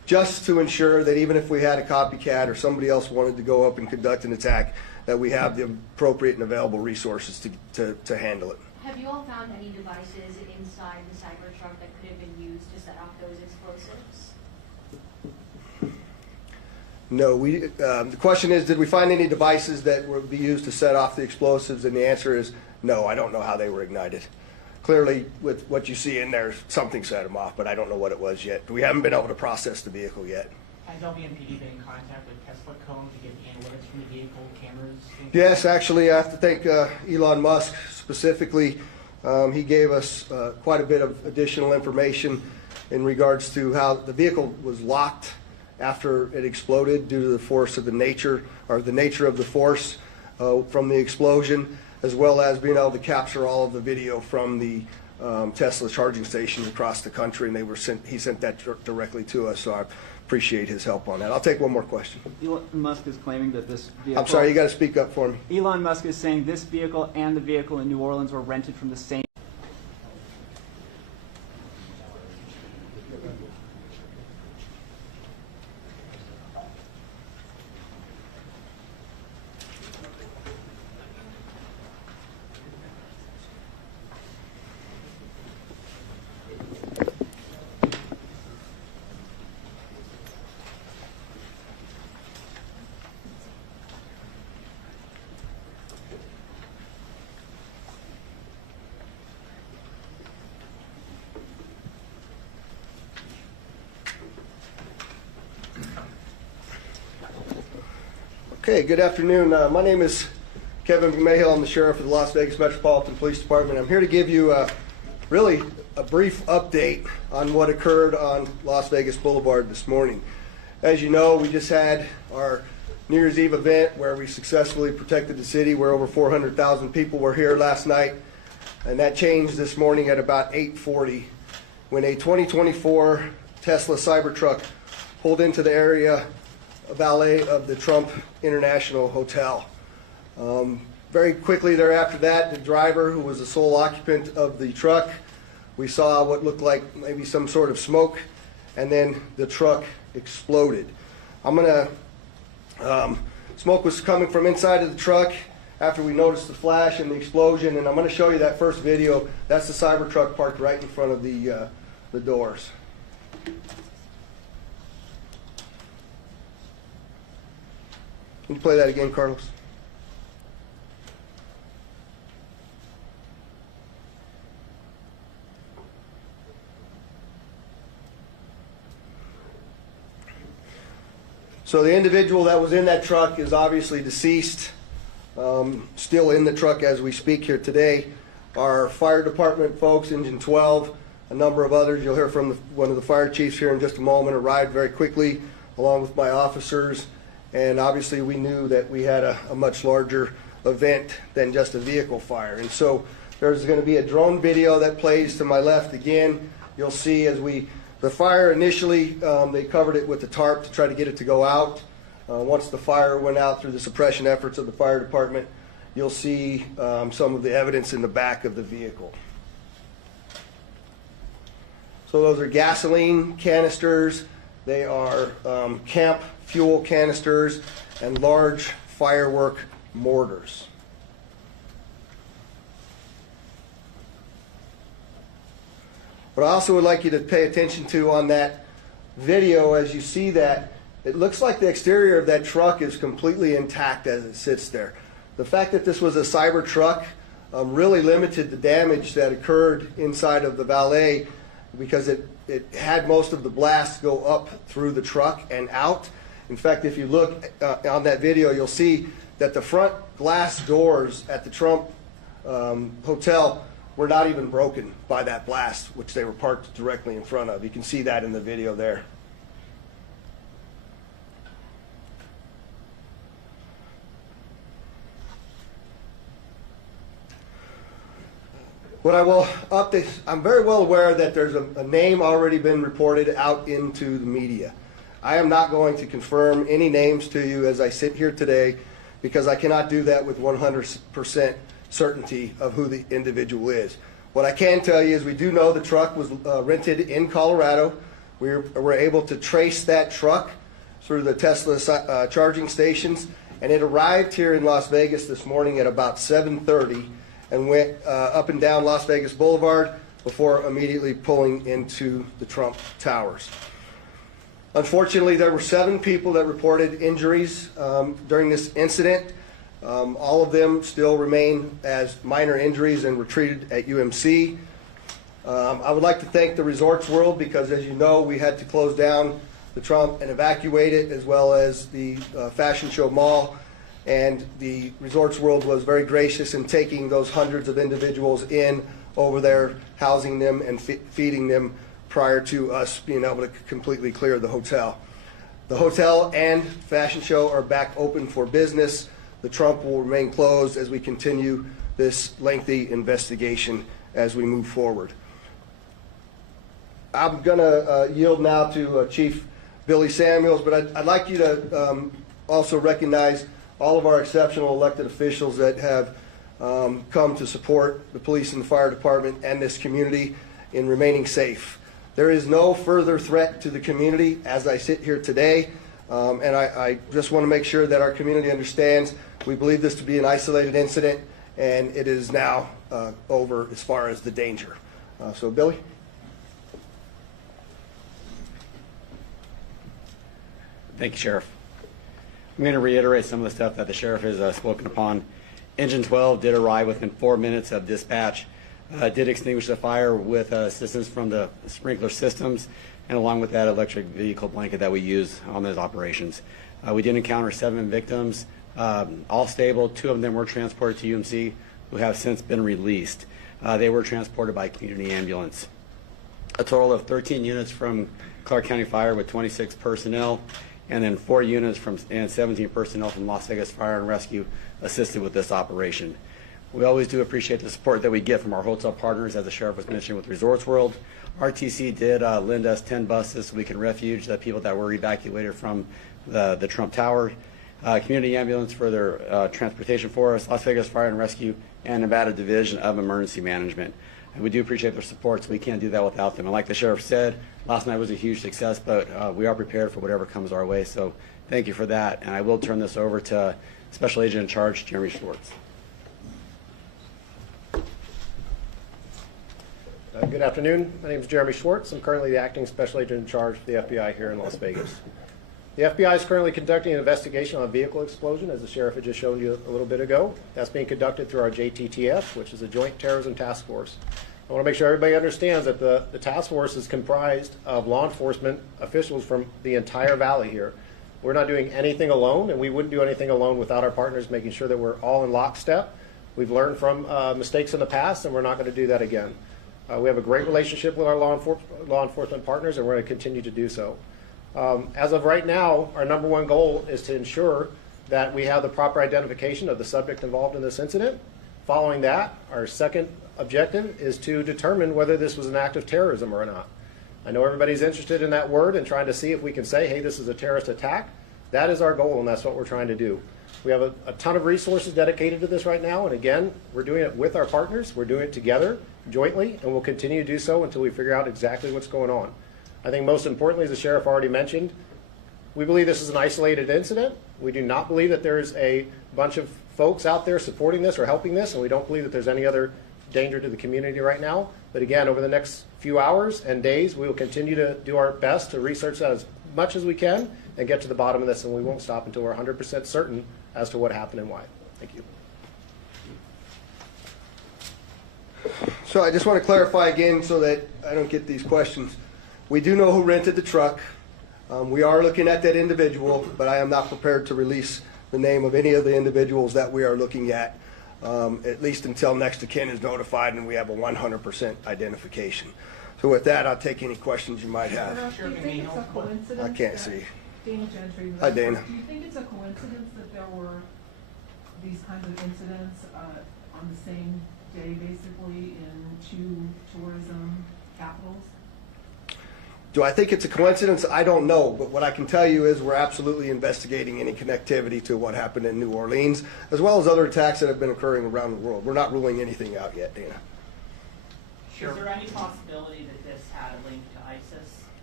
just to ensure that even if we had a copycat or somebody else wanted to go up and conduct an attack, that we have the appropriate and available resources to handle it. Have you all found any devices inside the Cybertruck that could have been used to set off those explosives? No, the question is, did we find any devices that would be used to set off the explosives? And the answer is no, I don't know how they were ignited. Clearly, with what you see in there, something set them off, but I don't know what it was yet. We haven't been able to process the vehicle yet. Has LBMPD been in contact with Tesla to get analytics from the vehicle, cameras? Yes, actually, I have to thank Elon Musk specifically. He gave us quite a bit of additional information in regards to how the vehicle was locked after it exploded due to the force of the nature of the force from the explosion, as well as being able to capture all of the video from the Tesla charging stations across the country, and he sent that directly to us, so I appreciate his help on that. I'll take one more question. Elon Musk is claiming that this vehicle... I'm sorry, you got to speak up for me. Elon Musk is saying this vehicle and the vehicle in New Orleans were rented from the same... Okay, good afternoon. My name is Kevin McMahill. I'm the sheriff of the Las Vegas Metropolitan Police Department. I'm here to give you really a brief update on what occurred on Las Vegas Boulevard this morning. As you know, we just had our New Year's Eve event where we successfully protected the city, where over 400,000 people were here last night, and that changed this morning at about 8:40 when a 2024 Tesla Cybertruck pulled into the area valet of the Trump International Hotel. Very quickly thereafter that, the driver, who was the sole occupant of the truck, we saw what looked like maybe some sort of smoke, and then the truck exploded. Smoke was coming from inside of the truck after we noticed the flash and the explosion, and I'm going to show you that first video. That's the Cybertruck parked right in front of the doors. Can you play that again, Carlos? So the individual that was in that truck is obviously deceased, still in the truck as we speak here today. Our fire department folks, Engine 12, a number of others, you'll hear from one of the fire chiefs here in just a moment, arrived very quickly along with my officers. And obviously we knew that we had a much larger event than just a vehicle fire. And so there's going to be a drone video that plays to my left again. You'll see as the fire initially, they covered it with the tarp to try to get it to go out. Once the fire went out through the suppression efforts of the fire department, you'll see some of the evidence in the back of the vehicle. So those are gasoline canisters. They are camp fuel canisters and large firework mortars. What I also would like you to pay attention to on that video, as you see that, it looks like the exterior of that truck is completely intact as it sits there. The fact that this was a Cybertruck really limited the damage that occurred inside of the valet, because it had most of the blast go up through the truck and out. In fact, if you look on that video, you'll see that the front glass doors at the Trump Hotel were not even broken by that blast, which they were parked directly in front of. You can see that in the video there. What I will update, I'm very well aware that there's a name already been reported out into the media. I am not going to confirm any names to you as I sit here today, because I cannot do that with 100% certainty of who the individual is. What I can tell you is we do know the truck was rented in Colorado. We were able to trace that truck through the Tesla charging stations, and it arrived here in Las Vegas this morning at about 7:30 and went up and down Las Vegas Boulevard before immediately pulling into the Trump Towers. Unfortunately, there were 7 people that reported injuries during this incident. All of them still remain as minor injuries and were treated at UMC. I would like to thank the Resorts World because, as you know, we had to close down the Trump and evacuate it, as well as the Fashion Show Mall. And the Resorts World was very gracious in taking those hundreds of individuals in over there, housing them and feeding them prior to us being able to completely clear the hotel. The hotel and Fashion Show are back open for business. The Trump will remain closed as we continue this lengthy investigation as we move forward. I'm going to yield now to Chief Billy Samuels, but I'd like you to also recognize all of our exceptional elected officials that have come to support the police and the fire department and this community in remaining safe. There is no further threat to the community as I sit here today, and I just want to make sure that our community understands we believe this to be an isolated incident, and it is now over as far as the danger. So, Billy? Thank you, Sheriff. I'm going to reiterate some of the stuff that the Sheriff has spoken upon. Engine 12 did arrive within 4 minutes of dispatch, did extinguish the fire with assistance from the sprinkler systems, and along with that electric vehicle blanket that we use on those operations. We did encounter 7 victims, all stable. 2 of them were transported to UMC, who have since been released. They were transported by community ambulance. A total of 13 units from Clark County Fire with 26 personnel, and then 4 units and 17 personnel from Las Vegas Fire and Rescue assisted with this operation. We always do appreciate the support that we get from our hotel partners, as the Sheriff was mentioning with Resorts World. RTC did lend us 10 buses so we can refuge the people that were evacuated from the Trump Tower. Community ambulance for their transportation for us, Las Vegas Fire and Rescue, and Nevada Division of Emergency Management. And we do appreciate their support, so we can't do that without them. And like the Sheriff said, last night was a huge success, but we are prepared for whatever comes our way. So thank you for that. And I will turn this over to Special Agent in Charge, Jeremy Schwartz. Good afternoon. My name is Jeremy Schwartz. I'm currently the Acting Special Agent in Charge for the FBI here in Las Vegas. The FBI is currently conducting an investigation on a vehicle explosion, as the Sheriff had just shown you a little bit ago. That's being conducted through our JTTF, which is a Joint Terrorism Task Force. I want to make sure everybody understands that the task force is comprised of law enforcement officials from the entire valley here. We're not doing anything alone, and we wouldn't do anything alone without our partners, making sure that we're all in lockstep. We've learned from mistakes in the past, and we're not going to do that again. We have a great relationship with our law enforcement partners, and we're going to continue to do so. As of right now, our number one goal is to ensure that we have the proper identification of the subject involved in this incident. Following that, our second objective is to determine whether this was an act of terrorism or not. I know everybody's interested in that word and trying to see if we can say, hey, this is a terrorist attack. That is our goal, and that's what we're trying to do. We have a ton of resources dedicated to this right now, and again, we're doing it with our partners. We're doing it together, jointly, and we'll continue to do so until we figure out exactly what's going on. I think most importantly, as the Sheriff already mentioned, we believe this is an isolated incident. We do not believe that there's a bunch of folks out there supporting this or helping this, and we don't believe that there's any other danger to the community right now. But again, over the next few hours and days, we will continue to do our best to research that as much as we can and get to the bottom of this, and we won't stop until we're 100% certain as to what happened and why. Thank you. So I just want to clarify again so that I don't get these questions. We do know who rented the truck. We are looking at that individual, but I am not prepared to release the name of any of the individuals that we are looking at least until next of kin is notified and we have a 100% identification. So with that, I'll take any questions you might have. Do you think it's a coincidence? I can't see. Dana Gentry. Hi, Dana. Do you think it's a coincidence that there were these kinds of incidents on the same day, basically, in 2 tourism capitals? Do I think it's a coincidence? I don't know, but what I can tell you is we're absolutely investigating any connectivity to what happened in New Orleans, as well as other attacks that have been occurring around the world. We're not ruling anything out yet, Dana. Sure. Is there any possibility that this had a link to ISIS?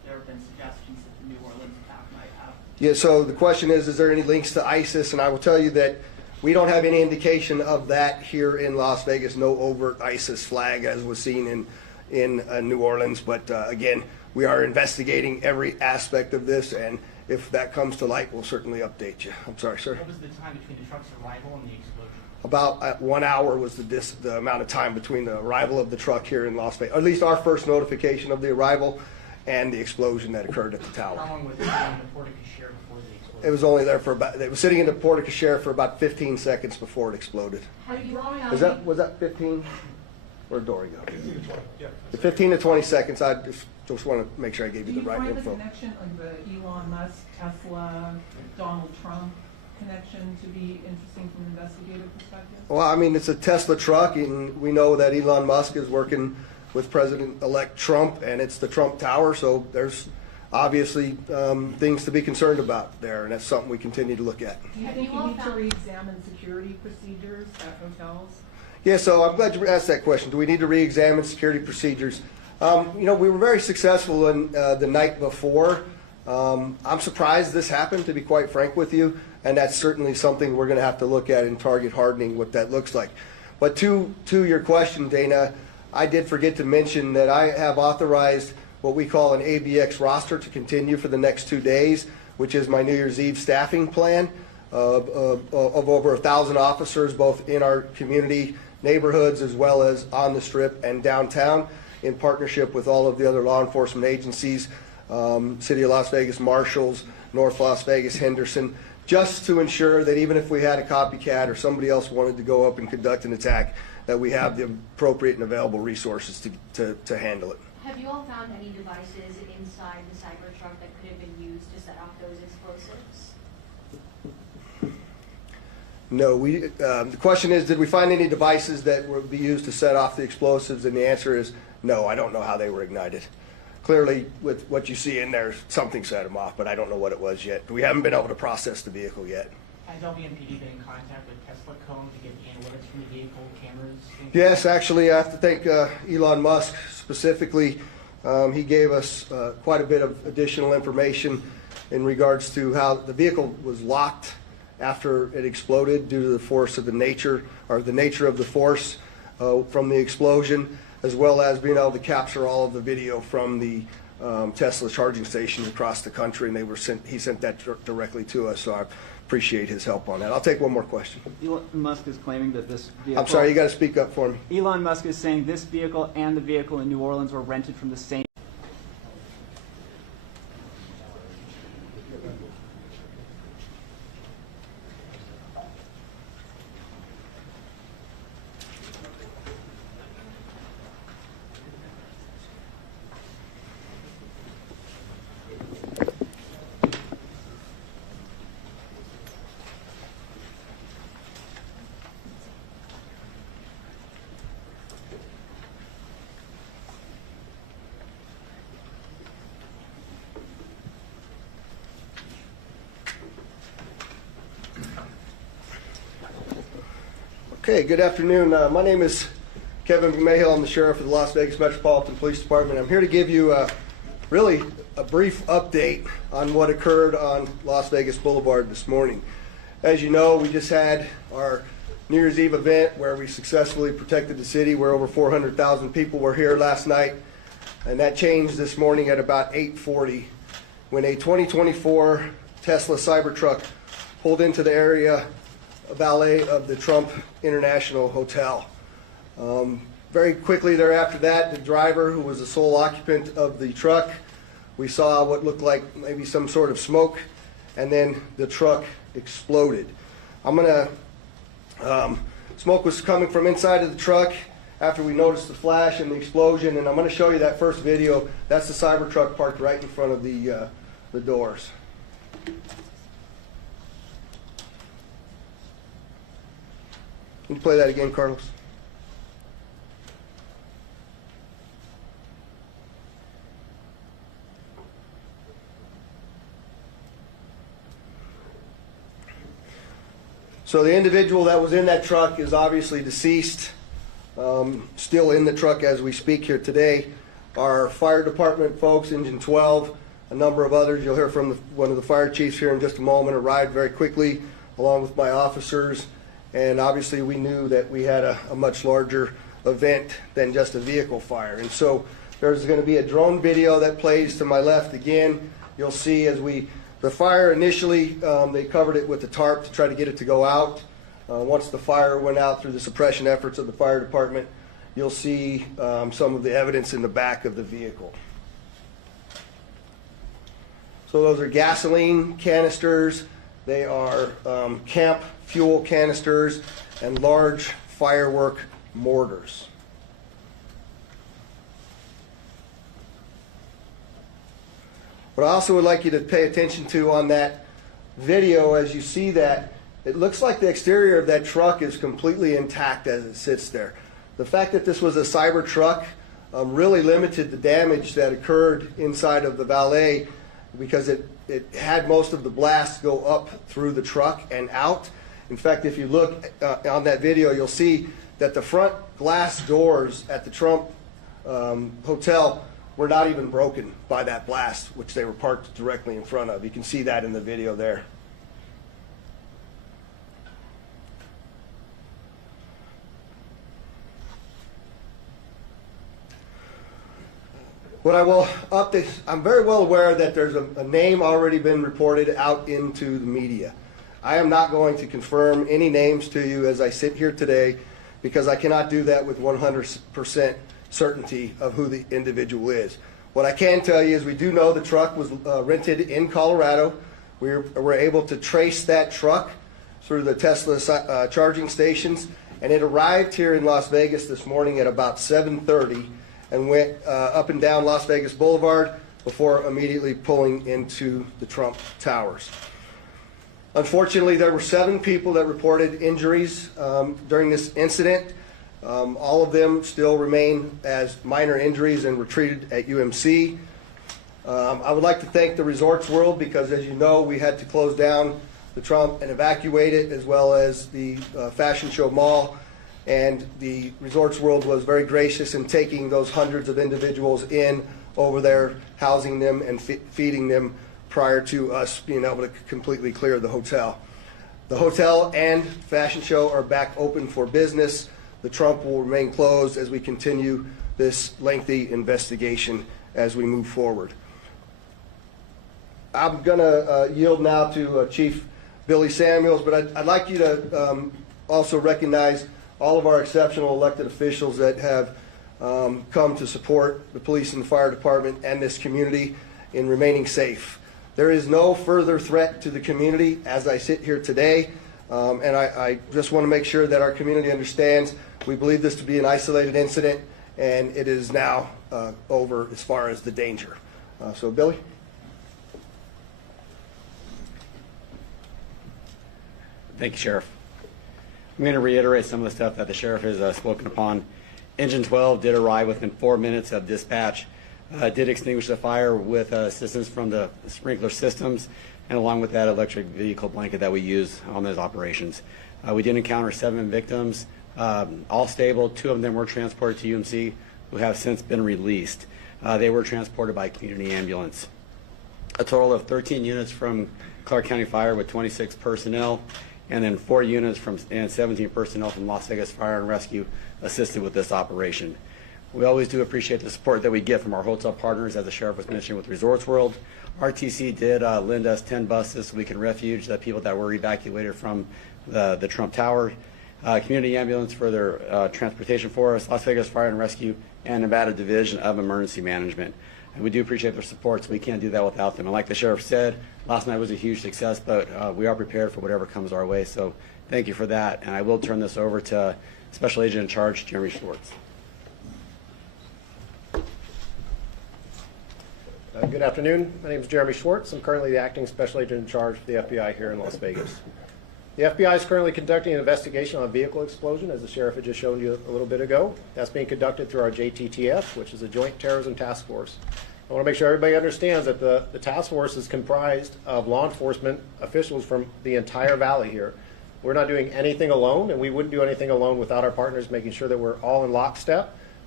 there have been suggestions that the New Orleans attack might have. Yeah, so the question is there any links to ISIS? And I will tell you that we don't have any indication of that here in Las Vegas, no overt ISIS flag as was seen in New Orleans. But again, we are investigating every aspect of this, and if that comes to light, we'll certainly update you. I'm sorry, sir. What was the time between the truck's arrival and the explosion? About 1 hour was the amount of time between the arrival of the truck here in Las Vegas, or at least our first notification of the arrival and the explosion that occurred at the tower. How long was it in the porte-cochere before the explosion? It was only there for about, it was sitting in the porte-cochere for about 15 seconds before it exploded. Have you all found Was that 15? Where'd Dory go? 15 to 20 seconds. I just want to make sure I gave you the right Do you info. find the connection of the Elon Musk, Tesla, Donald Trump connection to be interesting from an investigative perspective? Well, I mean, it's a Tesla truck, and we know that Elon Musk is working with President-elect Trump, and it's the Trump Tower, so there's obviously things to be concerned about there, and that's something we continue to look at. Do you think you need to re-examine security procedures at hotels? Yeah, so I'm glad you asked that question. Do we need to re-examine security procedures? We were very successful in the night before. I'm surprised this happened, to be quite frank with you, and that's certainly something we're going to have to look at in target hardening, what that looks like. But to your question, Dana, I did forget to mention that I have authorized what we call an ABX roster to continue for the next 2 days, which is my New Year's Eve staffing plan of over 1,000 officers, both in our community neighborhoods as well as on the Strip and downtown, in partnership with all of the other law enforcement agencies, City of Las Vegas Marshals, North Las Vegas, Henderson, just to ensure that even if we had a copycat or somebody else wanted to go up and conduct an attack, that we have the appropriate and available resources to handle it. Have you all found any devices inside the Cybertruck that could have been used to set off those explosives? No, the question is, did we find any devices that would be used to set off the explosives? And the answer is no, I don't know how they were ignited. Clearly, with what you see in there, something set them off, but I don't know what it was yet. We haven't been able to process the vehicle yet. Has LVMPD been in contact with Tesla Cone to get the analytics from the vehicle, cameras? Yes, actually, I have to thank Elon Musk specifically. He gave us quite a bit of additional information in regards to how the vehicle was locked after it exploded due to the force of the nature of the force from the explosion, as well as being able to capture all of the video from the Tesla charging stations across the country, and he sent that directly to us, so I appreciate his help on that. I'll take one more question. Elon Musk is claiming that this vehicle... I'm sorry, you got to speak up for me. Elon Musk is saying this vehicle and the vehicle in New Orleans were rented from the same... Okay, good afternoon. My name is Kevin McMahill. I'm the sheriff of the Las Vegas Metropolitan Police Department. I'm here to give you really a brief update on what occurred on Las Vegas Boulevard this morning. As you know, we just had our New Year's Eve event where we successfully protected the city, where over 400,000 people were here last night, and that changed this morning at about 8:40 when a 2024 Tesla Cybertruck pulled into the area valet of the Trump International Hotel. Very quickly thereafter that, the driver, who was the sole occupant of the truck, we saw what looked like maybe some sort of smoke, and then the truck exploded. Smoke was coming from inside of the truck after we noticed the flash and the explosion, and I'm going to show you that first video. That's the Cybertruck parked right in front of the doors. Can you play that again, Carlos? So the individual that was in that truck is obviously deceased, still in the truck as we speak here today. our fire department folks, Engine 12, a number of others. You'll hear from one of the fire chiefs here in just a moment, arrived very quickly along with my officers. And obviously we knew that we had a much larger event than just a vehicle fire. And so there's going to be a drone video that plays to my left again. You'll see as the fire initially, they covered it with the tarp to try to get it to go out. Once the fire went out through the suppression efforts of the fire department, you'll see some of the evidence in the back of the vehicle. So those are gasoline canisters. They are camp fuel canisters and large firework mortars. What I also would like you to pay attention to on that video, as you see that, it looks like the exterior of that truck is completely intact as it sits there. The fact that this was a Cybertruck really limited the damage that occurred inside of the valet, because it had most of the blasts go up through the truck and out. In fact, if you look on that video, you'll see that the front glass doors at the Trump hotel were not even broken by that blast, which they were parked directly in front of. You can see that in the video there. What I will update, I'm very well aware that there's a name already been reported out into the media. I am not going to confirm any names to you as I sit here today, because I cannot do that with 100% certainty of who the individual is. What I can tell you is we do know the truck was rented in Colorado. We were able to trace that truck through the Tesla charging stations, and it arrived here in Las Vegas this morning at about 7:30 and went up and down Las Vegas Boulevard before immediately pulling into the Trump Towers. Unfortunately, there were 7 people that reported injuries during this incident. All of them still remain as minor injuries and were treated at UMC. I would like to thank the Resorts World, because as you know, we had to close down the Trump and evacuate it, as well as the Fashion Show Mall. And the Resorts World was very gracious in taking those hundreds of individuals in over there, housing them and feeding them prior to us being able to completely clear the hotel. The hotel and Fashion Show are back open for business. The Trump will remain closed as we continue this lengthy investigation as we move forward. I'm going to yield now to Chief Billy Samuels, but I'd like you to also recognize all of our exceptional elected officials that have come to support the police and the fire department and this community in remaining safe. There is no further threat to the community as I sit here today, and I just want to make sure that our community understands we believe this to be an isolated incident, and it is now over as far as the danger. So, Billy? Thank you, Sheriff. I'm going to reiterate some of the stuff that the Sheriff has spoken upon. Engine 12 did arrive within 4 minutes of dispatch, did extinguish the fire with assistance from the sprinkler systems, and along with that electric vehicle blanket that we use on those operations. We did encounter 7 victims, all stable. 2 of them were transported to UMC, who have since been released. They were transported by community ambulance. A total of 13 units from Clark County Fire with 26 personnel, and then 4 units and 17 personnel from Las Vegas Fire and Rescue assisted with this operation. We always do appreciate the support that we get from our hotel partners, as the Sheriff was mentioning with Resorts World. RTC did lend us 10 buses so we can refuge the people that were evacuated from the Trump Tower. Community ambulance for their transportation for us, Las Vegas Fire and Rescue, and Nevada Division of Emergency Management. And we do appreciate their support, so we can't do that without them. And like the Sheriff said, last night was a huge success, but we are prepared for whatever comes our way. So thank you for that. And I will turn this over to Special Agent in Charge, Jeremy Schwartz. Good afternoon. My name is Jeremy Schwartz. I'm currently the Acting Special Agent in Charge for the FBI here in Las Vegas. The FBI is currently conducting an investigation on a vehicle explosion, as the Sheriff had just shown you a little bit ago. That's being conducted through our JTTF, which is a Joint Terrorism Task Force. I want to make sure everybody understands that the task force is comprised of law enforcement officials from the entire valley here. We're not doing anything alone, and we wouldn't do anything alone without our partners making sure that we're all in lockstep.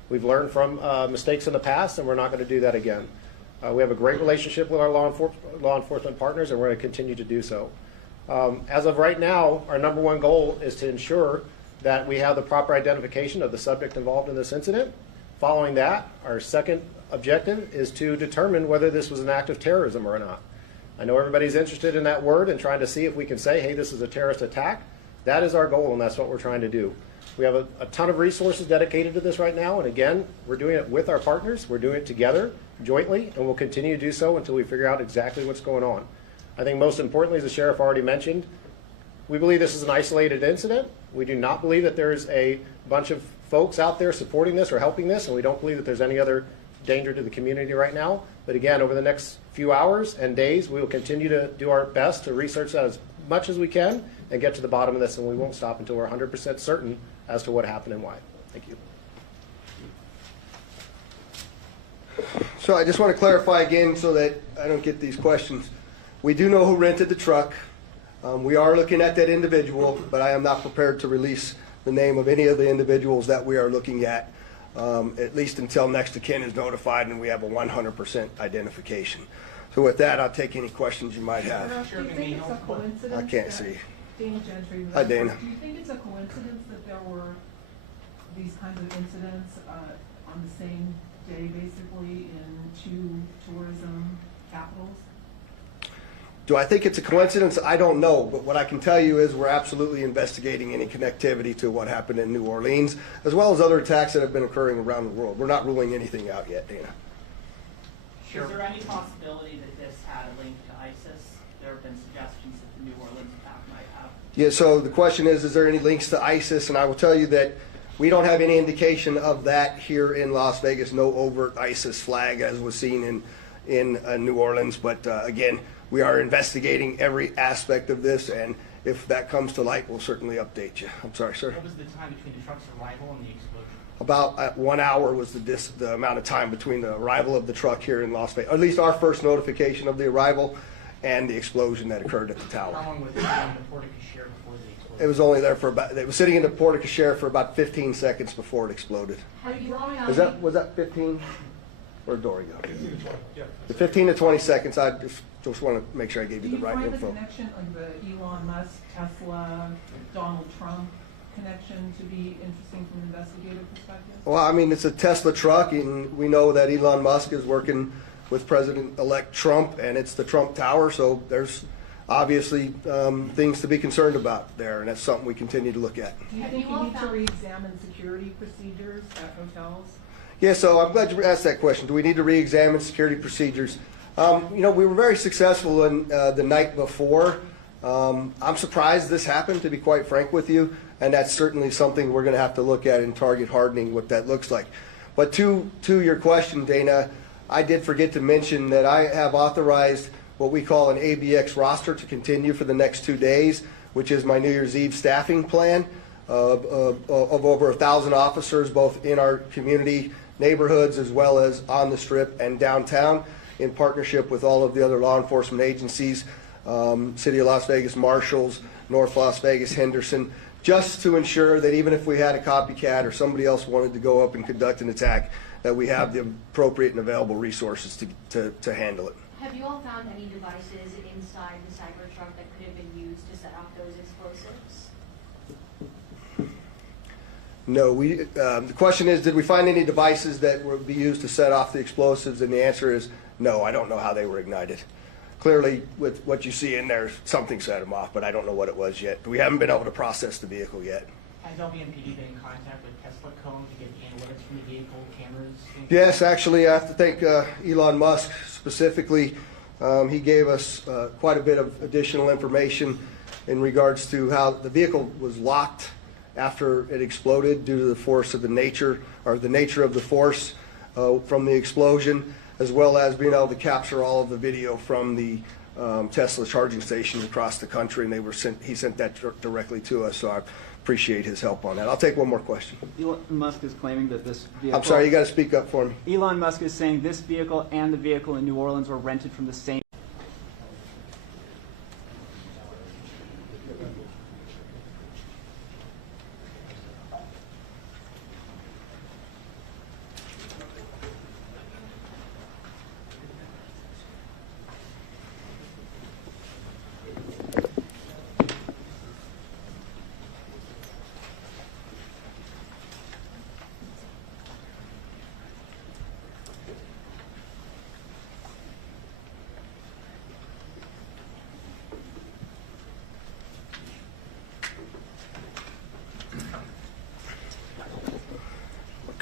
We've learned from mistakes in the past, and we're not going to do that again. We have a great relationship with our law enforcement partners, and we're going to continue to do so. As of right now, our number one goal is to ensure that we have the proper identification of the subject involved in this incident. Following that, our second objective is to determine whether this was an act of terrorism or not. I know everybody's interested in that word and trying to see if we can say, hey, this is a terrorist attack. That is our goal, and that's what we're trying to do. We have a ton of resources dedicated to this right now, and again, we're doing it with our partners. We're doing it together, jointly, and we'll continue to do so until we figure out exactly what's going on. I think most importantly, as the sheriff already mentioned, we believe this is an isolated incident. We do not believe that there's a bunch of folks out there supporting this or helping this, and we don't believe that there's any other danger to the community right now. But again, over the next few hours and days, we will continue to do our best to research that as much as we can and get to the bottom of this, and we won't stop until we're 100% certain as to what happened and why. Thank you. So I just want to clarify again so that I don't get these questions. We do know who rented the truck. We are looking at that individual, but I am not prepared to release the name of any of the individuals that we are looking at least until next of kin is notified and we have a 100% identification. So with that, I'll take any questions you might have. Do you think it's a coincidence? I can't that- see. Dana Gentry. Hi, Dana. Do you think it's a coincidence that there were these kinds of incidents on the same day, basically, in two tourism capitals? Do I think it's a coincidence? I don't know, but what I can tell you is we're absolutely investigating any connectivity to what happened in New Orleans, as well as other attacks that have been occurring around the world. We're not ruling anything out yet, Dana. Sure. Is there any possibility that this had a link to ISIS? There have been suggestions that the New Orleans attack might have. Yeah, so the question is there any links to ISIS? And I will tell you that we don't have any indication of that here in Las Vegas, no overt ISIS flag as was seen in New Orleans. But again, we are investigating every aspect of this, and if that comes to light, we'll certainly update you. I'm sorry, sir. What was the time between the truck's arrival and the explosion? About 1 hour was the amount of time between the arrival of the truck here in Las Vegas, at least our first notification of the arrival and the explosion that occurred at the tower. How long was it in the porte-cochere before the explosion? It was only there for about, it was sitting in the porte-cochere for about 15 seconds before it exploded. Have you all found Was that 15? Where'd Dory go? The 15 to 20 seconds, I just want to make sure I gave you the right Do you info. find the connection, like the Elon Musk, Tesla, Donald Trump connection to be interesting from an investigative perspective? Well, I mean, it's a Tesla truck, and we know that Elon Musk is working with President-elect Trump, and it's the Trump Tower, so there's obviously things to be concerned about there, and that's something we continue to look at. Do you think you need to re-examine security procedures at hotels? Yeah, so I'm glad you asked that question. Do we need to re-examine security procedures? You know, we were very successful in the night before. I'm surprised this happened, to be quite frank with you, and that's certainly something we're going to have to look at in target hardening, what that looks like. But to your question, Dana, I did forget to mention that I have authorized what we call an ABX roster to continue for the next 2 days, which is my New Year's Eve staffing plan of over 1,000 officers, both in our community neighborhoods as well as on the Strip and downtown, in partnership with all of the other law enforcement agencies, City of Las Vegas Marshals, North Las Vegas, Henderson, just to ensure that even if we had a copycat or somebody else wanted to go up and conduct an attack, that we have the appropriate and available resources to handle it. Have you all found any devices inside the Cybertruck that could have been used to set off those explosives? No, the question is, did we find any devices that would be used to set off the explosives? And the answer is no, I don't know how they were ignited. Clearly, with what you see in there, something set them off, but I don't know what it was yet. We haven't been able to process the vehicle yet. Has LVMPD been in contact with Tesla to get analytics from the vehicle, cameras? Yes, actually, I have to thank Elon Musk specifically. He gave us quite a bit of additional information in regards to how the vehicle was locked after it exploded due to the force of the nature of the force from the explosion, as well as being able to capture all of the video from the Tesla charging stations across the country, and he sent that directly to us, so I appreciate his help on that. I'll take one more question. Elon Musk is claiming that this vehicle... I'm sorry, you got to speak up for me. Elon Musk is saying this vehicle and the vehicle in New Orleans were rented from the same...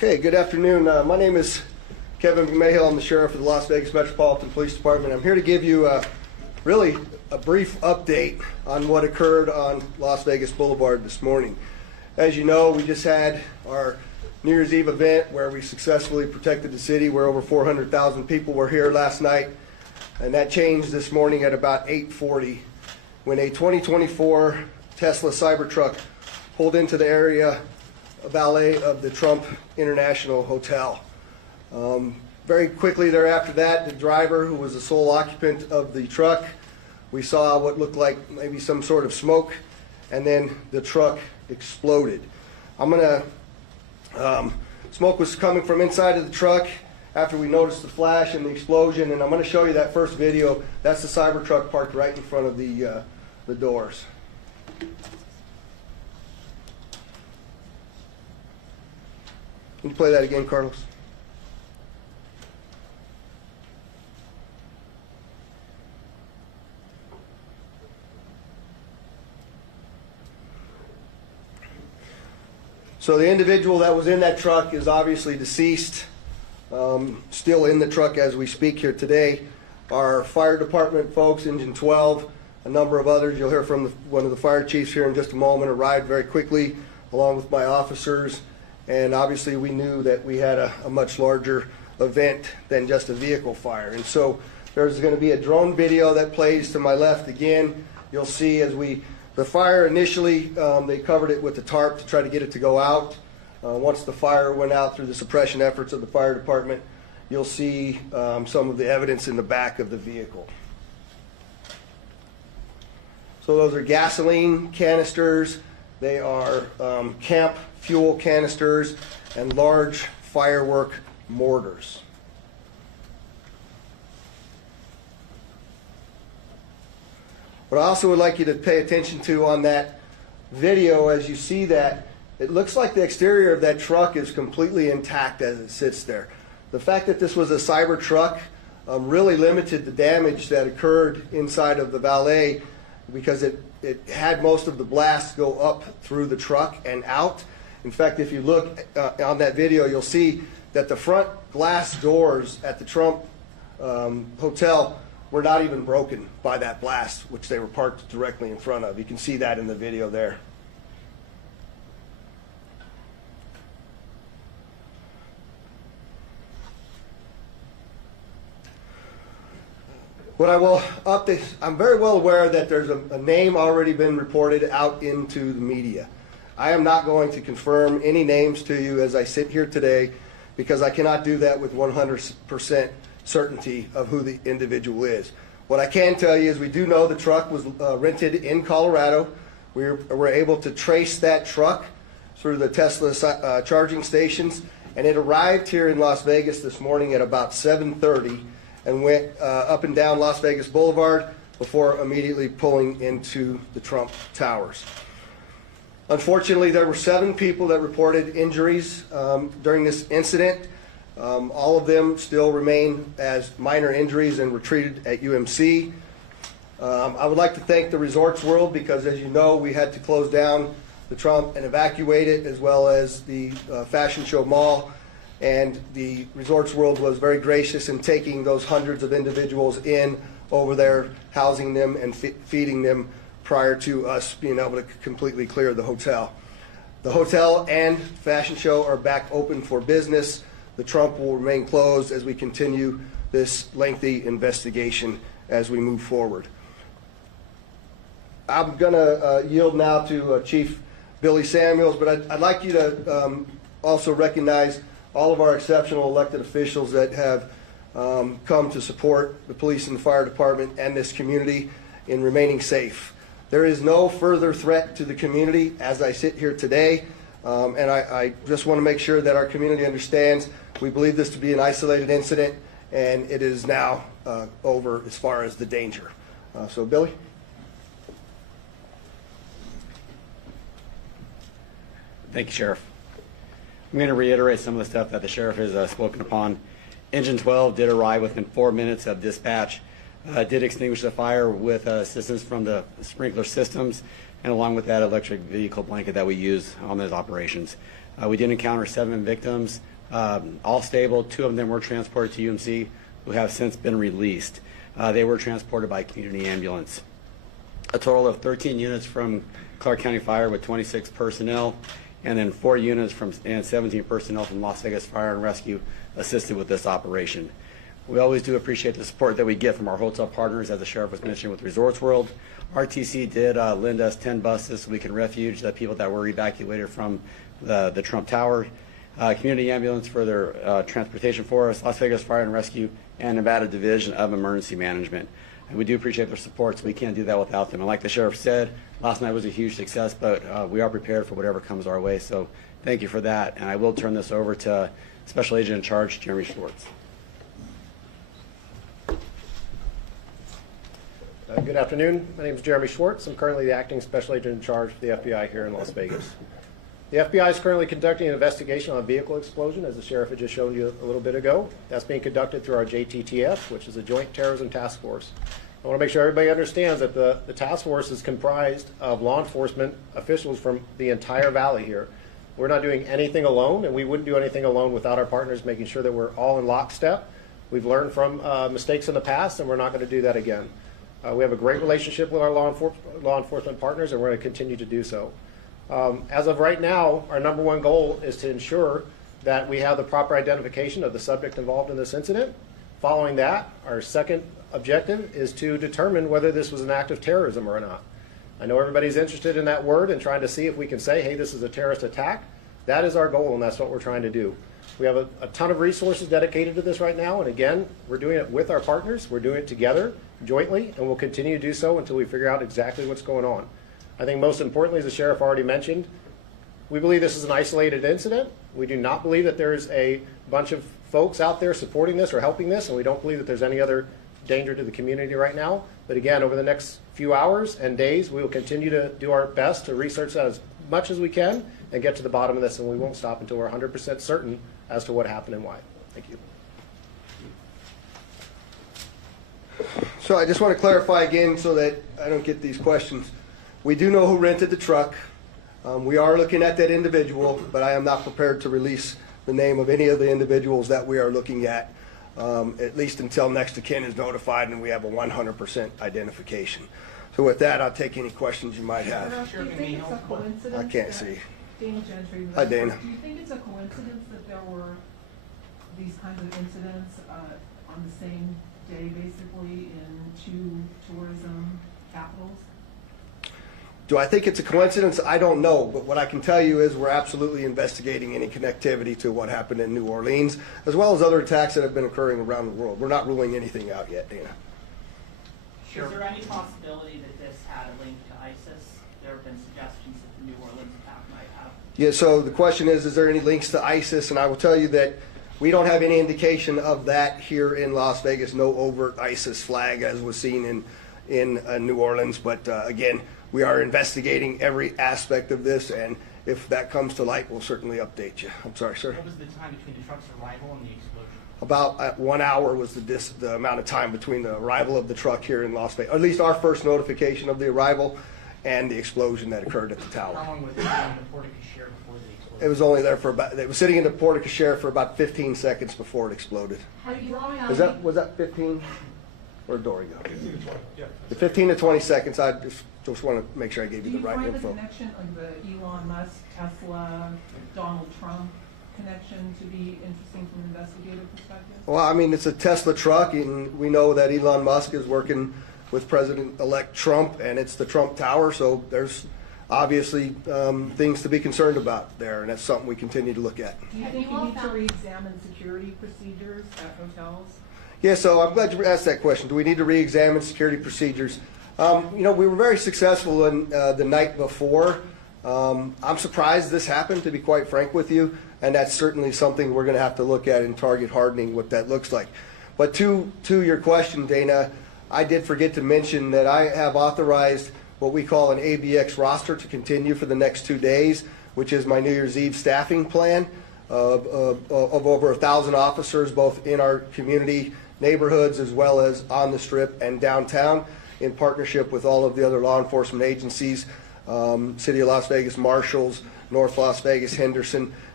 Okay, good afternoon. My name is Kevin McMahill. I'm the sheriff of the Las Vegas Metropolitan Police Department. I'm here to give you really a brief update on what occurred on Las Vegas Boulevard this morning. As you know, we just had our New Year's Eve event where we successfully protected the city, where over 400,000 people were here last night. And that changed this morning at about 8:40 when a 2024 Tesla Cybertruck pulled into the area valet of the Trump International Hotel. Very quickly thereafter that, the driver, who was the sole occupant of the truck, we saw what looked like maybe some sort of smoke, and then the truck exploded. Smoke was coming from inside of the truck after we noticed the flash and the explosion, and I'm going to show you that first video. That's the Cybertruck parked right in front of the doors. Can you play that again, Carlos? So the individual that was in that truck is obviously deceased, still in the truck as we speak here today. Our fire department folks, Engine 12, a number of others, you'll hear from one of the fire chiefs here in just a moment, arrived very quickly along with my officers. And obviously we knew that we had a much larger event than just a vehicle fire. And so there's going to be a drone video that plays to my left again. You'll see as the fire initially, they covered it with the tarp to try to get it to go out. Once the fire went out through the suppression efforts of the fire department, you'll see some of the evidence in the back of the vehicle. So those are gasoline canisters. They are camp fuel canisters and large firework mortars. What I also would like you to pay attention to on that video, as you see that, it looks like the exterior of that truck is completely intact as it sits there. The fact that this was a Cybertruck really limited the damage that occurred inside of the valet, because it had most of the blasts go up through the truck and out. In fact, if you look on that video, you'll see that the front glass doors at the Trump Hotel were not even broken by that blast, which they were parked directly in front of. You can see that in the video there. What I will update, I'm very well aware that there's a name already been reported out into the media. I am not going to confirm any names to you as I sit here today, because I cannot do that with 100% certainty of who the individual is. What I can tell you is we do know the truck was rented in Colorado. We were able to trace that truck through the Tesla charging stations, and it arrived here in Las Vegas this morning at about 7:30 and went up and down Las Vegas Boulevard before immediately pulling into the Trump Towers. Unfortunately, there were 7 people that reported injuries during this incident. All of them still remain as minor injuries and were treated at UMC. I would like to thank the Resorts World, because as you know, we had to close down the Trump and evacuate it, as well as the Fashion Show Mall. And the Resorts World was very gracious in taking those hundreds of individuals in over there, housing them and feeding them prior to us being able to completely clear the hotel. The hotel and Fashion Show are back open for business. The Trump will remain closed as we continue this lengthy investigation as we move forward. I'm going to yield now to Chief Billy Samuels, but I'd like you to also recognize all of our exceptional elected officials that have come to support the police and the fire department and this community in remaining safe. There is no further threat to the community as I sit here today, and I just want to make sure that our community understands we believe this to be an isolated incident, and it is now over as far as the danger. So, Billy? Thank you, Sheriff. I'm going to reiterate some of the stuff that the Sheriff has spoken upon. Engine 12 did arrive within 4 minutes of dispatch, did extinguish the fire with assistance from the sprinkler systems, and along with that electric vehicle blanket that we use on those operations. We did encounter 7 victims. all stable. 2 of them were transported to UMC, who have since been released. They were transported by community ambulance. A total of 13 units from Clark County Fire with 26 personnel, and then 4 units and 17 personnel from Las Vegas Fire and Rescue assisted with this operation. We always do appreciate the support that we get from our hotel partners, as the sheriff was mentioning with Resorts World. RTC did lend us 10 buses so we can refuge the people that were evacuated from the Trump Tower. Community ambulance for their transportation for us, Las Vegas Fire and Rescue, and Nevada Division of Emergency Management. And we do appreciate their support, so we can't do that without them. And like the sheriff said, last night was a huge success, but we are prepared for whatever comes our way. So thank you for that. And I will turn this over to Special Agent in Charge, Jeremy Schwartz. Good afternoon. My name is Jeremy Schwartz. I'm currently the Acting Special Agent in Charge for the FBI here in Las Vegas. The FBI is currently conducting an investigation on a vehicle explosion, as the sheriff had just shown you a little bit ago. That's being conducted through our JTTF, which is a Joint Terrorism Task Force. I want to make sure everybody understands that the task force is comprised of law enforcement officials from the entire valley here. We're not doing anything alone, and we wouldn't do anything alone without our partners, making sure that we're all in lockstep. We've learned from mistakes in the past, and we're not going to do that again. We have a great relationship with our law enforcement partners, and we're going to continue to do so. As of right now, our number one goal is to ensure that we have the proper identification of the subject involved in this incident. Following that, our second objective is to determine whether this was an act of terrorism or not. I know everybody's interested in that word and trying to see if we can say, hey, this is a terrorist attack. That is our goal, and that's what we're trying to do. We have a ton of resources dedicated to this right now, and again, we're doing it with our partners. We're doing it together, jointly, and we'll continue to do so until we figure out exactly what's going on. I think most importantly, as the sheriff already mentioned, we believe this is an isolated incident. We do not believe that there's a bunch of folks out there supporting this or helping this, and we don't believe that there's any other danger to the community right now. But again, over the next few hours and days, we will continue to do our best to research that as much as we can and get to the bottom of this, and we won't stop until we're 100% certain as to what happened and why. Thank you. So I just want to clarify again so that I don't get these questions. We do know who rented the truck. We are looking at that individual, but I am not prepared to release the name of any of the individuals that we are looking at least until next of kin is notified and we have a 100% identification. So with that, I'll take any questions you might have. Do you think it's a coincidence? I can't see. Dana Gentry. Hi, Dana. Do you think it's a coincidence that there were these kinds of incidents on the same day, basically, in 2 tourism capitals? Do I think it's a coincidence? I don't know, but what I can tell you is we're absolutely investigating any connectivity to what happened in New Orleans, as well as other attacks that have been occurring around the world. We're not ruling anything out yet, Dana. Sure. Is there any possibility that this had a link to ISIS? There have been suggestions that the New Orleans attack might have. Yeah, so the question is there any links to ISIS? And I will tell you that we don't have any indication of that here in Las Vegas, no overt ISIS flag as was seen in New Orleans. But again, we are investigating every aspect of this, and if that comes to light, we'll certainly update you. I'm sorry, sir. What was the time between the truck's arrival and the explosion? About 1 hour was the amount of time between the arrival of the truck here in Las Vegas, or at least our first notification of the arrival and the explosion that occurred at the tower. How long was it in the porte-cochere before the explosion? It was only there for it was sitting in the porte-cochere for about 15 seconds before it exploded. Was that 15? Where'd Dory go? 15 to 20, yeah. The 15 to 20 seconds, I just want to make sure I gave you the right info. Do you find the connection, like the Elon Musk, Tesla, Donald Trump connection to be interesting from an investigative perspective? Well, I mean, it's a Tesla truck, and we know that Elon Musk is working with President-elect Trump, and it's the Trump Tower, so there's obviously things to be concerned about there, and that's something we continue to look at. Do you think you need to re-examine security procedures at hotels? Yeah, so I'm glad you asked that question. Do we need to re-examine security procedures? We were very successful in the night before. I'm surprised this happened, to be quite frank with you, and that's certainly something we're going to have to look at in target hardening, what that looks like. But to your question, Dana, I did forget to mention that I have authorized what we call an ABX roster to continue for the next 2 days, which is my New Year's Eve staffing plan of over 1,000 officers, both in our community neighborhoods as well as on the Strip and downtown, in partnership with all of the other law enforcement agencies, City of Las Vegas Marshals, North Las Vegas, Henderson,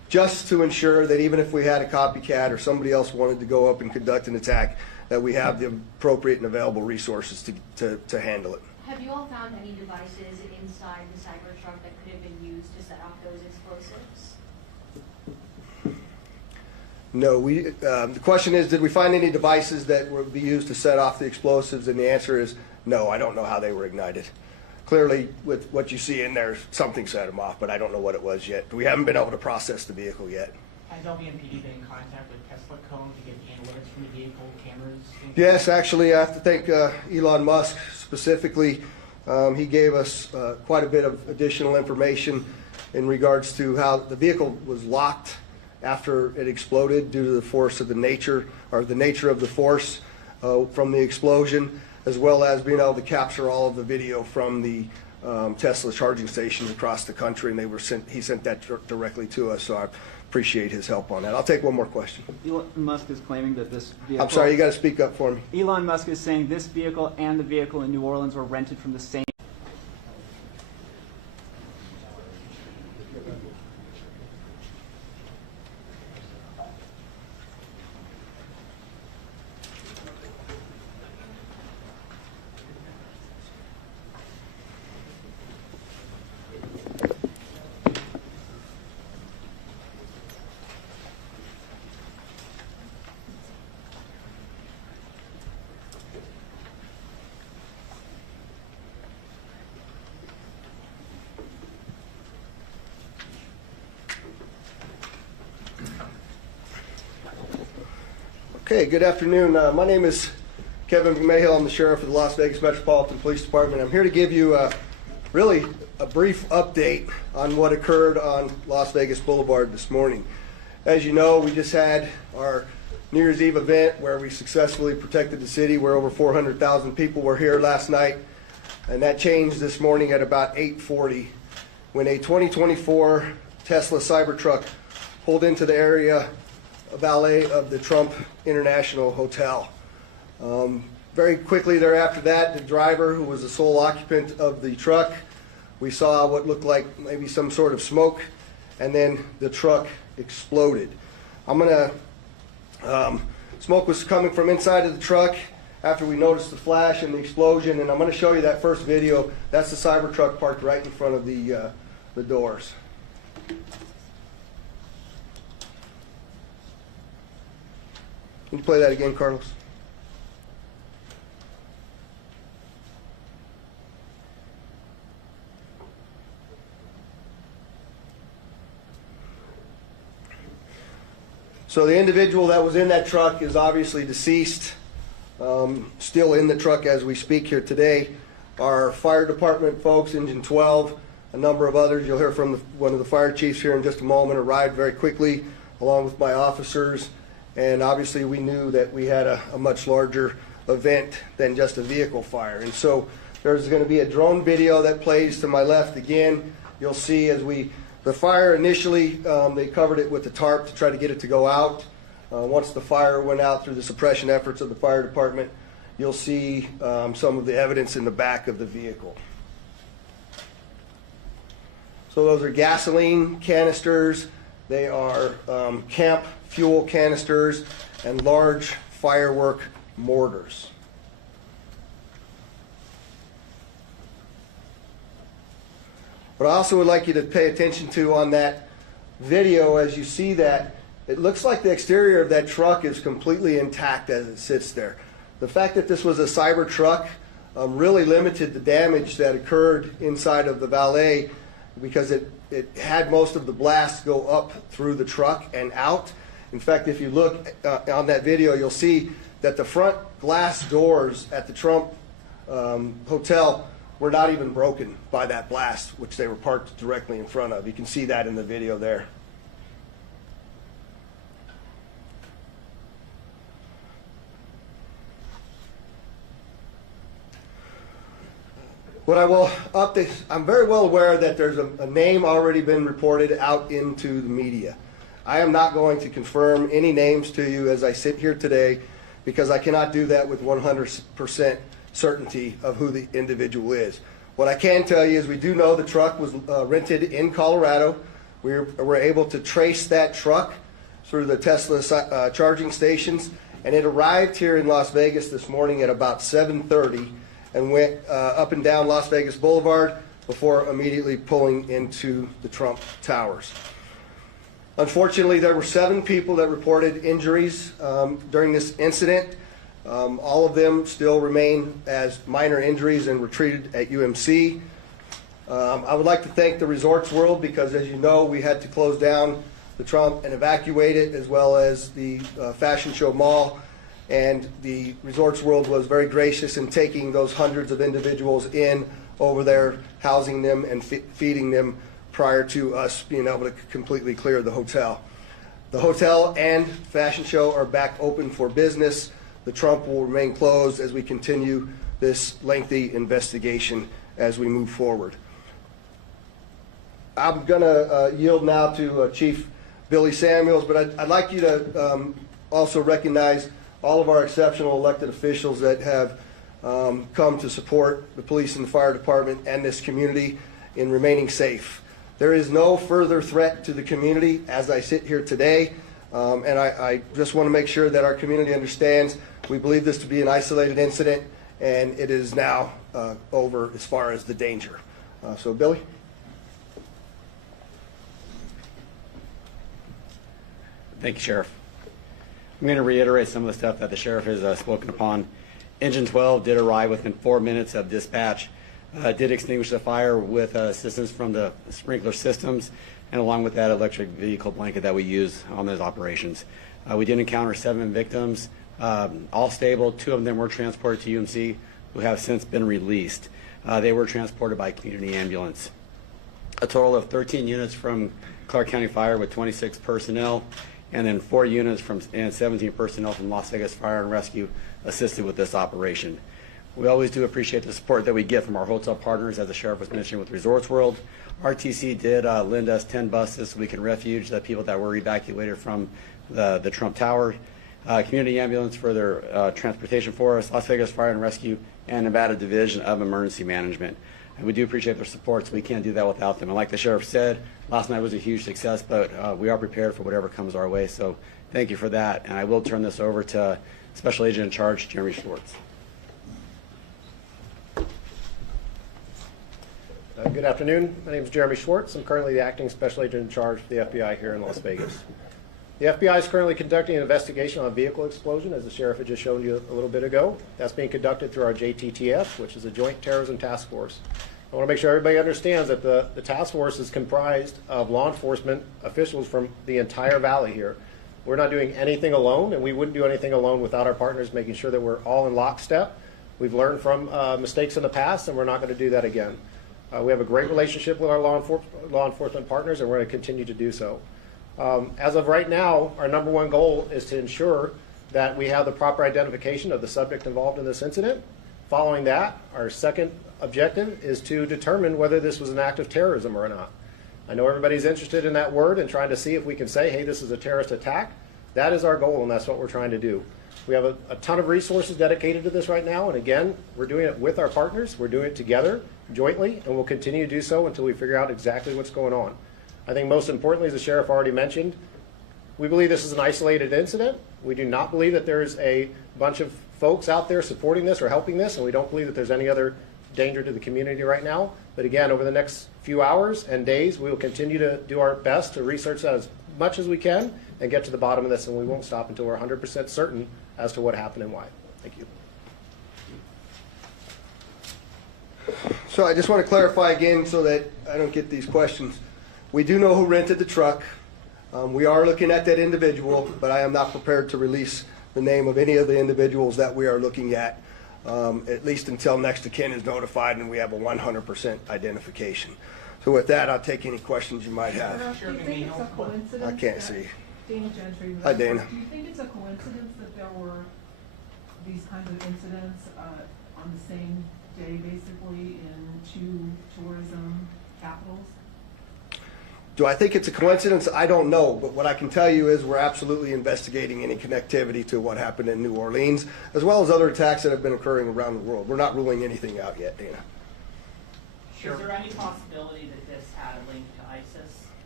just to ensure that even if we had a copycat or somebody else wanted to go up and conduct an attack, that we have the appropriate and available resources to handle it. Have you all found any devices inside the Cybertruck that could have been used to set off those explosives? No, the question is, did we find any devices that would be used to set off the explosives? And the answer is no, I don't know how they were ignited. Clearly, with what you see in there, something set them off, but I don't know what it was yet. We haven't been able to process the vehicle yet. Has LBMPD been in contact with Tesla to get analytics from the vehicle, cameras? Yes, actually, I have to thank Elon Musk specifically. He gave us quite a bit of additional information in regards to how the vehicle was locked after it exploded due to the force of the nature of the force from the explosion, as well as being able to capture all of the video from the Tesla charging stations across the country, and he sent that directly to us. So I appreciate his help on that. I'll take one more question. Elon Musk is claiming that this vehicle... I'm sorry, you got to speak up for me. Elon Musk is saying this vehicle and the vehicle in New Orleans were rented from the same... Okay, good afternoon. My name is Kevin McMahill. I'm the sheriff of the Las Vegas Metropolitan Police Department. I'm here to give you really a brief update on what occurred on Las Vegas Boulevard this morning. As you know, we just had our New Year's Eve event where we successfully protected the city, where over 400,000 people were here last night. And that changed this morning at about 8:40 when a 2024 Tesla Cybertruck pulled into the area valet of the Trump International Hotel. Very quickly thereafter that, the driver, who was the sole occupant of the truck, we saw what looked like maybe some sort of smoke, and then the truck exploded. Smoke was coming from inside of the truck after we noticed the flash and the explosion, and I'm going to show you that first video. That's the Cybertruck parked right in front of the doors. Can you play that again, Carlos? So the individual that was in that truck is obviously deceased, still in the truck as we speak here today. Our fire department folks, Engine 12, a number of others, you'll hear from one of the fire chiefs here in just a moment, arrived very quickly along with my officers. And obviously we knew that we had a much larger event than just a vehicle fire. And so there's going to be a drone video that plays to my left again. You'll see as the fire initially, they covered it with the tarp to try to get it to go out. Once the fire went out through the suppression efforts of the fire department, you'll see some of the evidence in the back of the vehicle. So those are gasoline canisters. They are camp fuel canisters and large firework mortars. What I also would like you to pay attention to on that video, as you see that, it looks like the exterior of that truck is completely intact as it sits there. The fact that this was a Cybertruck really limited the damage that occurred inside of the valet, because it had most of the blast go up through the truck and out. In fact, if you look on that video, you'll see that the front glass doors at the Trump Hotel were not even broken by that blast, which they were parked directly in front of. You can see that in the video there. What I will update, I'm very well aware that there's a name already been reported out into the media. I am not going to confirm any names to you as I sit here today, because I cannot do that with 100% certainty of who the individual is. What I can tell you is we do know the truck was rented in Colorado. We were able to trace that truck through the Tesla charging stations, and it arrived here in Las Vegas this morning at about 7:30 and went up and down Las Vegas Boulevard before immediately pulling into the Trump Towers. Unfortunately, there were 7 people that reported injuries during this incident. All of them still remain as minor injuries and were treated at UMC. I would like to thank the Resorts World because, as you know, we had to close down the Trump and evacuate it, as well as the Fashion Show Mall. And the Resorts World was very gracious in taking those hundreds of individuals in over there, housing them and feeding them prior to us being able to completely clear the hotel. The hotel and Fashion Show are back open for business. The Trump will remain closed as we continue this lengthy investigation as we move forward. I'm going to yield now to Chief Billy Samuels, but I'd like you to also recognize all of our exceptional elected officials that have come to support the police and the fire department and this community in remaining safe. There is no further threat to the community as I sit here today, and I just want to make sure that our community understands we believe this to be an isolated incident, and it is now over as far as the danger. So, Billy? Thank you, Sheriff. I'm going to reiterate some of the stuff that the Sheriff has spoken upon. Engine 12 did arrive within 4 minutes of dispatch, did extinguish the fire with assistance from the sprinkler systems, and along with that electric vehicle blanket that we use on those operations. We did encounter 7 victims, all stable. 2 of them were transported to UMC, who have since been released. They were transported by community ambulance. A total of 13 units from Clark County Fire with 26 personnel, and then 4 units and 17 personnel from Las Vegas Fire and Rescue assisted with this operation. We always do appreciate the support that we get from our hotel partners, as the Sheriff was mentioning with Resorts World. RTC did lend us 10 buses so we can refuge the people that were evacuated from the Trump Tower. Community ambulance for their transportation for us, Las Vegas Fire and Rescue, and Nevada Division of Emergency Management. And we do appreciate their support, so we can't do that without them. And like the Sheriff said, last night was a huge success, but we are prepared for whatever comes our way. So thank you for that. And I will turn this over to Special Agent in Charge, Jeremy Schwartz. Good afternoon. My name is Jeremy Schwartz. I'm currently the Acting Special Agent in Charge for the FBI here in Las Vegas. The FBI is currently conducting an investigation on a vehicle explosion, as the Sheriff had just shown you a little bit ago. That's being conducted through our JTTF, which is a Joint Terrorism Task Force. I want to make sure everybody understands that the task force is comprised of law enforcement officials from the entire valley here. We're not doing anything alone, and we wouldn't do anything alone without our partners, making sure that we're all in lockstep. We've learned from mistakes in the past, and we're not going to do that again. We have a great relationship with our law enforcement partners, and we're going to continue to do so. As of right now, our number one goal is to ensure that we have the proper identification of the subject involved in this incident. Following that, our second objective is to determine whether this was an act of terrorism or not. I know everybody's interested in that word and trying to see if we can say, hey, this is a terrorist attack. That is our goal, and that's what we're trying to do. We have a ton of resources dedicated to this right now, and again, we're doing it with our partners. We're doing it together, jointly, and we'll continue to do so until we figure out exactly what's going on. I think most importantly, as the Sheriff already mentioned, we believe this is an isolated incident. We do not believe that there's a bunch of folks out there supporting this or helping this, and we don't believe that there's any other danger to the community right now. But again, over the next few hours and days, we will continue to do our best to research that as much as we can and get to the bottom of this, and we won't stop until we're 100% certain as to what happened and why. Thank you. So I just want to clarify again so that I don't get these questions. We do know who rented the truck. We are looking at that individual, but I am not prepared to release the name of any of the individuals that we are looking at least until next of kin is notified and we have a 100% identification. So with that, I'll take any questions you might have. Do you think it's a coincidence? I can't see. Dana Gentry. Hi, Dana. Do you think it's a coincidence that there were these kinds of incidents on the same day, basically, in 2 tourism capitals? Do I think it's a coincidence? I don't know, but what I can tell you is we're absolutely investigating any connectivity to what happened in New Orleans, as well as other attacks that have been occurring around the world. We're not ruling anything out yet, Dana. Sure. Is there any possibility that this had a link to ISIS?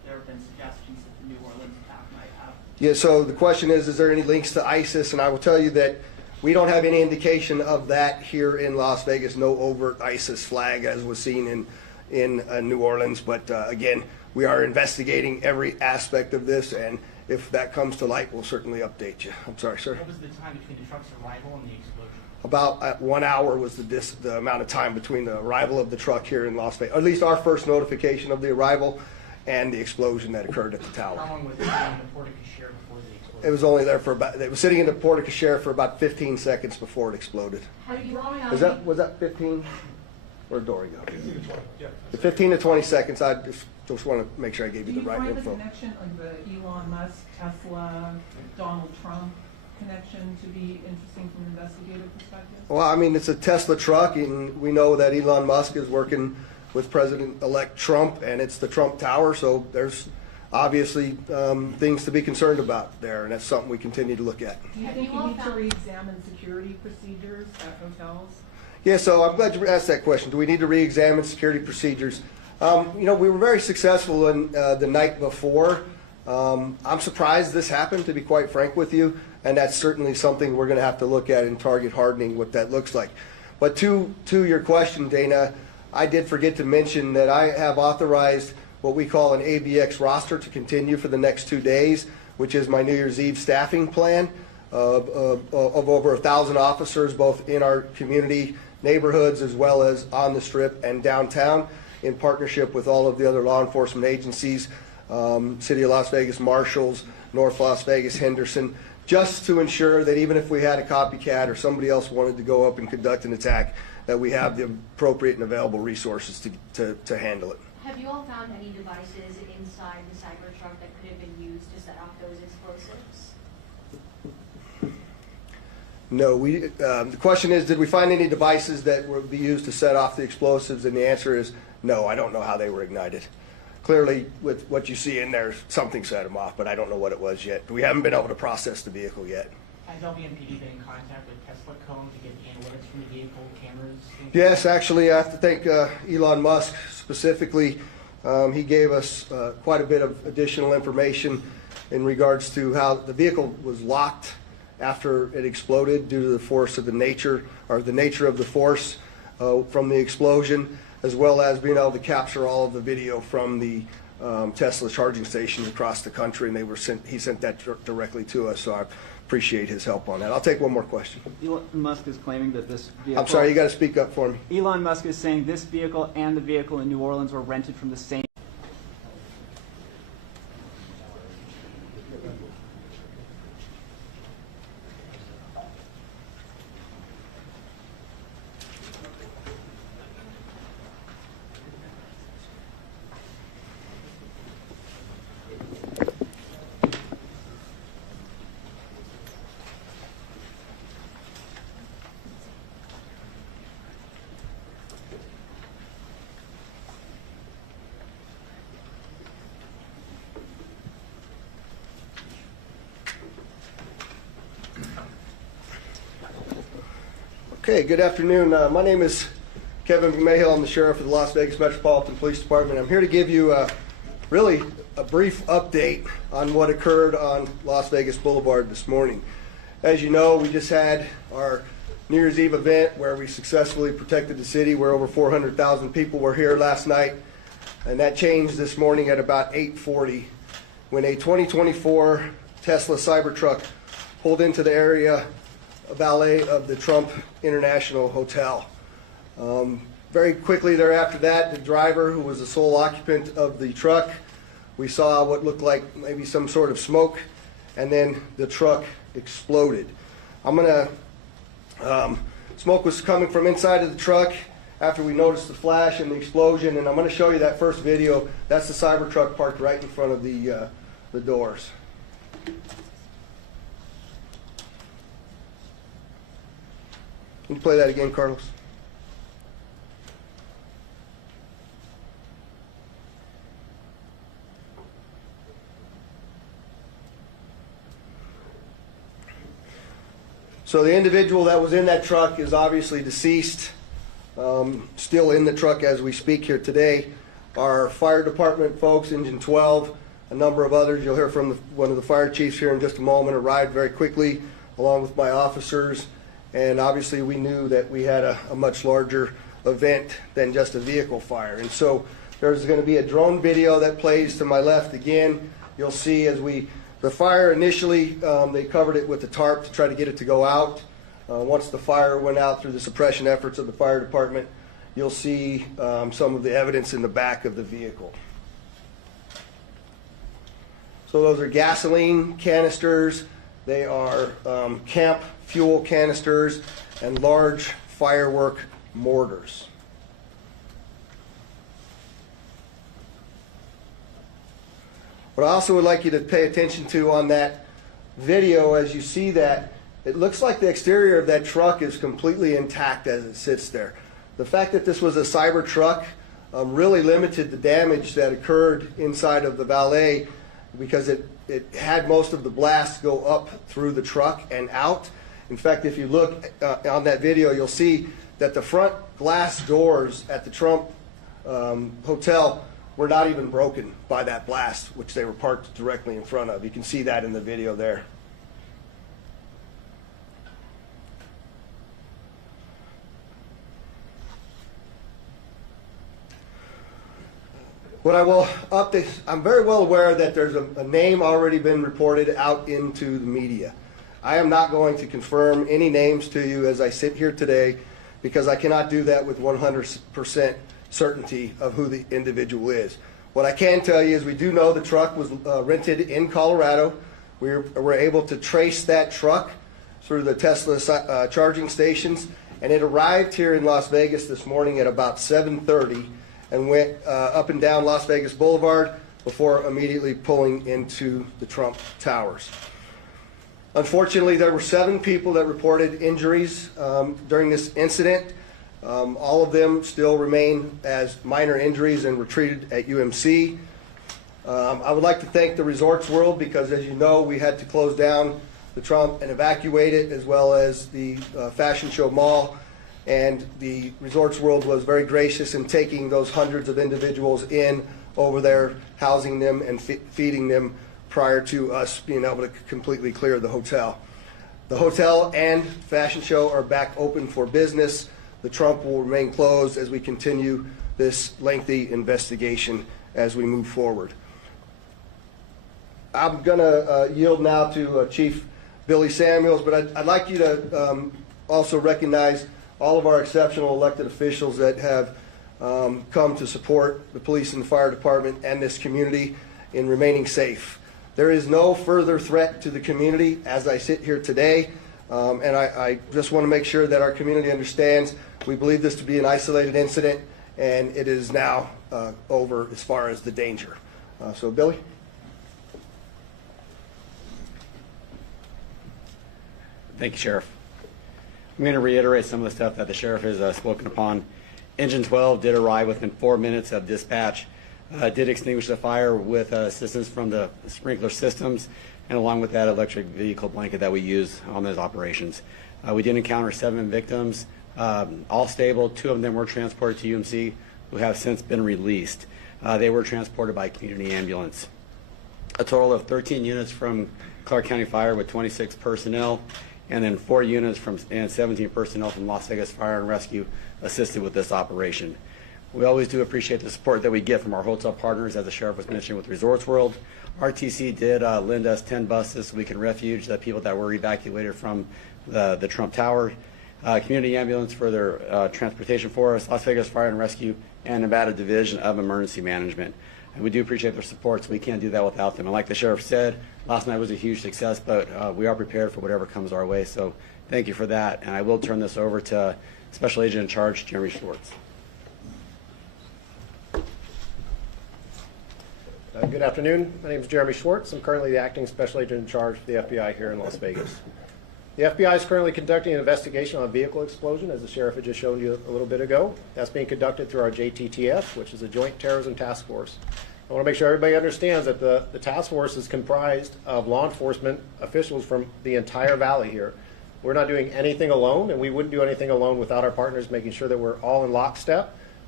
there have been suggestions that the New Orleans attack might have. Yeah, so the question is there any links to ISIS? And I will tell you that we don't have any indication of that here in Las Vegas, no overt ISIS flag as was seen in New Orleans. But again, we are investigating every aspect of this, and if that comes to light, we'll certainly update you. I'm sorry, sir. What was the time between the truck's arrival and the explosion? About 1 hour was the amount of time between the arrival of the truck here in Las Vegas, or at least our first notification of the arrival and the explosion that occurred at the tower. How long was it in the porte-cochere before the explosion? It was only there for about, it was sitting in the porte-cochere for about 15 seconds before it exploded. Have you all found Was that 15? Where'd Dory go? 15 to 20 seconds. I just want to make sure I gave you Do the you right find the info. connection of the Elon Musk, Tesla, Donald Trump connection to be interesting from an investigative perspective? Well, I mean, it's a Tesla truck, and we know that Elon Musk is working with President-elect Trump, and it's the Trump Tower, so there's obviously things to be concerned about there, and that's something we continue to look at. Do you think you need to re-examine security procedures at hotels? Yeah, so I'm glad you asked that question. Do we need to re-examine security procedures? We were very successful in the night before. I'm surprised this happened, to be quite frank with you, and that's certainly something we're going to have to look at in target hardening, what that looks like. But to your question, Dana, I did forget to mention that I have authorized what we call an ABX roster to continue for the next 2 days, which is my New Year's Eve staffing plan of over 1,000 officers, both in our community neighborhoods as well as on the Strip and downtown, in partnership with all of the other law enforcement agencies, City of Las Vegas Marshals, North Las Vegas, Henderson, just to ensure that even if we had a copycat or somebody else wanted to go up and conduct an attack, that we have the appropriate and available resources to handle it. Have you all found any devices inside the Cybertruck that could have been used to set off those explosives? No, the question is, did we find any devices that would be used to set off the explosives? And the answer is no, I don't know how they were ignited. Clearly, with what you see in there, something set them off, but I don't know what it was yet. We haven't been able to process the vehicle yet. Has LVMPD been in contact with Tesla to get analytics from the vehicle, cameras? Yes, actually, I have to thank Elon Musk specifically. He gave us quite a bit of additional information in regards to how the vehicle was locked after it exploded due to the force of the nature of the force from the explosion, as well as being able to capture all of the video from the Tesla charging stations across the country, and he sent that directly to us, so I appreciate his help on that. I'll take one more question. Elon Musk is claiming that this vehicle... I'm sorry, you got to speak up for me. Elon Musk is saying this vehicle and the vehicle in New Orleans were rented from the same... Okay, good afternoon. My name is Kevin McMahill. I'm the sheriff of the Las Vegas Metropolitan Police Department. I'm here to give you really a brief update on what occurred on Las Vegas Boulevard this morning. As you know, we just had our New Year's Eve event where we successfully protected the city, where over 400,000 people were here last night, and that changed this morning at about 8:40 when a 2024 Tesla Cybertruck pulled into the area valet of the Trump International Hotel. Very quickly thereafter that, the driver, who was the sole occupant of the truck, we saw what looked like maybe some sort of smoke, and then the truck exploded. Smoke was coming from inside of the truck after we noticed the flash and the explosion, and I'm going to show you that first video. That's the Cybertruck parked right in front of the doors. Can you play that again, Carlos? So the individual that was in that truck is obviously deceased, still in the truck as we speak here today. our fire department folks, Engine 12, a number of others. You'll hear from one of the fire chiefs here in just a moment, arrived very quickly along with my officers. And obviously we knew that we had a much larger event than just a vehicle fire. And so there's going to be a drone video that plays to my left again. You'll see as the fire initially, they covered it with the tarp to try to get it to go out. Once the fire went out through the suppression efforts of the fire department, you'll see some of the evidence in the back of the vehicle. So those are gasoline canisters. They are camp fuel canisters and large firework mortars. What I also would like you to pay attention to on that video, as you see that, it looks like the exterior of that truck is completely intact as it sits there. The fact that this was a Cybertruck really limited the damage that occurred inside of the valet, because it had most of the blast go up through the truck and out. In fact, if you look on that video, you'll see that the front glass doors at the Trump hotel were not even broken by that blast, which they were parked directly in front of. You can see that in the video there. What I will update, I'm very well aware that there's a name already been reported out into the media. I am not going to confirm any names to you as I sit here today, because I cannot do that with 100% certainty of who the individual is. What I can tell you is we do know the truck was rented in Colorado. We were able to trace that truck through the Tesla charging stations, and it arrived here in Las Vegas this morning at about 7:30 and went up and down Las Vegas Boulevard before immediately pulling into the Trump Towers. Unfortunately, there were 7 people that reported injuries during this incident. All of them still remain as minor injuries and were treated at UMC. I would like to thank the Resorts World, because as you know, we had to close down the Trump and evacuate it, as well as the Fashion Show Mall. And the Resorts World was very gracious in taking those hundreds of individuals in over there, housing them and feeding them prior to us being able to completely clear the hotel. The hotel and Fashion Show are back open for business. The Trump will remain closed as we continue this lengthy investigation as we move forward. I'm going to yield now to Chief Billy Samuels, but I'd like you to also recognize all of our exceptional elected officials that have come to support the police and the fire department and this community in remaining safe. There is no further threat to the community as I sit here today, and I just want to make sure that our community understands we believe this to be an isolated incident, and it is now over as far as the danger. So, Billy? Thank you, Sheriff. I'm going to reiterate some of the stuff that the Sheriff has spoken upon. Engine 12 did arrive within 4 minutes of dispatch, did extinguish the fire with assistance from the sprinkler systems, and along with that electric vehicle blanket that we use on those operations. We did encounter 7 victims, all stable. 2 of them were transported to UMC, who have since been released. They were transported by community ambulance. A total of 13 units from Clark County Fire with 26 personnel, and then 4 units and 17 personnel from Las Vegas Fire and Rescue assisted with this operation. We always do appreciate the support that we get from our hotel partners, as the Sheriff was mentioning with Resorts World. RTC did lend us 10 buses so we can refuge the people that were evacuated from the Trump Tower. Community Ambulance for their transportation for us, Las Vegas Fire and Rescue, and Nevada Division of Emergency Management. And we do appreciate their support, so we can't do that without them. And like the Sheriff said, last night was a huge success, but we are prepared for whatever comes our way. So thank you for that. And I will turn this over to Special Agent in Charge, Jeremy Schwartz. Good afternoon. My name is Jeremy Schwartz. I'm currently the Acting Special Agent in Charge for the FBI here in Las Vegas. The FBI is currently conducting an investigation on a vehicle explosion, as the Sheriff had just shown you a little bit ago. That's being conducted through our JTTF, which is a Joint Terrorism Task Force. I want to make sure everybody understands that the task force is comprised of law enforcement officials from the entire valley here. We're not doing anything alone, and we wouldn't do anything alone without our partners making sure that we're all in lockstep.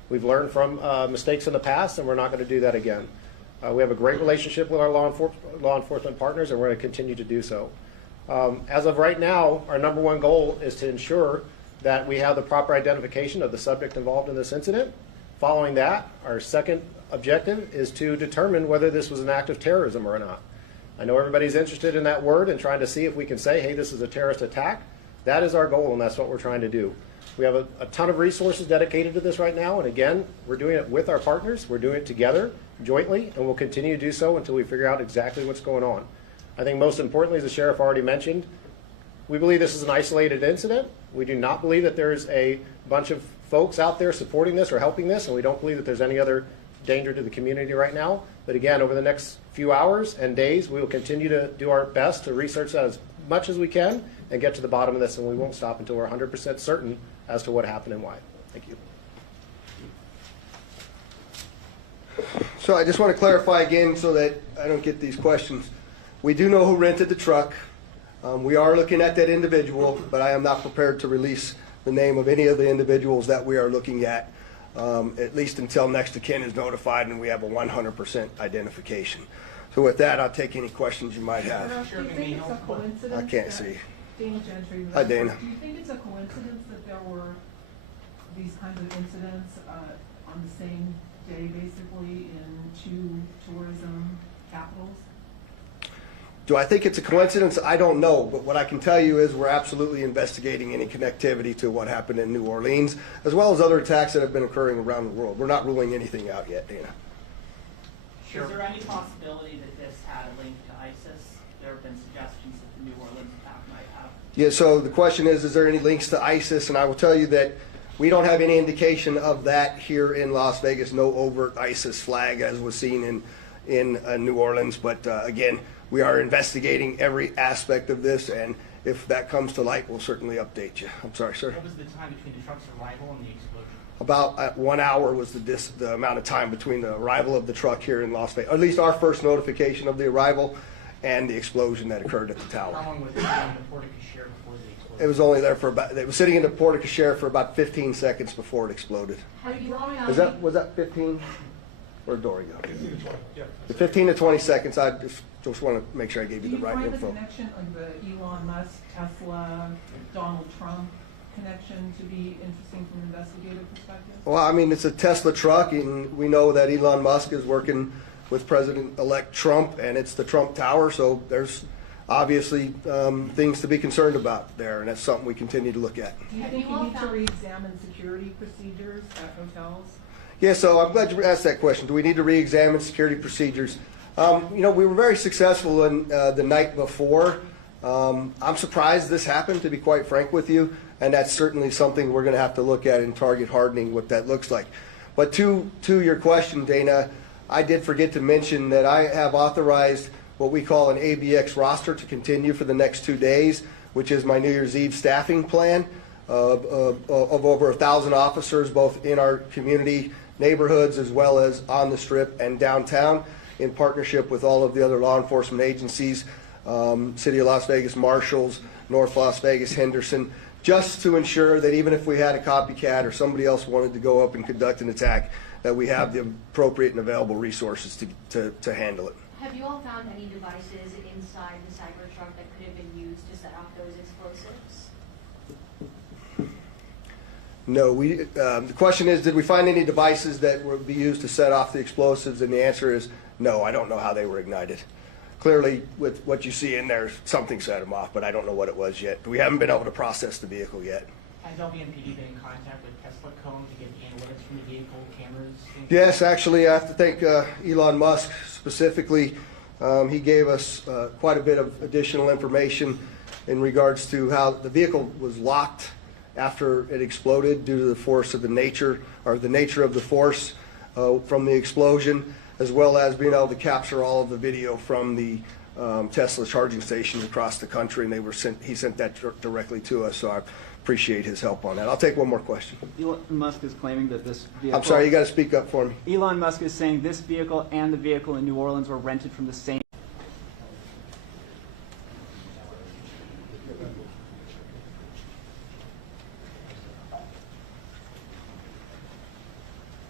We've learned from mistakes in the past, and we're not going to do that again. We have a great relationship with our law enforcement partners, and we're going to continue to do so. As of right now, our number one goal is to ensure that we have the proper identification of the subject involved in this incident. Following that, our second objective is to determine whether this was an act of terrorism or not. I know everybody's interested in that word and trying to see if we can say, hey, this is a terrorist attack. That is our goal, and that's what we're trying to do. We have a ton of resources dedicated to this right now, and again, we're doing it with our partners. We're doing it together, jointly, and we'll continue to do so until we figure out exactly what's going on. I think most importantly, as the sheriff already mentioned, we believe this is an isolated incident. We do not believe that there's a bunch of folks out there supporting this or helping this, and we don't believe that there's any other danger to the community right now. But again, over the next few hours and days, we will continue to do our best to research that as much as we can and get to the bottom of this, and we won't stop until we're 100% certain as to what happened and why. Thank you. So I just want to clarify again so that I don't get these questions. We do know who rented the truck. We are looking at that individual, but I am not prepared to release the name of any of the individuals that we are looking at least until next of kin is notified and we have a 100% identification. So with that, I'll take any questions you might have. Do you think it's a coincidence? I can't that- see. Dana Gentry. Hi, Dana. Do you think it's a coincidence that there were these kinds of incidents on the same day, basically, in two tourism capitals? Do I think it's a coincidence? I don't know, but what I can tell you is we're absolutely investigating any connectivity to what happened in New Orleans, as well as other attacks that have been occurring around the world. We're not ruling anything out yet, Dana. Sure. Is there any possibility that this had a link to ISIS? There have been suggestions that the New Orleans attack might have. Yeah, so the question is there any links to ISIS? And I will tell you that we don't have any indication of that here in Las Vegas, no overt ISIS flag as was seen in New Orleans. But again, we are investigating every aspect of this, and if that comes to light, we'll certainly update you. I'm sorry, sir. What was the time between the truck's arrival and the explosion? About 1 hour was the amount of time between the arrival of the truck here in Las Vegas, or at least our first notification of the arrival and the explosion that occurred at the tower. How long was it in the porte-cochere before the explosion? It was only there for about, it was sitting in the porte-cochere for about 15 seconds before it exploded. Have you all found Was that 15? Where'd Dory go? 15 to 20 seconds. I just want to make sure I gave you the right Do you info. find the connection of the Elon Musk, Tesla, Donald Trump connection to be interesting from an investigative perspective? Well, I mean, it's a Tesla truck, and we know that Elon Musk is working with President-elect Trump, and it's the Trump Tower, so there's obviously things to be concerned about there, and that's something we continue to look at. Do you think you need to re-examine security procedures at hotels? Yeah, so I'm glad you asked that question. Do we need to re-examine security procedures? We were very successful in the night before. I'm surprised this happened, to be quite frank with you, and that's certainly something we're going to have to look at in target hardening, what that looks like. But to your question, Dana, I did forget to mention that I have authorized what we call an ABX roster to continue for the next 2 days, which is my New Year's Eve staffing plan of over 1,000 officers, both in our community neighborhoods as well as on the Strip and downtown, in partnership with all of the other law enforcement agencies, City of Las Vegas Marshals, North Las Vegas, Henderson, just to ensure that even if we had a copycat or somebody else wanted to go up and conduct an attack, that we have the appropriate and available resources to handle it. Have you all found any devices inside the Cybertruck that could have been used to set off those explosives? No, the question is, did we find any devices that would be used to set off the explosives? And the answer is no, I don't know how they were ignited. Clearly, with what you see in there, something set them off, but I don't know what it was yet. We haven't been able to process the vehicle yet. Has LVMPD been in contact with Tesla to get the analytics from the vehicle, cameras? Yes, actually, I have to thank Elon Musk specifically. He gave us quite a bit of additional information in regards to how the vehicle was locked after it exploded due to the force of the nature of the force from the explosion, as well as being able to capture all of the video from the Tesla charging stations across the country, and he sent that directly to us, so I appreciate his help on that. I'll take one more question. Elon Musk is claiming that this vehicle... I'm sorry, you got to speak up for me. Elon Musk is saying this vehicle and the vehicle in New Orleans were rented from the same...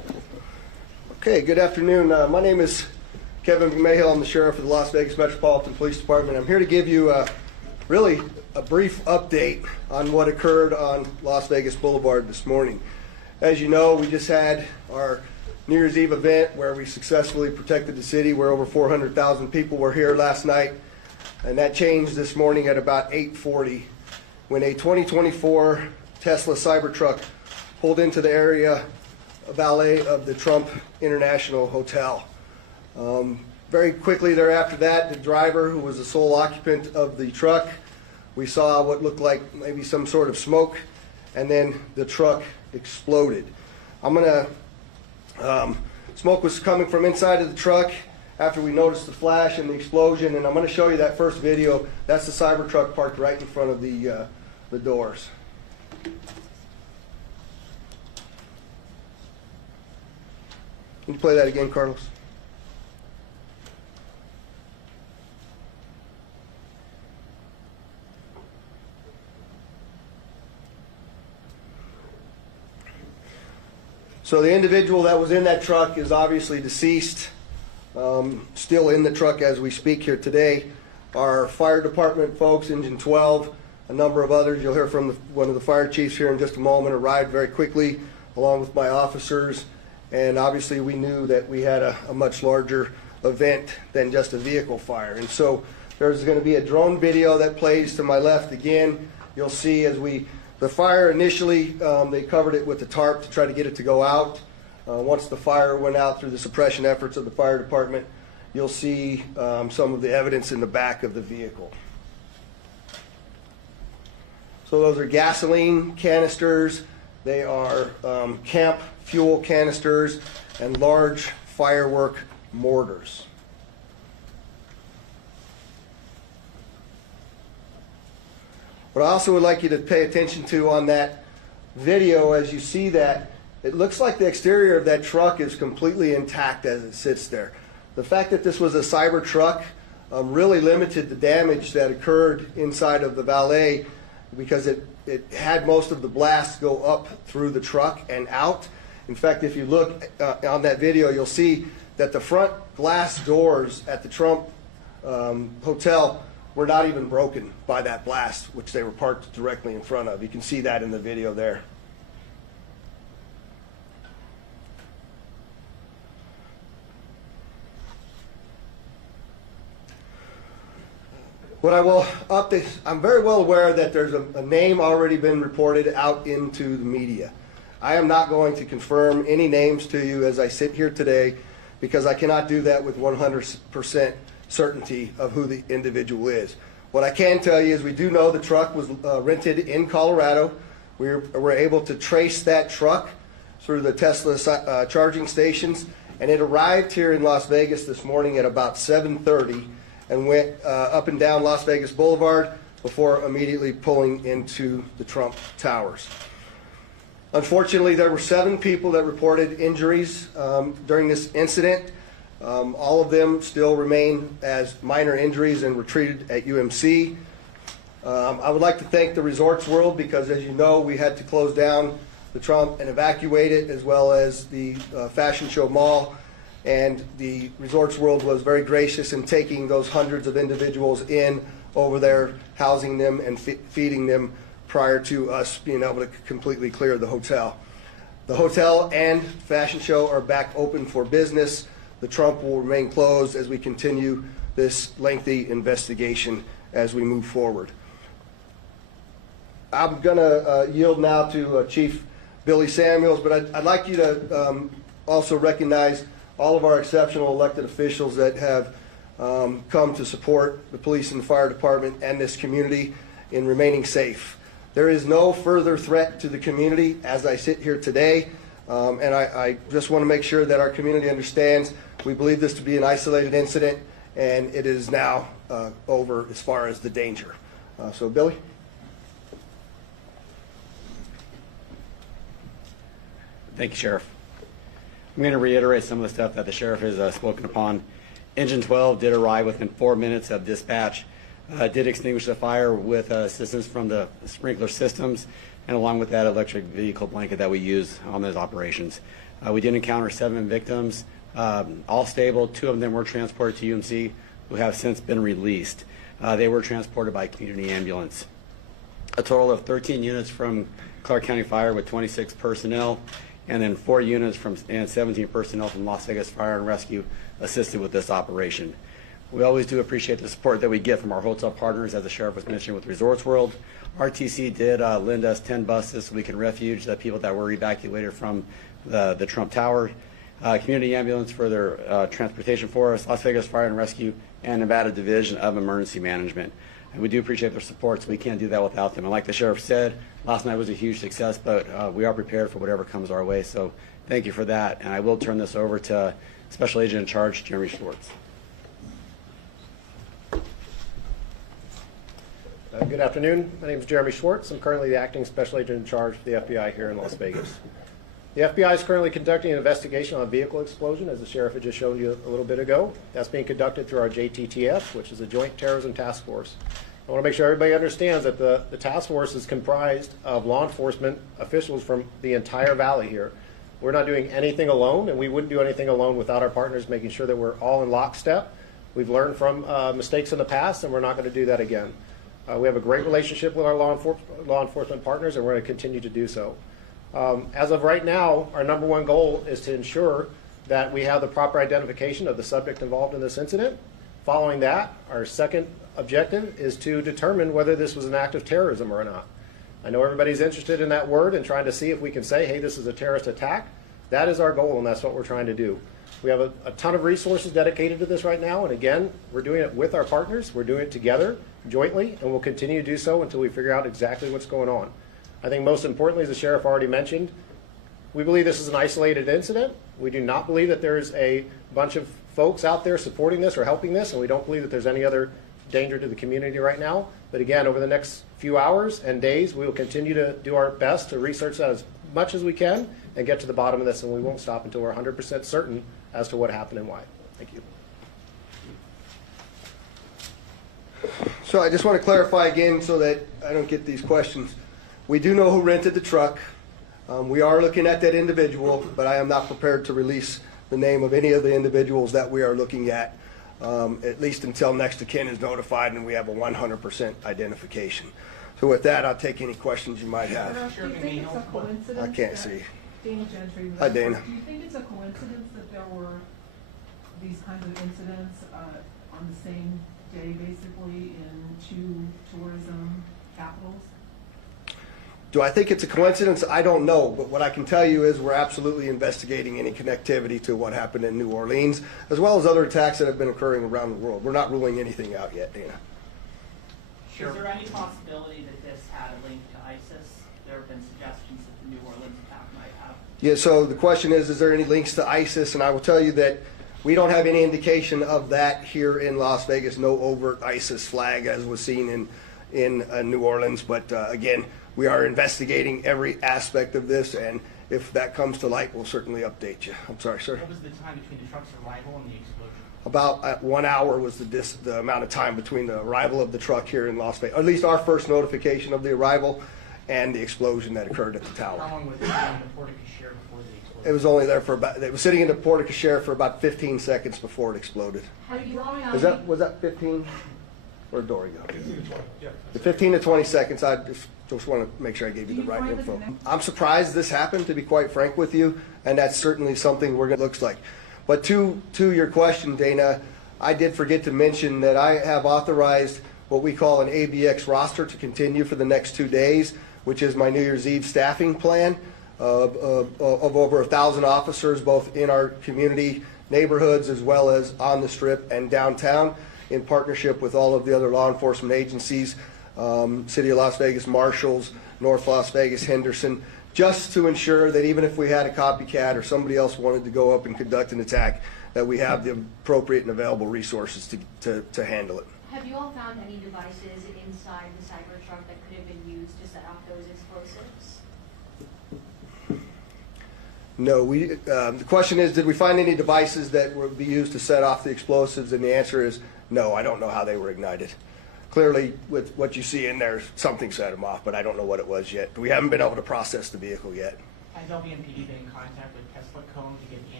Okay, good afternoon. My name is Kevin McMahill. I'm the sheriff of the Las Vegas Metropolitan Police Department. I'm here to give you really a brief update on what occurred on Las Vegas Boulevard this morning. As you know, we just had our New Year's Eve event where we successfully protected the city, where over 400,000 people were here last night. And that changed this morning at about 8:40 when a 2024 Tesla Cybertruck pulled into the area valet of the Trump International Hotel. Very quickly thereafter that, the driver, who was the sole occupant of the truck, we saw what looked like maybe some sort of smoke, and then the truck exploded. Smoke was coming from inside of the truck after we noticed the flash and the explosion, and I'm going to show you that first video. That's the Cybertruck parked right in front of the doors. Can you play that again, Carlos? So the individual that was in that truck is obviously deceased, still in the truck as we speak here today. Our fire department folks, Engine 12, a number of others, you'll hear from one of the fire chiefs here in just a moment, arrived very quickly along with my officers. And obviously we knew that we had a much larger event than just a vehicle fire. And so there's going to be a drone video that plays to my left again. You'll see as the fire initially, they covered it with the tarp to try to get it to go out. Once the fire went out through the suppression efforts of the fire department, you'll see some of the evidence in the back of the vehicle. So those are gasoline canisters. They are camp fuel canisters and large firework mortars. What I also would like you to pay attention to on that video, as you see that, it looks like the exterior of that truck is completely intact as it sits there. The fact that this was a Cybertruck really limited the damage that occurred inside of the valet, because it had most of the blasts go up through the truck and out. In fact, if you look on that video, you'll see that the front glass doors at the Trump Hotel were not even broken by that blast, which they were parked directly in front of. You can see that in the video there. What I will update, I'm very well aware that there's a name already been reported out into the media. I am not going to confirm any names to you as I sit here today, because I cannot do that with 100% certainty of who the individual is. What I can tell you is we do know the truck was rented in Colorado. We were able to trace that truck through the Tesla charging stations, and it arrived here in Las Vegas this morning at about 7:30 and went up and down Las Vegas Boulevard before immediately pulling into the Trump Towers. Unfortunately, there were 7 people that reported injuries during this incident. All of them still remain as minor injuries and were treated at UMC. I would like to thank the Resorts World, because as you know, we had to close down the Trump and evacuate it, as well as the Fashion Show Mall. And the Resorts World was very gracious in taking those hundreds of individuals in over there, housing them and feeding them prior to us being able to completely clear the hotel. The hotel and Fashion Show are back open for business. The Trump will remain closed as we continue this lengthy investigation as we move forward. I'm going to yield now to Chief Billy Samuels, but I'd like you to also recognize all of our exceptional elected officials that have come to support the police and the fire department and this community in remaining safe. There is no further threat to the community as I sit here today, and I just want to make sure that our community understands we believe this to be an isolated incident, and it is now over as far as the danger. So, Billy? Thank you, Sheriff. I'm going to reiterate some of the stuff that the Sheriff has spoken upon. Engine 12 did arrive within 4 minutes of dispatch, did extinguish the fire with assistance from the sprinkler systems, and along with that electric vehicle blanket that we use on those operations. We did encounter 7 victims. all stable. 2 of them were transported to UMC, who have since been released. They were transported by community ambulance. A total of 13 units from Clark County Fire with 26 personnel, and then 4 units and 17 personnel from Las Vegas Fire and Rescue assisted with this operation. We always do appreciate the support that we get from our hotel partners, as the sheriff was mentioning with Resorts World. RTC did lend us 10 buses so we can refuge the people that were evacuated from the Trump Tower. Community ambulance for their transportation for us, Las Vegas Fire and Rescue, and Nevada Division of Emergency Management. And we do appreciate their support, so we can't do that without them. And like the sheriff said, last night was a huge success, but we are prepared for whatever comes our way. So thank you for that. And I will turn this over to Special Agent in Charge, Jeremy Schwartz. Good afternoon. My name is Jeremy Schwartz. I'm currently the Acting Special Agent in Charge for the FBI here in Las Vegas. The FBI is currently conducting an investigation on a vehicle explosion, as the sheriff had just shown you a little bit ago. That's being conducted through our JTTF, which is a Joint Terrorism Task Force. I want to make sure everybody understands that the task force is comprised of law enforcement officials from the entire valley here. We're not doing anything alone, and we wouldn't do anything alone without our partners, making sure that we're all in lockstep. We've learned from mistakes in the past, and we're not going to do that again. We have a great relationship with our law enforcement partners, and we're going to continue to do so. As of right now, our number one goal is to ensure that we have the proper identification of the subject involved in this incident. Following that, our second objective is to determine whether this was an act of terrorism or not. I know everybody's interested in that word and trying to see if we can say, hey, this is a terrorist attack. That is our goal, and that's what we're trying to do. We have a ton of resources dedicated to this right now, and again, we're doing it with our partners. We're doing it together, jointly, and we'll continue to do so until we figure out exactly what's going on. I think most importantly, as the sheriff already mentioned, we believe this is an isolated incident. We do not believe that there's a bunch of folks out there supporting this or helping this, and we don't believe that there's any other danger to the community right now. But again, over the next few hours and days, we will continue to do our best to research that as much as we can and get to the bottom of this, and we won't stop until we're 100% certain as to what happened and why. Thank you. So I just want to clarify again so that I don't get these questions. We do know who rented the truck. We are looking at that individual, but I am not prepared to release the name of any of the individuals that we are looking at least until next of kin is notified and we have a 100% identification. So with that, I'll take any questions you might have. Do you think it's a coincidence? I can't see. Dana Gentry. Hi, Dana. Do you think it's a coincidence that there were these kinds of incidents on the same day, basically, in 2 tourism capitals? Do I think it's a coincidence? I don't know, but what I can tell you is we're absolutely investigating any connectivity to what happened in New Orleans, as well as other attacks that have been occurring around the world. We're not ruling anything out yet, Dana. Sure. Is there any possibility that this had a link to ISIS? There have been suggestions that the New Orleans attack might have. Yeah, so the question is there any links to ISIS? And I will tell you that we don't have any indication of that here in Las Vegas, no overt ISIS flag as was seen in New Orleans. But again, we are investigating every aspect of this, and if that comes to light, we'll certainly update you. I'm sorry, sir. What was the time between the truck's arrival and the explosion? About 1 hour was the amount of time between the arrival of the truck here in Las Vegas, or at least our first notification of the arrival and the explosion that occurred at the tower. How long was it in the porte-cochere before the explosion? It was only there for it was sitting in the porte-cochere for about 15 seconds before it exploded. Was that 15? Where'd Dory go? 15 to 20, yeah. The 15 to 20 seconds, I just want to make sure I gave you the right info. I'm surprised this happened, to be quite frank with you, and that's certainly something looks like. But to your question, Dana, I did forget to mention that I have authorized what we call an ABX roster to continue for the next 2 days, which is my New Year's Eve staffing plan of over 1,000 officers, both in our community neighborhoods as well as on the Strip and downtown, in partnership with all of the other law enforcement agencies, City of Las Vegas Marshals, North Las Vegas, Henderson, just to ensure that even if we had a copycat or somebody else wanted to go up and conduct an attack, that we have the appropriate and available resources to handle it. Have you all found any devices inside the Cybertruck that could have been used to set off those explosives? No, the question is, did we find any devices that would be used to set off the explosives? And the answer is no, I don't know how they were ignited. Clearly, with what you see in there, something set them off, but I don't know what it was yet. We haven't been able to process the vehicle yet. Has LVMPD been in contact with Tesla to get the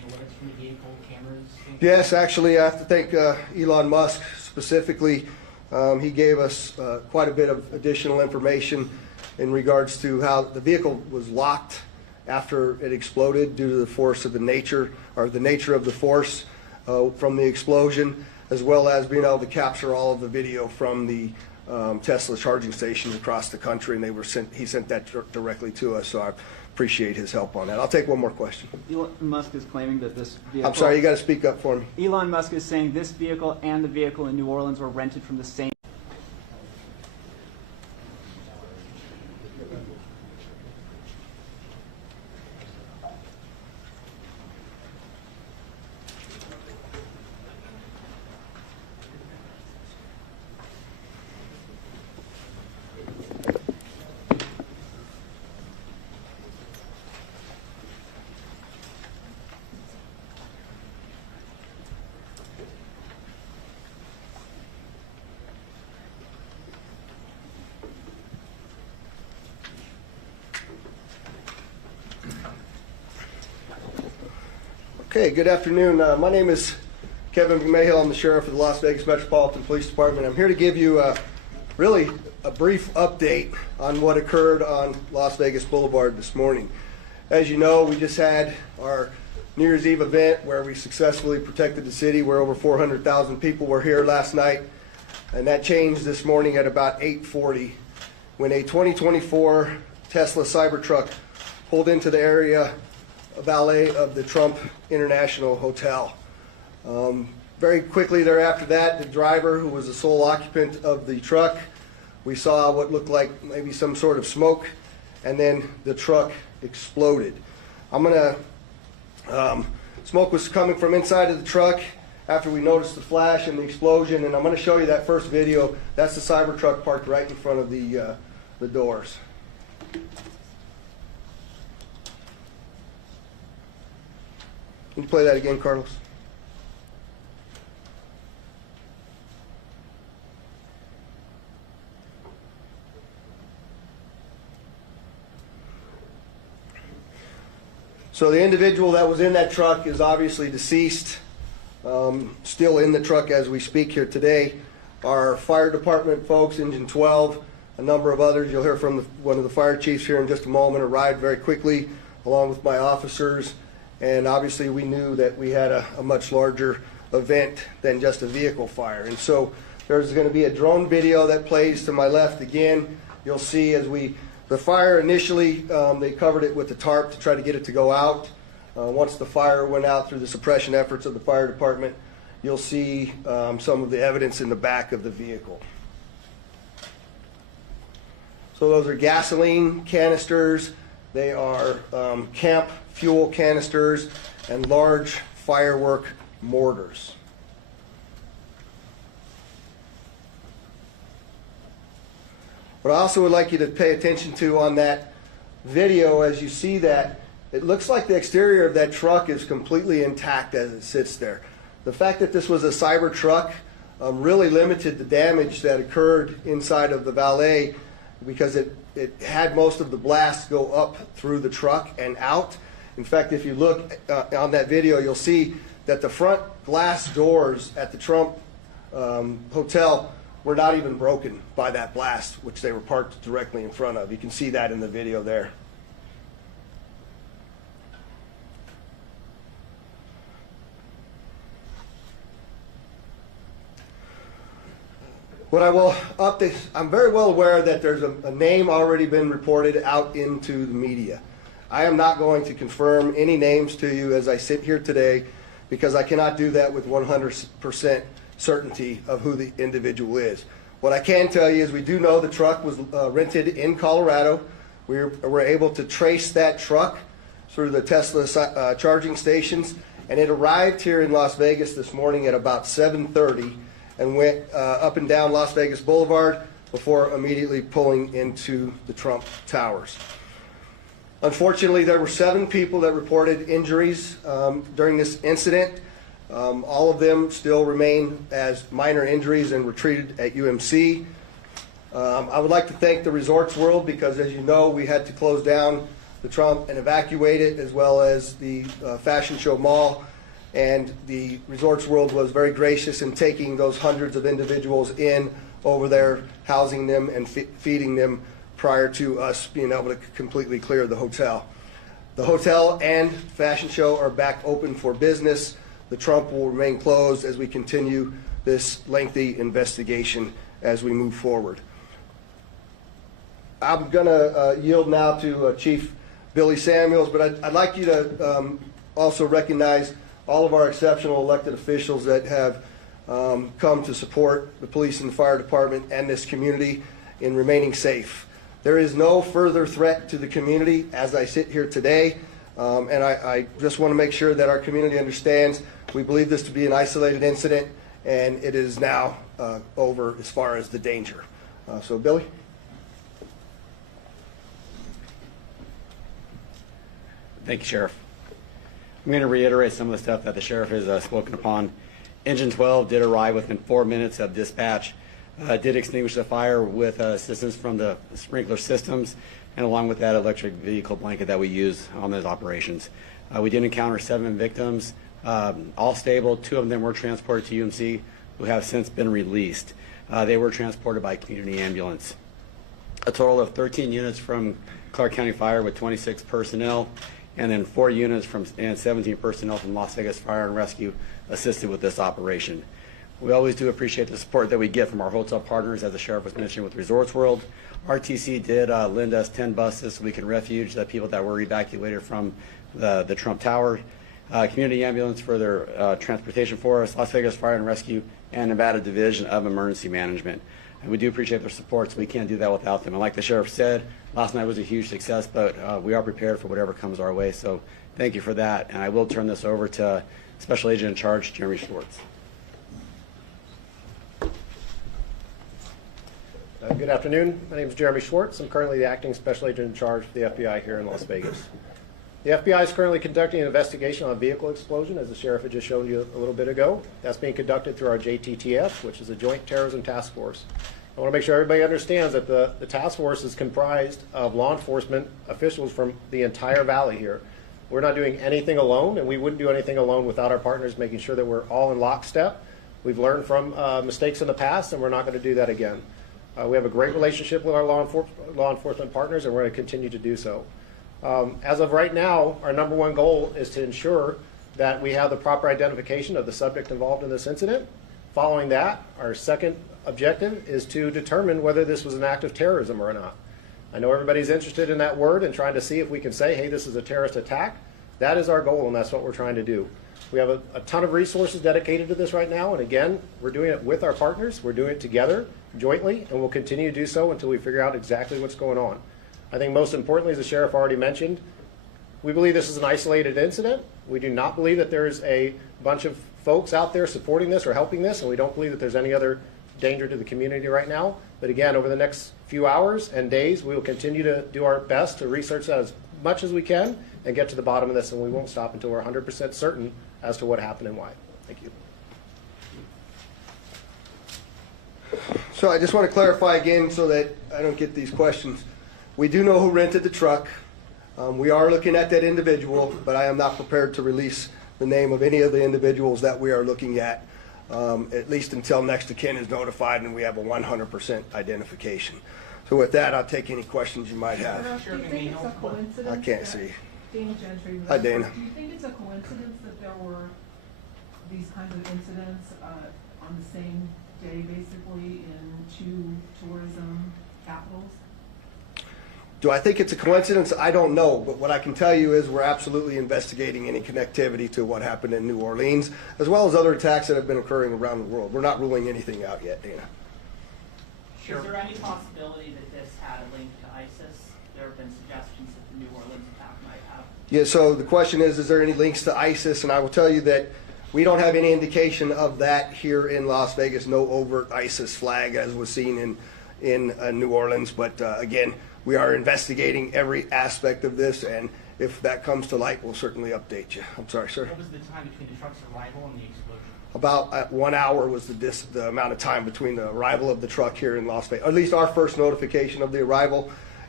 alerts from the vehicle, cameras? Yes, actually, I have to thank Elon Musk specifically. He gave us quite a bit of additional information in regards to how the vehicle was locked after it exploded due to the force of the nature, or the nature of the force from the explosion, as well as being able to capture all of the video from the Tesla charging stations across the country, and he sent that directly to us, so I appreciate his help on that. I'll take one more question. Elon Musk is claiming that this vehicle... I'm sorry, you got to speak up for me. Elon Musk is saying this vehicle and the vehicle in New Orleans were rented from the same... Okay, good afternoon. My name is Kevin McMahill. I'm the sheriff of the Las Vegas Metropolitan Police Department. I'm here to give you really a brief update on what occurred on Las Vegas Boulevard this morning. As you know, we just had our New Year's Eve event where we successfully protected the city, where over 400,000 people were here last night. And that changed this morning at about 8:40 when a 2024 Tesla Cybertruck pulled into the area valet of the Trump International Hotel. Very quickly thereafter that, the driver, who was the sole occupant of the truck, we saw what looked like maybe some sort of smoke, and then the truck exploded. Smoke was coming from inside of the truck after we noticed the flash and the explosion, and I'm going to show you that first video. That's the Cybertruck parked right in front of the doors. Can you play that again, Carlos? So the individual that was in that truck is obviously deceased, still in the truck as we speak here today. Our fire department folks, Engine 12, a number of others, you'll hear from one of the fire chiefs here in just a moment, arrived very quickly along with my officers. And obviously we knew that we had a much larger event than just a vehicle fire. And so there's going to be a drone video that plays to my left again. You'll see as the fire initially, they covered it with the tarp to try to get it to go out. Once the fire went out through the suppression efforts of the fire department, you'll see some of the evidence in the back of the vehicle. So those are gasoline canisters. They are camp fuel canisters and large firework mortars. What I also would like you to pay attention to on that video, as you see that, it looks like the exterior of that truck is completely intact as it sits there. The fact that this was a Cybertruck really limited the damage that occurred inside of the valet, because it had most of the blast go up through the truck and out. In fact, if you look on that video, you'll see that the front glass doors at the Trump Hotel were not even broken by that blast, which they were parked directly in front of. You can see that in the video there. What I will update, I'm very well aware that there's a name already been reported out into the media. I am not going to confirm any names to you as I sit here today, because I cannot do that with 100% certainty of who the individual is. What I can tell you is we do know the truck was rented in Colorado. We were able to trace that truck through the Tesla charging stations, and it arrived here in Las Vegas this morning at about 7:30 and went up and down Las Vegas Boulevard before immediately pulling into the Trump Towers. Unfortunately, there were 7 people that reported injuries during this incident. All of them still remain as minor injuries and were treated at UMC. I would like to thank the Resorts World, because as you know, we had to close down the Trump and evacuate it, as well as the Fashion Show Mall. And the Resorts World was very gracious in taking those hundreds of individuals in over there, housing them and feeding them prior to us being able to completely clear the hotel. The hotel and fashion show are back open for business. The Trump will remain closed as we continue this lengthy investigation as we move forward. I'm going to yield now to Chief Billy Samuels, but I'd like you to also recognize all of our exceptional elected officials that have come to support the police and the fire department and this community in remaining safe. There is no further threat to the community as I sit here today, and I just want to make sure that our community understands we believe this to be an isolated incident, and it is now over as far as the danger. So, Billy? Thank you, Sheriff. I'm going to reiterate some of the stuff that the Sheriff has spoken upon. Engine 12 did arrive within 4 minutes of dispatch, did extinguish the fire with assistance from the sprinkler systems, and along with that electric vehicle blanket that we use on those operations. We did encounter 7 victims, all stable. 2 of them were transported to UMC, who have since been released. They were transported by community ambulance. A total of 13 units from Clark County Fire with 26 personnel, and then 4 units and 17 personnel from Las Vegas Fire and Rescue assisted with this operation. We always do appreciate the support that we get from our hotel partners, as the Sheriff was mentioning with Resorts World. RTC did lend us 10 buses so we can refuge the people that were evacuated from the Trump Tower. Community Ambulance for their transportation for us, Las Vegas Fire and Rescue, and Nevada Division of Emergency Management. And we do appreciate their support, so we can't do that without them. And like the Sheriff said, last night was a huge success, but we are prepared for whatever comes our way. So thank you for that. And I will turn this over to Special Agent in Charge, Jeremy Schwartz. Good afternoon. My name is Jeremy Schwartz. I'm currently the Acting Special Agent in Charge for the FBI here in Las Vegas. The FBI is currently conducting an investigation on a vehicle explosion, as the Sheriff had just shown you a little bit ago. That's being conducted through our JTTF, which is a Joint Terrorism Task Force. I want to make sure everybody understands that the task force is comprised of law enforcement officials from the entire valley here. We're not doing anything alone, and we wouldn't do anything alone without our partners making sure that we're all in lockstep. We've learned from mistakes in the past, and we're not going to do that again. We have a great relationship with our law enforcement partners, and we're going to continue to do so. As of right now, our #1 goal is to ensure that we have the proper identification of the subject involved in this incident. Following that, our second objective is to determine whether this was an act of terrorism or not. I know everybody's interested in that word and trying to see if we can say, hey, this is a terrorist attack. That is our goal, and that's what we're trying to do. We have a ton of resources dedicated to this right now, and again, we're doing it with our partners. We're doing it together, jointly, and we'll continue to do so until we figure out exactly what's going on. I think most importantly, as the Sheriff already mentioned, we believe this is an isolated incident. We do not believe that there's a bunch of folks out there supporting this or helping this, and we don't believe that there's any other danger to the community right now. But again, over the next few hours and days, we will continue to do our best to research that as much as we can and get to the bottom of this, and we won't stop until we're 100% certain as to what happened and why. Thank you. So I just want to clarify again so that I don't get these questions. We do know who rented the truck. We are looking at that individual, but I am not prepared to release the name of any of the individuals that we are looking at least until next of kin is notified and we have a 100% identification. So with that, I'll take any questions you might have. Do you think it's a coincidence? I can't see. Dana Gentry. Hi, Dana. Do you think it's a coincidence that there were these kinds of incidents on the same day, basically, in 2 tourism capitals? Do I think it's a coincidence? I don't know, but what I can tell you is we're absolutely investigating any connectivity to what happened in New Orleans, as well as other attacks that have been occurring around the world. We're not ruling anything out yet, Dana. Is there any possibility that this had a link to ISIS? There have been suggestions that the New Orleans attack might have. Yeah, so the question is there any links to ISIS? And I will tell you that we don't have any indication of that here in Las Vegas, no overt ISIS flag as was seen in New Orleans. But again, we are investigating every aspect of this, and if that comes to light, we'll certainly update you. I'm sorry, sir. What was the time between the truck's arrival and the explosion? About 1 hour was the amount of time between the arrival of the truck here in Las Vegas, or at least our first notification of the arrival,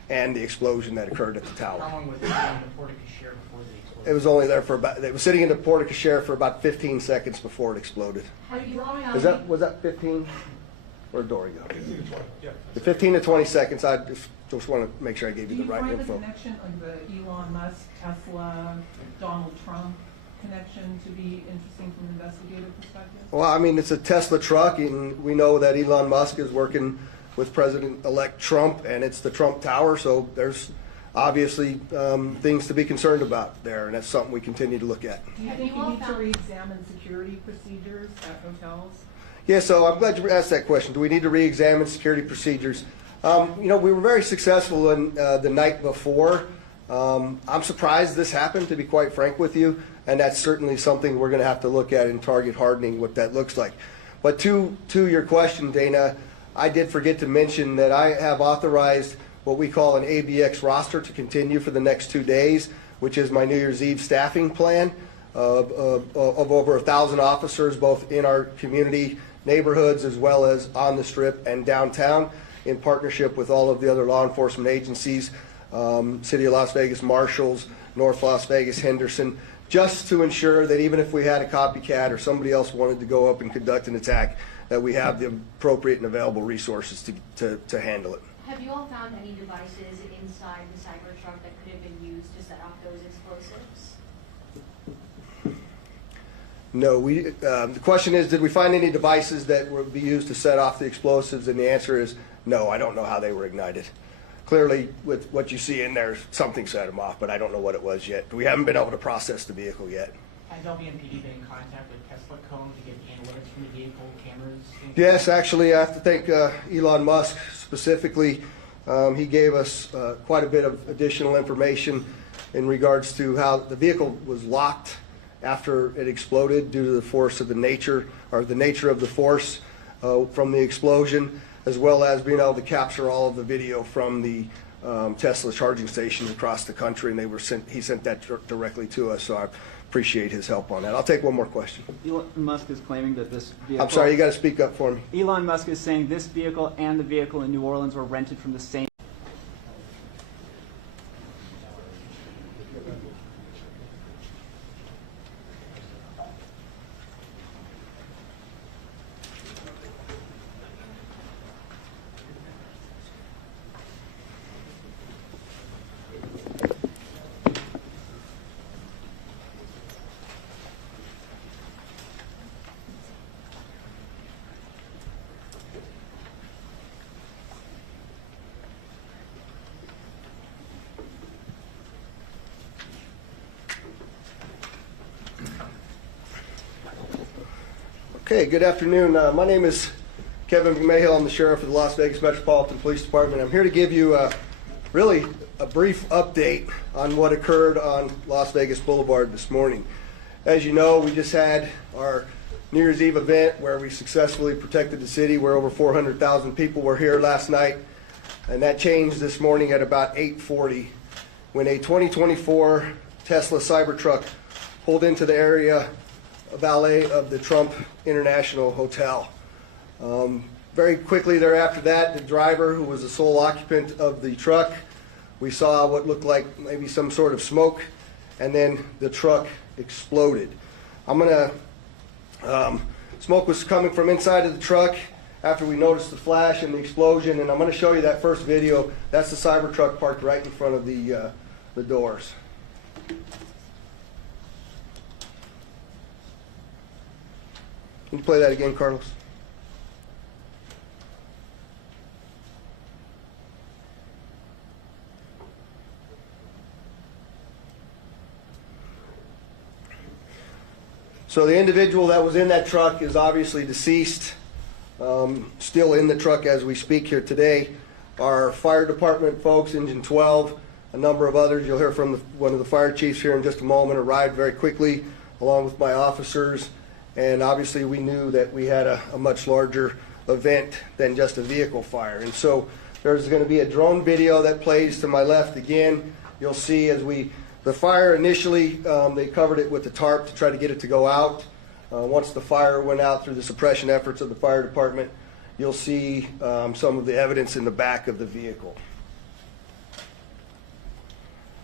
and the explosion that occurred at the How tower. long was it in the porte-cochere before the explosion? It was only there for about, it was sitting in the porte-cochere for about 15 seconds before it exploded. Have you all found Was that 15? Where'd Dory go? The 15 to 20 seconds. I just want to make sure I gave Do you you the right find the info. connection, like the Elon Musk, Tesla, Donald Trump connection to be interesting from an investigative perspective? Well, I mean, it's a Tesla truck, and we know that Elon Musk is working with President-elect Trump, and it's the Trump Tower, so there's obviously things to be concerned about there, and that's something we continue to look at. Do you Have think you you all need to found- re-examine security procedures at hotels? Yeah, so I'm glad you asked that question. Do we need to re-examine security procedures? We were very successful in the night before. I'm surprised this happened, to be quite frank with you, and that's certainly something we're going to have to look at in target hardening, what that looks like. But to your question, Dana, I did forget to mention that I have authorized what we call an ABX roster to continue for the next 2 days, which is my New Year's Eve staffing plan of over 1,000 officers, both in our community neighborhoods as well as on the Strip and downtown, in partnership with all of the other law enforcement agencies, City of Las Vegas Marshals, North Las Vegas, Henderson, just to ensure that even if we had a copycat or somebody else wanted to go up and conduct an attack, that we have the appropriate and available resources to handle it. Have you all found any devices inside the Cybertruck that could have been used to set off those explosives? No, the question is, did we find any devices that would be used to set off the explosives? And the answer is no, I don't know how they were ignited. Clearly, with what you see in there, something set them off, but I don't know what it was yet. We haven't been able to process the vehicle yet. Has LVMPD been in contact with Tesla Cone to get analytics from the vehicle, cameras? things like Yes, that? actually, I have to thank Elon Musk specifically. He gave us quite a bit of additional information in regards to how the vehicle was locked after it exploded due to the force of the nature of the force from the explosion, as well as being able to capture all of the video from the Tesla charging stations across the country, and he sent that directly to us, so I appreciate his help on that. I'll take one more question. Elon Musk is claiming that this vehicle... I'm sorry, you got to speak up for me. Elon Musk is saying this vehicle and the vehicle in New Orleans were rented from the same... Okay, good afternoon. My name is Kevin McMahill. I'm the sheriff of the Las Vegas Metropolitan Police Department. I'm here to give you really a brief update on what occurred on Las Vegas Boulevard this morning. As you know, we just had our New Year's Eve event where we successfully protected the city, where over 400,000 people were here last night. And that changed this morning at about 8:40 when a 2024 Tesla Cybertruck pulled into the area valet of the Trump International Hotel. Very quickly thereafter that, the driver, who was the sole occupant of the truck, we saw what looked like maybe some sort of smoke, and then the truck exploded. Smoke was coming from inside of the truck after we noticed the flash and the explosion, and I'm going to show you that first video. That's the Cybertruck parked right in front of the doors. Can you play that again, Carlos? So the individual that was in that truck is obviously deceased, still in the truck as we speak here today. Our fire department folks, Engine 12, a number of others, you'll hear from one of the fire chiefs here in just a moment, arrived very quickly along with my officers. And obviously we knew that we had a much larger event than just a vehicle fire. And so there's going to be a drone video that plays to my left again. You'll see as the fire initially, they covered it with the tarp to try to get it to go out. Once the fire went out through the suppression efforts of the fire department, you'll see some of the evidence in the back of the vehicle.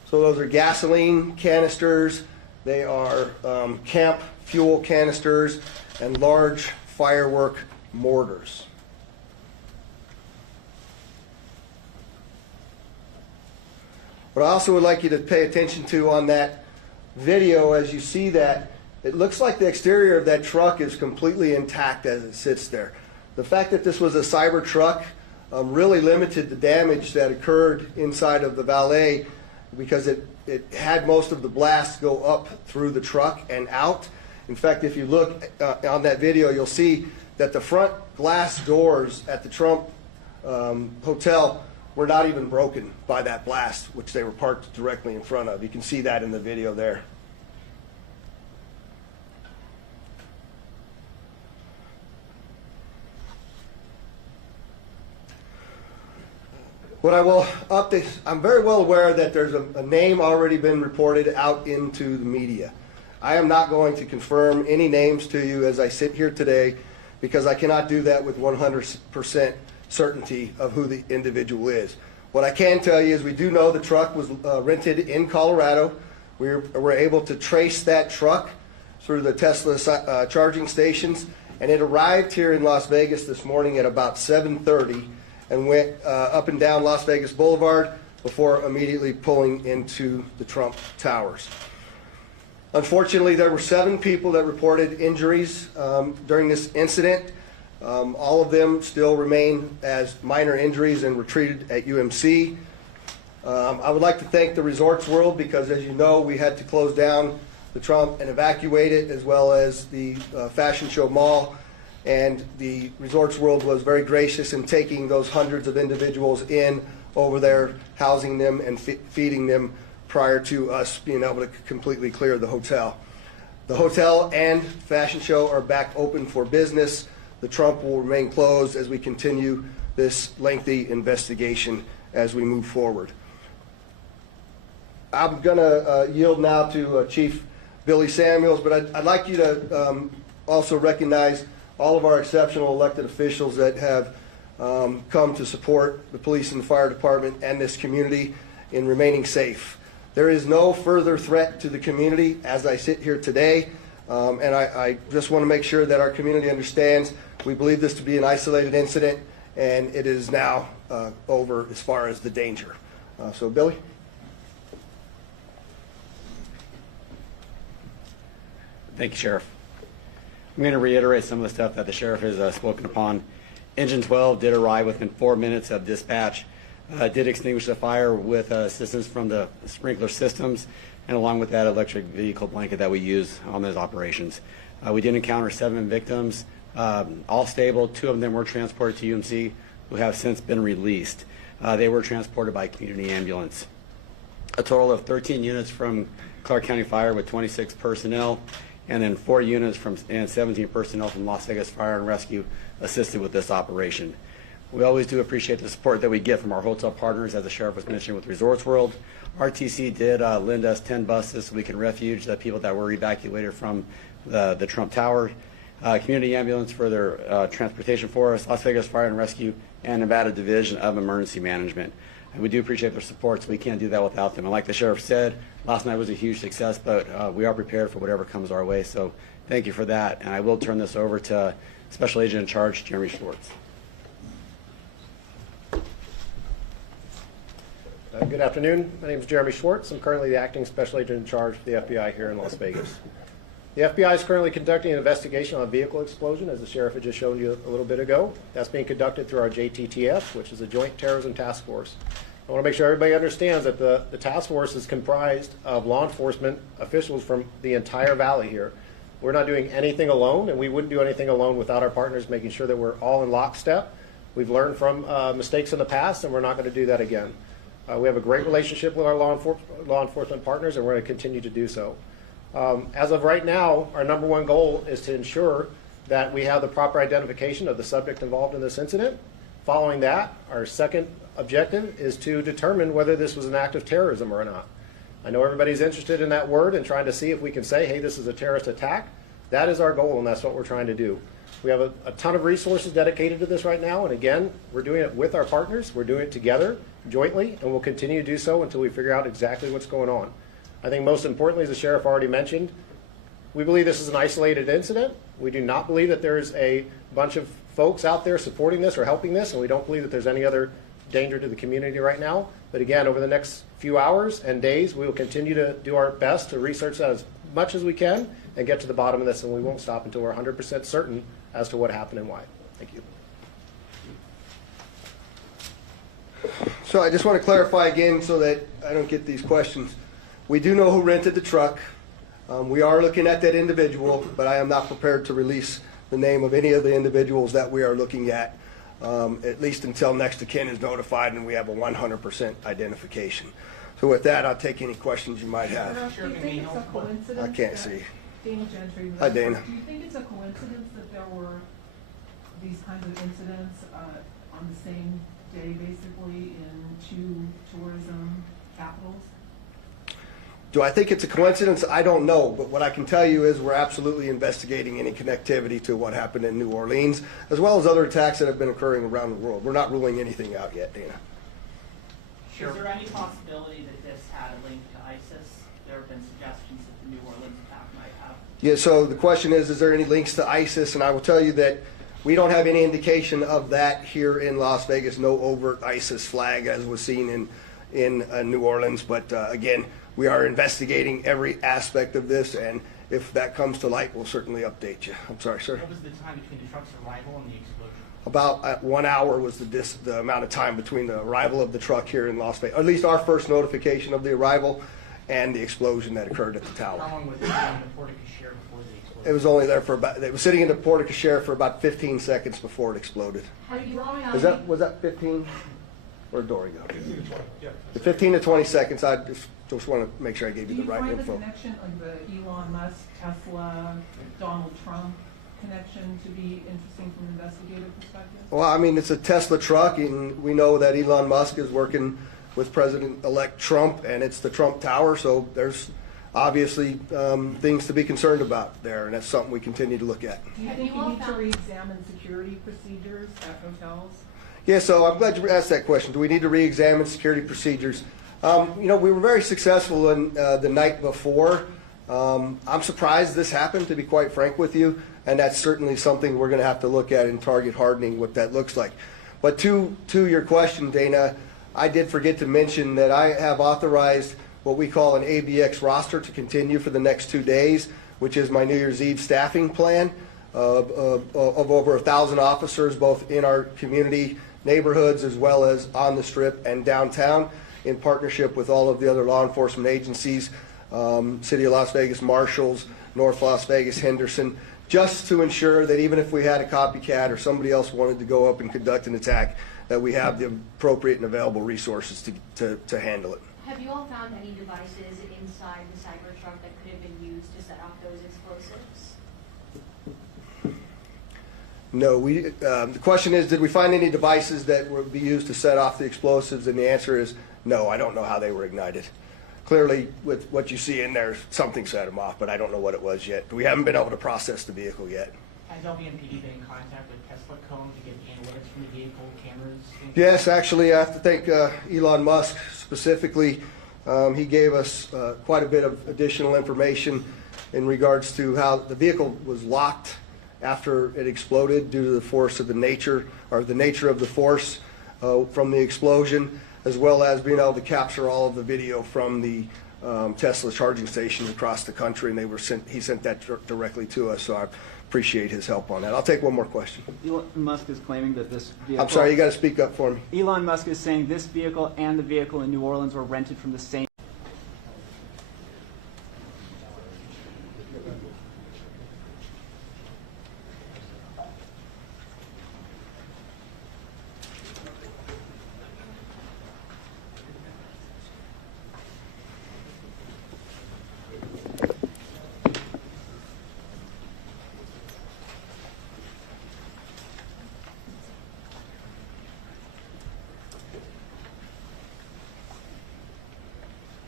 So those are gasoline canisters, they are camp fuel canisters, and large firework mortars. What I also would like you to pay attention to on that video, as you see that, it looks like the exterior of that truck is completely intact as it sits there. The fact that this was a Cybertruck really limited the damage that occurred inside of the valet, because it had most of the blasts go up through the truck and out. In fact, if you look on that video, you'll see that the front glass doors at the Trump hotel were not even broken by that blast, which they were parked directly in front of. You can see that in the video there. What I will update, I'm very well aware that there's a name already been reported out into the media. I am not going to confirm any names to you as I sit here today, because I cannot do that with 100% certainty of who the individual is. What I can tell you is we do know the truck was rented in Colorado. We were able to trace that truck through the Tesla charging stations, and it arrived here in Las Vegas this morning at about 7:30 and went up and down Las Vegas Boulevard before immediately pulling into the Trump Towers. Unfortunately, there were 7 people that reported injuries during this incident. All of them still remain as minor injuries and were treated at UMC. I would like to thank the Resorts World, because as you know, we had to close down the Trump and evacuate it, as well as the Fashion Show Mall. And the Resorts World was very gracious in taking those hundreds of individuals in over there, housing them and feeding them prior to us being able to completely clear the hotel. The hotel and Fashion Show are back open for business. The Trump will remain closed as we continue this lengthy investigation as we move forward. I'm going to yield now to Chief Billy Samuels, but I'd like you to also recognize all of our exceptional elected officials that have come to support the police and the fire department and this community in remaining safe. There is no further threat to the community as I sit here today, and I just want to make sure that our community understands we believe this to be an isolated incident, and it is now over as far as the danger. So, Billy? Thank you, Sheriff. I'm going to reiterate some of the stuff that the Sheriff has spoken upon. Engine 12 did arrive within 4 minutes of dispatch, did extinguish the fire with assistance from the sprinkler systems, and along with that electric vehicle blanket that we use on those operations. We did encounter 7 victims, all stable. 2 of them were transported to UMC, who have since been released. They were transported by community ambulance. A total of 13 units from Clark County Fire with 26 personnel, and then 4 units and 17 personnel from Las Vegas Fire and Rescue assisted with this operation. We always do appreciate the support that we get from our hotel partners, as the Sheriff was mentioning with Resorts World. RTC did lend us 10 buses so we can refuge the people that were evacuated from the Trump Tower. Community ambulance for their transportation for us, Las Vegas Fire and Rescue, and Nevada Division of Emergency Management. And we do appreciate their support, so we can't do that without them. And like the Sheriff said, last night was a huge success, but we are prepared for whatever comes our way. So thank you for that. And I will turn this over to Special Agent in Charge, Jeremy Schwartz. Good afternoon. My name is Jeremy Schwartz. I'm currently the Acting Special Agent in Charge for the FBI here in Las Vegas. The FBI is currently conducting an investigation on a vehicle explosion, as the Sheriff had just shown you a little bit ago. That's being conducted through our JTTF, which is a Joint Terrorism Task Force. I want to make sure everybody understands that the task force is comprised of law enforcement officials from the entire valley here. We're not doing anything alone, and we wouldn't do anything alone without our partners making sure that we're all in lockstep. We've learned from mistakes in the past, and we're not going to do that again. We have a great relationship with our law enforcement partners, and we're going to continue to do so. As of right now, our number one goal is to ensure that we have the proper identification of the subject involved in this incident. Following that, our second objective is to determine whether this was an act of terrorism or not. I know everybody's interested in that word and trying to see if we can say, hey, this is a terrorist attack. That is our goal, and that's what we're trying to do. We have a ton of resources dedicated to this right now, and again, we're doing it with our partners. We're doing it together, jointly, and we'll continue to do so until we figure out exactly what's going on. I think most importantly, as the sheriff already mentioned, we believe this is an isolated incident. We do not believe that there's a bunch of folks out there supporting this or helping this, and we don't believe that there's any other danger to the community right now. But again, over the next few hours and days, we will continue to do our best to research that as much as we can and get to the bottom of this, and we won't stop until we're 100% certain as to what happened and why. Thank you. So I just want to clarify again so that I don't get these questions. We do know who rented the truck. We are looking at that individual, but I am not prepared to release the name of any of the individuals that we are looking at least until next of kin is notified and we have a 100% identification. So with that, I'll take any questions you might have. Do you think it's a coincidence? I can't that- see. Dana Gentry. Hi, Dana. Do you think it's a coincidence that there were these kinds of incidents on the same day, basically, in two tourism capitals? Do I think it's a coincidence? I don't know, but what I can tell you is we're absolutely investigating any connectivity to what happened in New Orleans, as well as other attacks that have been occurring around the world. We're not ruling anything out yet, Dana. Is there any possibility that this had a link to ISIS? There have been suggestions that the New Orleans attack might have. Yeah, so the question is there any links to ISIS? And I will tell you that we don't have any indication of that here in Las Vegas, no overt ISIS flag as was seen in New Orleans. But again, we are investigating every aspect of this, and if that comes to light, we'll certainly update you. I'm sorry, sir. What was the time between the truck's arrival and the explosion? About 1 hour was the amount of time between the arrival of the truck here in Las Vegas, or at least our first notification of the arrival and the explosion that occurred at the tower. How long was it in the porte-cochere before the explosion? It was only there for about, it was sitting in the porte-cochere for about 15 seconds before it exploded. Have you all Was found, that 15? Where'd Dory go? The 15 to 20 seconds, I just want to make sure I gave Do you you the right find the info. connection of the Elon Musk, Tesla, Donald Trump connection to be interesting from an investigative perspective? Well, I mean, it's a Tesla truck, and we know that Elon Musk is working with President-elect Trump, and it's the Trump Tower, so there's obviously things to be concerned about there, and that's something we continue to look at. Do you Have think you you all need to found- re-examine security procedures at hotels? Yeah, so I'm glad you asked that question. Do we need to re-examine security procedures? We were very successful in the night before. I'm surprised this happened, to be quite frank with you, and that's certainly something we're going to have to look at in target hardening, what that looks like. But to your question, Dana, I did forget to mention that I have authorized what we call an ABX roster to continue for the next 2 days, which is my New Year's Eve staffing plan of over 1,000 officers, both in our community neighborhoods as well as on the Strip and downtown, in partnership with all of the other law enforcement agencies, City of Las Vegas Marshals, North Las Vegas, Henderson, just to ensure that even if we had a copycat or somebody else wanted to go up and conduct an attack, that we have the appropriate and available resources to handle it. have you all found any devices inside the Cybertruck that could have been used to set off those explosives? No, the question is, did we find any devices that would be used to set off the explosives? And the answer is no, I don't know how they were ignited. Clearly, with what you see in there, something set them off, but I don't know what it was yet. We haven't been able to process the vehicle yet. Has LVMPD been in contact with Tesla Cone to get analytics from the vehicle, cameras? things like Yes, that? actually, I have to thank Elon Musk specifically. He gave us quite a bit of additional information in regards to how the vehicle was locked after it exploded due to the force of the nature of the force from the explosion, as well as being able to capture all of the video from the Tesla charging stations across the country, and he sent that directly to us, so I appreciate his help on that. I'll take one more question. Elon Musk is claiming that this vehicle... I'm sorry, you got to speak up for me. Elon Musk is saying this vehicle and the vehicle in New Orleans were rented from the same...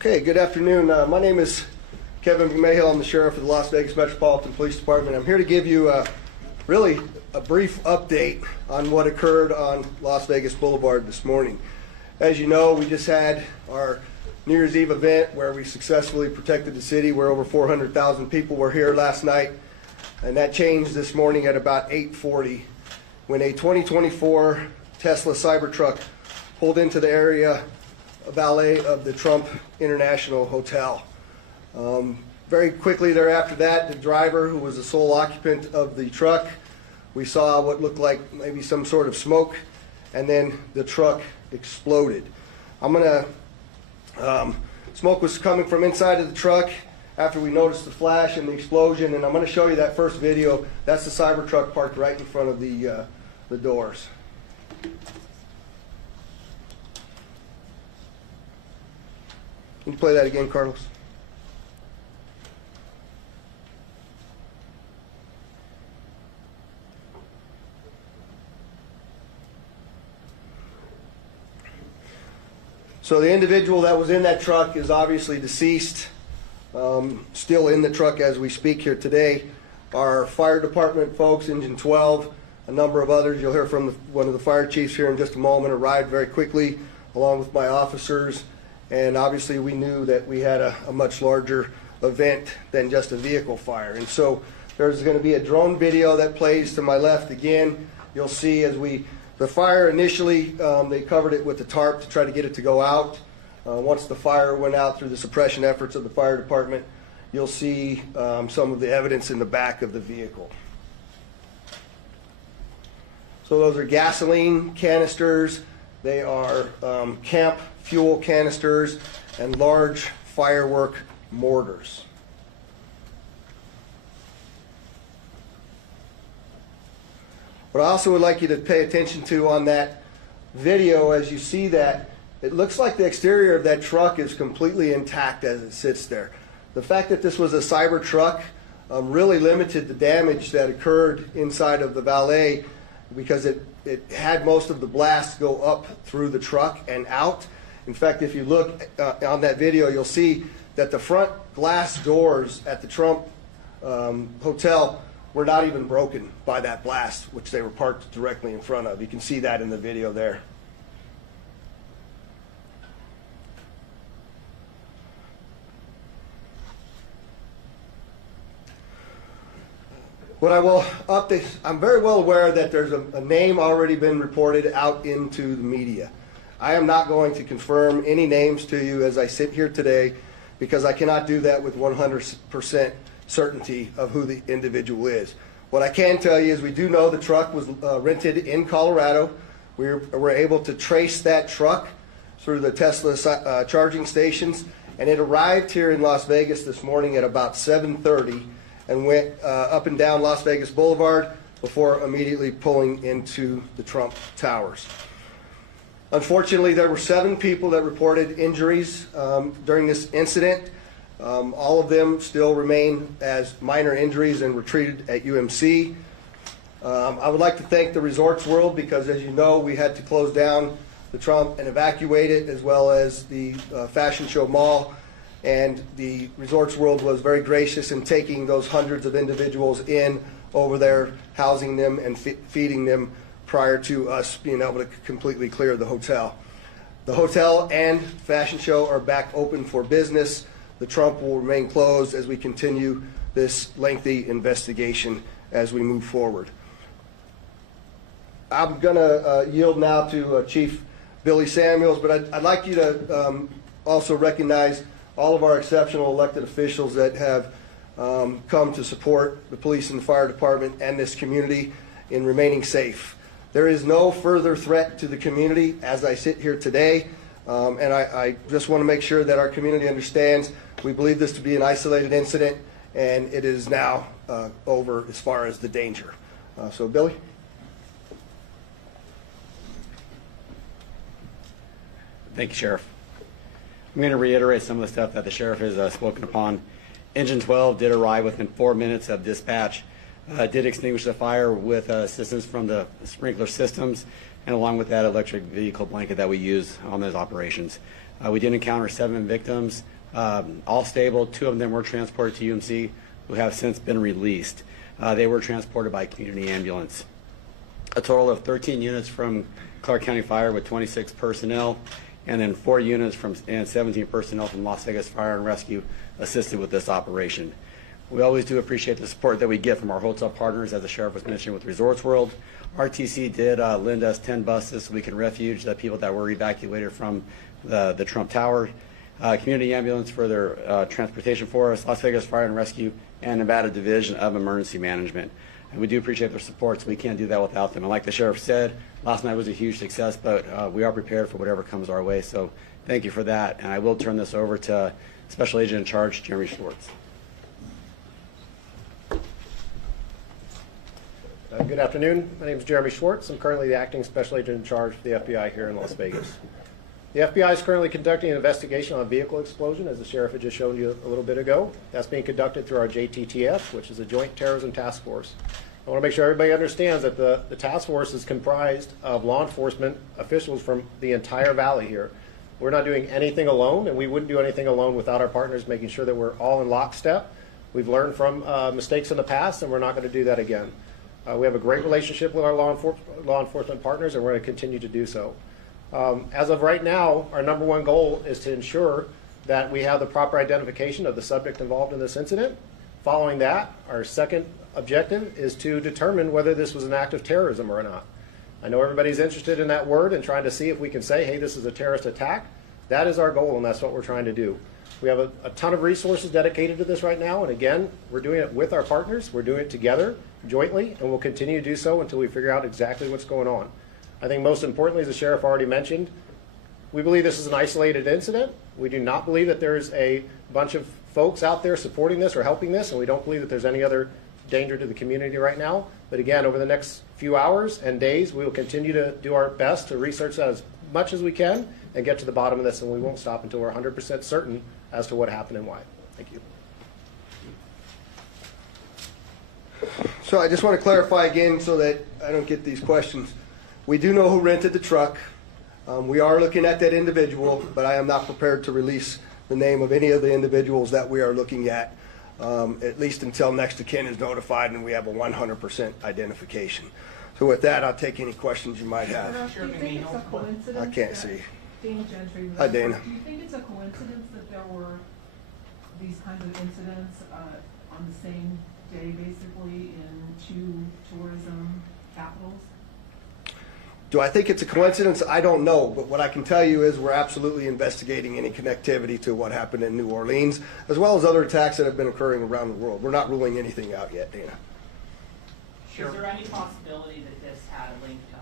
Okay, good afternoon. My name is Kevin McMahill. I'm the sheriff of the Las Vegas Metropolitan Police Department. I'm here to give you really a brief update on what occurred on Las Vegas Boulevard this morning. As you know, we just had our New Year's Eve event where we successfully protected the city, where over 400,000 people were here last night, and that changed this morning at about 8:40 when a 2024 Tesla Cybertruck pulled into the area valet of the Trump International Hotel. Very quickly thereafter that, the driver, who was the sole occupant of the truck, we saw what looked like maybe some sort of smoke, and then the truck exploded. Smoke was coming from inside of the truck after we noticed the flash and the explosion, and I'm going to show you that first video. That's the Cybertruck parked right in front of the doors. Can you play that again, Carlos? So the individual that was in that truck is obviously deceased, still in the truck as we speak here today. Our fire department folks, Engine 12, a number of others, you'll hear from one of the fire chiefs here in just a moment, arrived very quickly along with my officers. And obviously we knew that we had a much larger event than just a vehicle fire. And so there's going to be a drone video that plays to my left again. You'll see as the fire initially, they covered it with the tarp to try to get it to go out. Once the fire went out through the suppression efforts of the fire department, you'll see some of the evidence in the back of the vehicle. So those are gasoline canisters. They are camp fuel canisters and large firework mortars. What I also would like you to pay attention to on that video, as you see that, it looks like the exterior of that truck is completely intact as it sits there. The fact that this was a Cybertruck really limited the damage that occurred inside of the valet, because it had most of the blast go up through the truck and out. In fact, if you look on that video, you'll see that the front glass doors at the Trump Hotel were not even broken by that blast, which they were parked directly in front of. You can see that in the video there. What I will update, I'm very well aware that there's a name already been reported out into the media. I am not going to confirm any names to you as I sit here today, because I cannot do that with 100% certainty of who the individual is. What I can tell you is we do know the truck was rented in Colorado. We were able to trace that truck through the Tesla charging stations, and it arrived here in Las Vegas this morning at about 7:30 and went up and down Las Vegas Boulevard before immediately pulling into the Trump Towers. Unfortunately, there were 7 people that reported injuries during this incident. All of them still remain as minor injuries and were treated at UMC. I would like to thank the Resorts World, because as you know, we had to close down the Trump and evacuate it, as well as the Fashion Show Mall. And the Resorts World was very gracious in taking those hundreds of individuals in over there, housing them and feeding them prior to us being able to completely clear the hotel. The hotel and Fashion Show are back open for business. The Trump will remain closed as we continue this lengthy investigation as we move forward. I'm going to yield now to Chief Billy Samuels, but I'd like you to also recognize all of our exceptional elected officials that have come to support the police and the fire department and this community in remaining safe. There is no further threat to the community as I sit here today, and I just want to make sure that our community understands we believe this to be an isolated incident, and it is now over as far as the danger. So, Billy? Thank you, Sheriff. I'm going to reiterate some of the stuff that the Sheriff has spoken upon. Engine 12 did arrive within 4 minutes of dispatch, did extinguish the fire with assistance from the sprinkler systems. and along with that electric vehicle blanket that we use on those operations. We did encounter 7 victims, all stable. 2 of them were transported to UMC, who have since been released. They were transported by community ambulance. A total of 13 units from Clark County Fire with 26 personnel, and then 4 units and 17 personnel from Las Vegas Fire and Rescue assisted with this operation. We always do appreciate the support that we get from our hotel partners, as the sheriff was mentioning with Resorts World. RTC did lend us 10 buses so we can refuge the people that were evacuated from the Trump Tower. Community ambulance for their transportation for us, Las Vegas Fire and Rescue, and Nevada Division of Emergency Management. And we do appreciate their support, so we can't do that without them. And like the sheriff said, last night was a huge success, but we are prepared for whatever comes our way. So thank you for that. And I will turn this over to Special Agent in Charge, Jeremy Schwartz. Good afternoon. My name is Jeremy Schwartz. I'm currently the acting special agent in charge for the FBI here in Las Vegas. The FBI is currently conducting an investigation on a vehicle explosion, as the sheriff had just shown you a little bit ago. That's being conducted through our JTTF, which is a Joint Terrorism Task Force. I want to make sure everybody understands that the task force is comprised of law enforcement officials from the entire valley here. We're not doing anything alone, and we wouldn't do anything alone without our partners, making sure that we're all in lockstep. We've learned from mistakes in the past, and we're not going to do that again. We have a great relationship with our law enforcement partners, and we're going to continue to do so. As of right now, our number one goal is to ensure that we have the proper identification of the subject involved in this incident. Following that, our second objective is to determine whether this was an act of terrorism or not. I know everybody's interested in that word and trying to see if we can say, hey, this is a terrorist attack. That is our goal, and that's what we're trying to do. We have a ton of resources dedicated to this right now, and again, we're doing it with our partners. We're doing it together, jointly, and we'll continue to do so until we figure out exactly what's going on. I think most importantly, as the sheriff already mentioned, we believe this is an isolated incident. We do not believe that there's a bunch of folks out there supporting this or helping this, and we don't believe that there's any other danger to the community right now. But again, over the next few hours and days, we will continue to do our best to research that as much as we can and get to the bottom of this, and we won't stop until we're 100% certain as to what happened and why. Thank you. So I just want to clarify again so that I don't get these questions. We do know who rented the truck. We are looking at that individual, but I am not prepared to release the name of any of the individuals that we are looking at least until next of kin is notified and we have a 100% identification. So with that, I'll take any questions you might have. Do you think it's a coincidence? I can't see. Dana Gentry. Hi, Dana. Do you think it's a coincidence that there were these kinds of incidents on the same day, basically, in 2 tourism capitals? Do I think it's a coincidence? I don't know, but what I can tell you is we're absolutely investigating any connectivity to what happened in New Orleans, as well as other attacks that have been occurring around the world. We're not ruling anything out yet, Dana. Is there any possibility that this had a link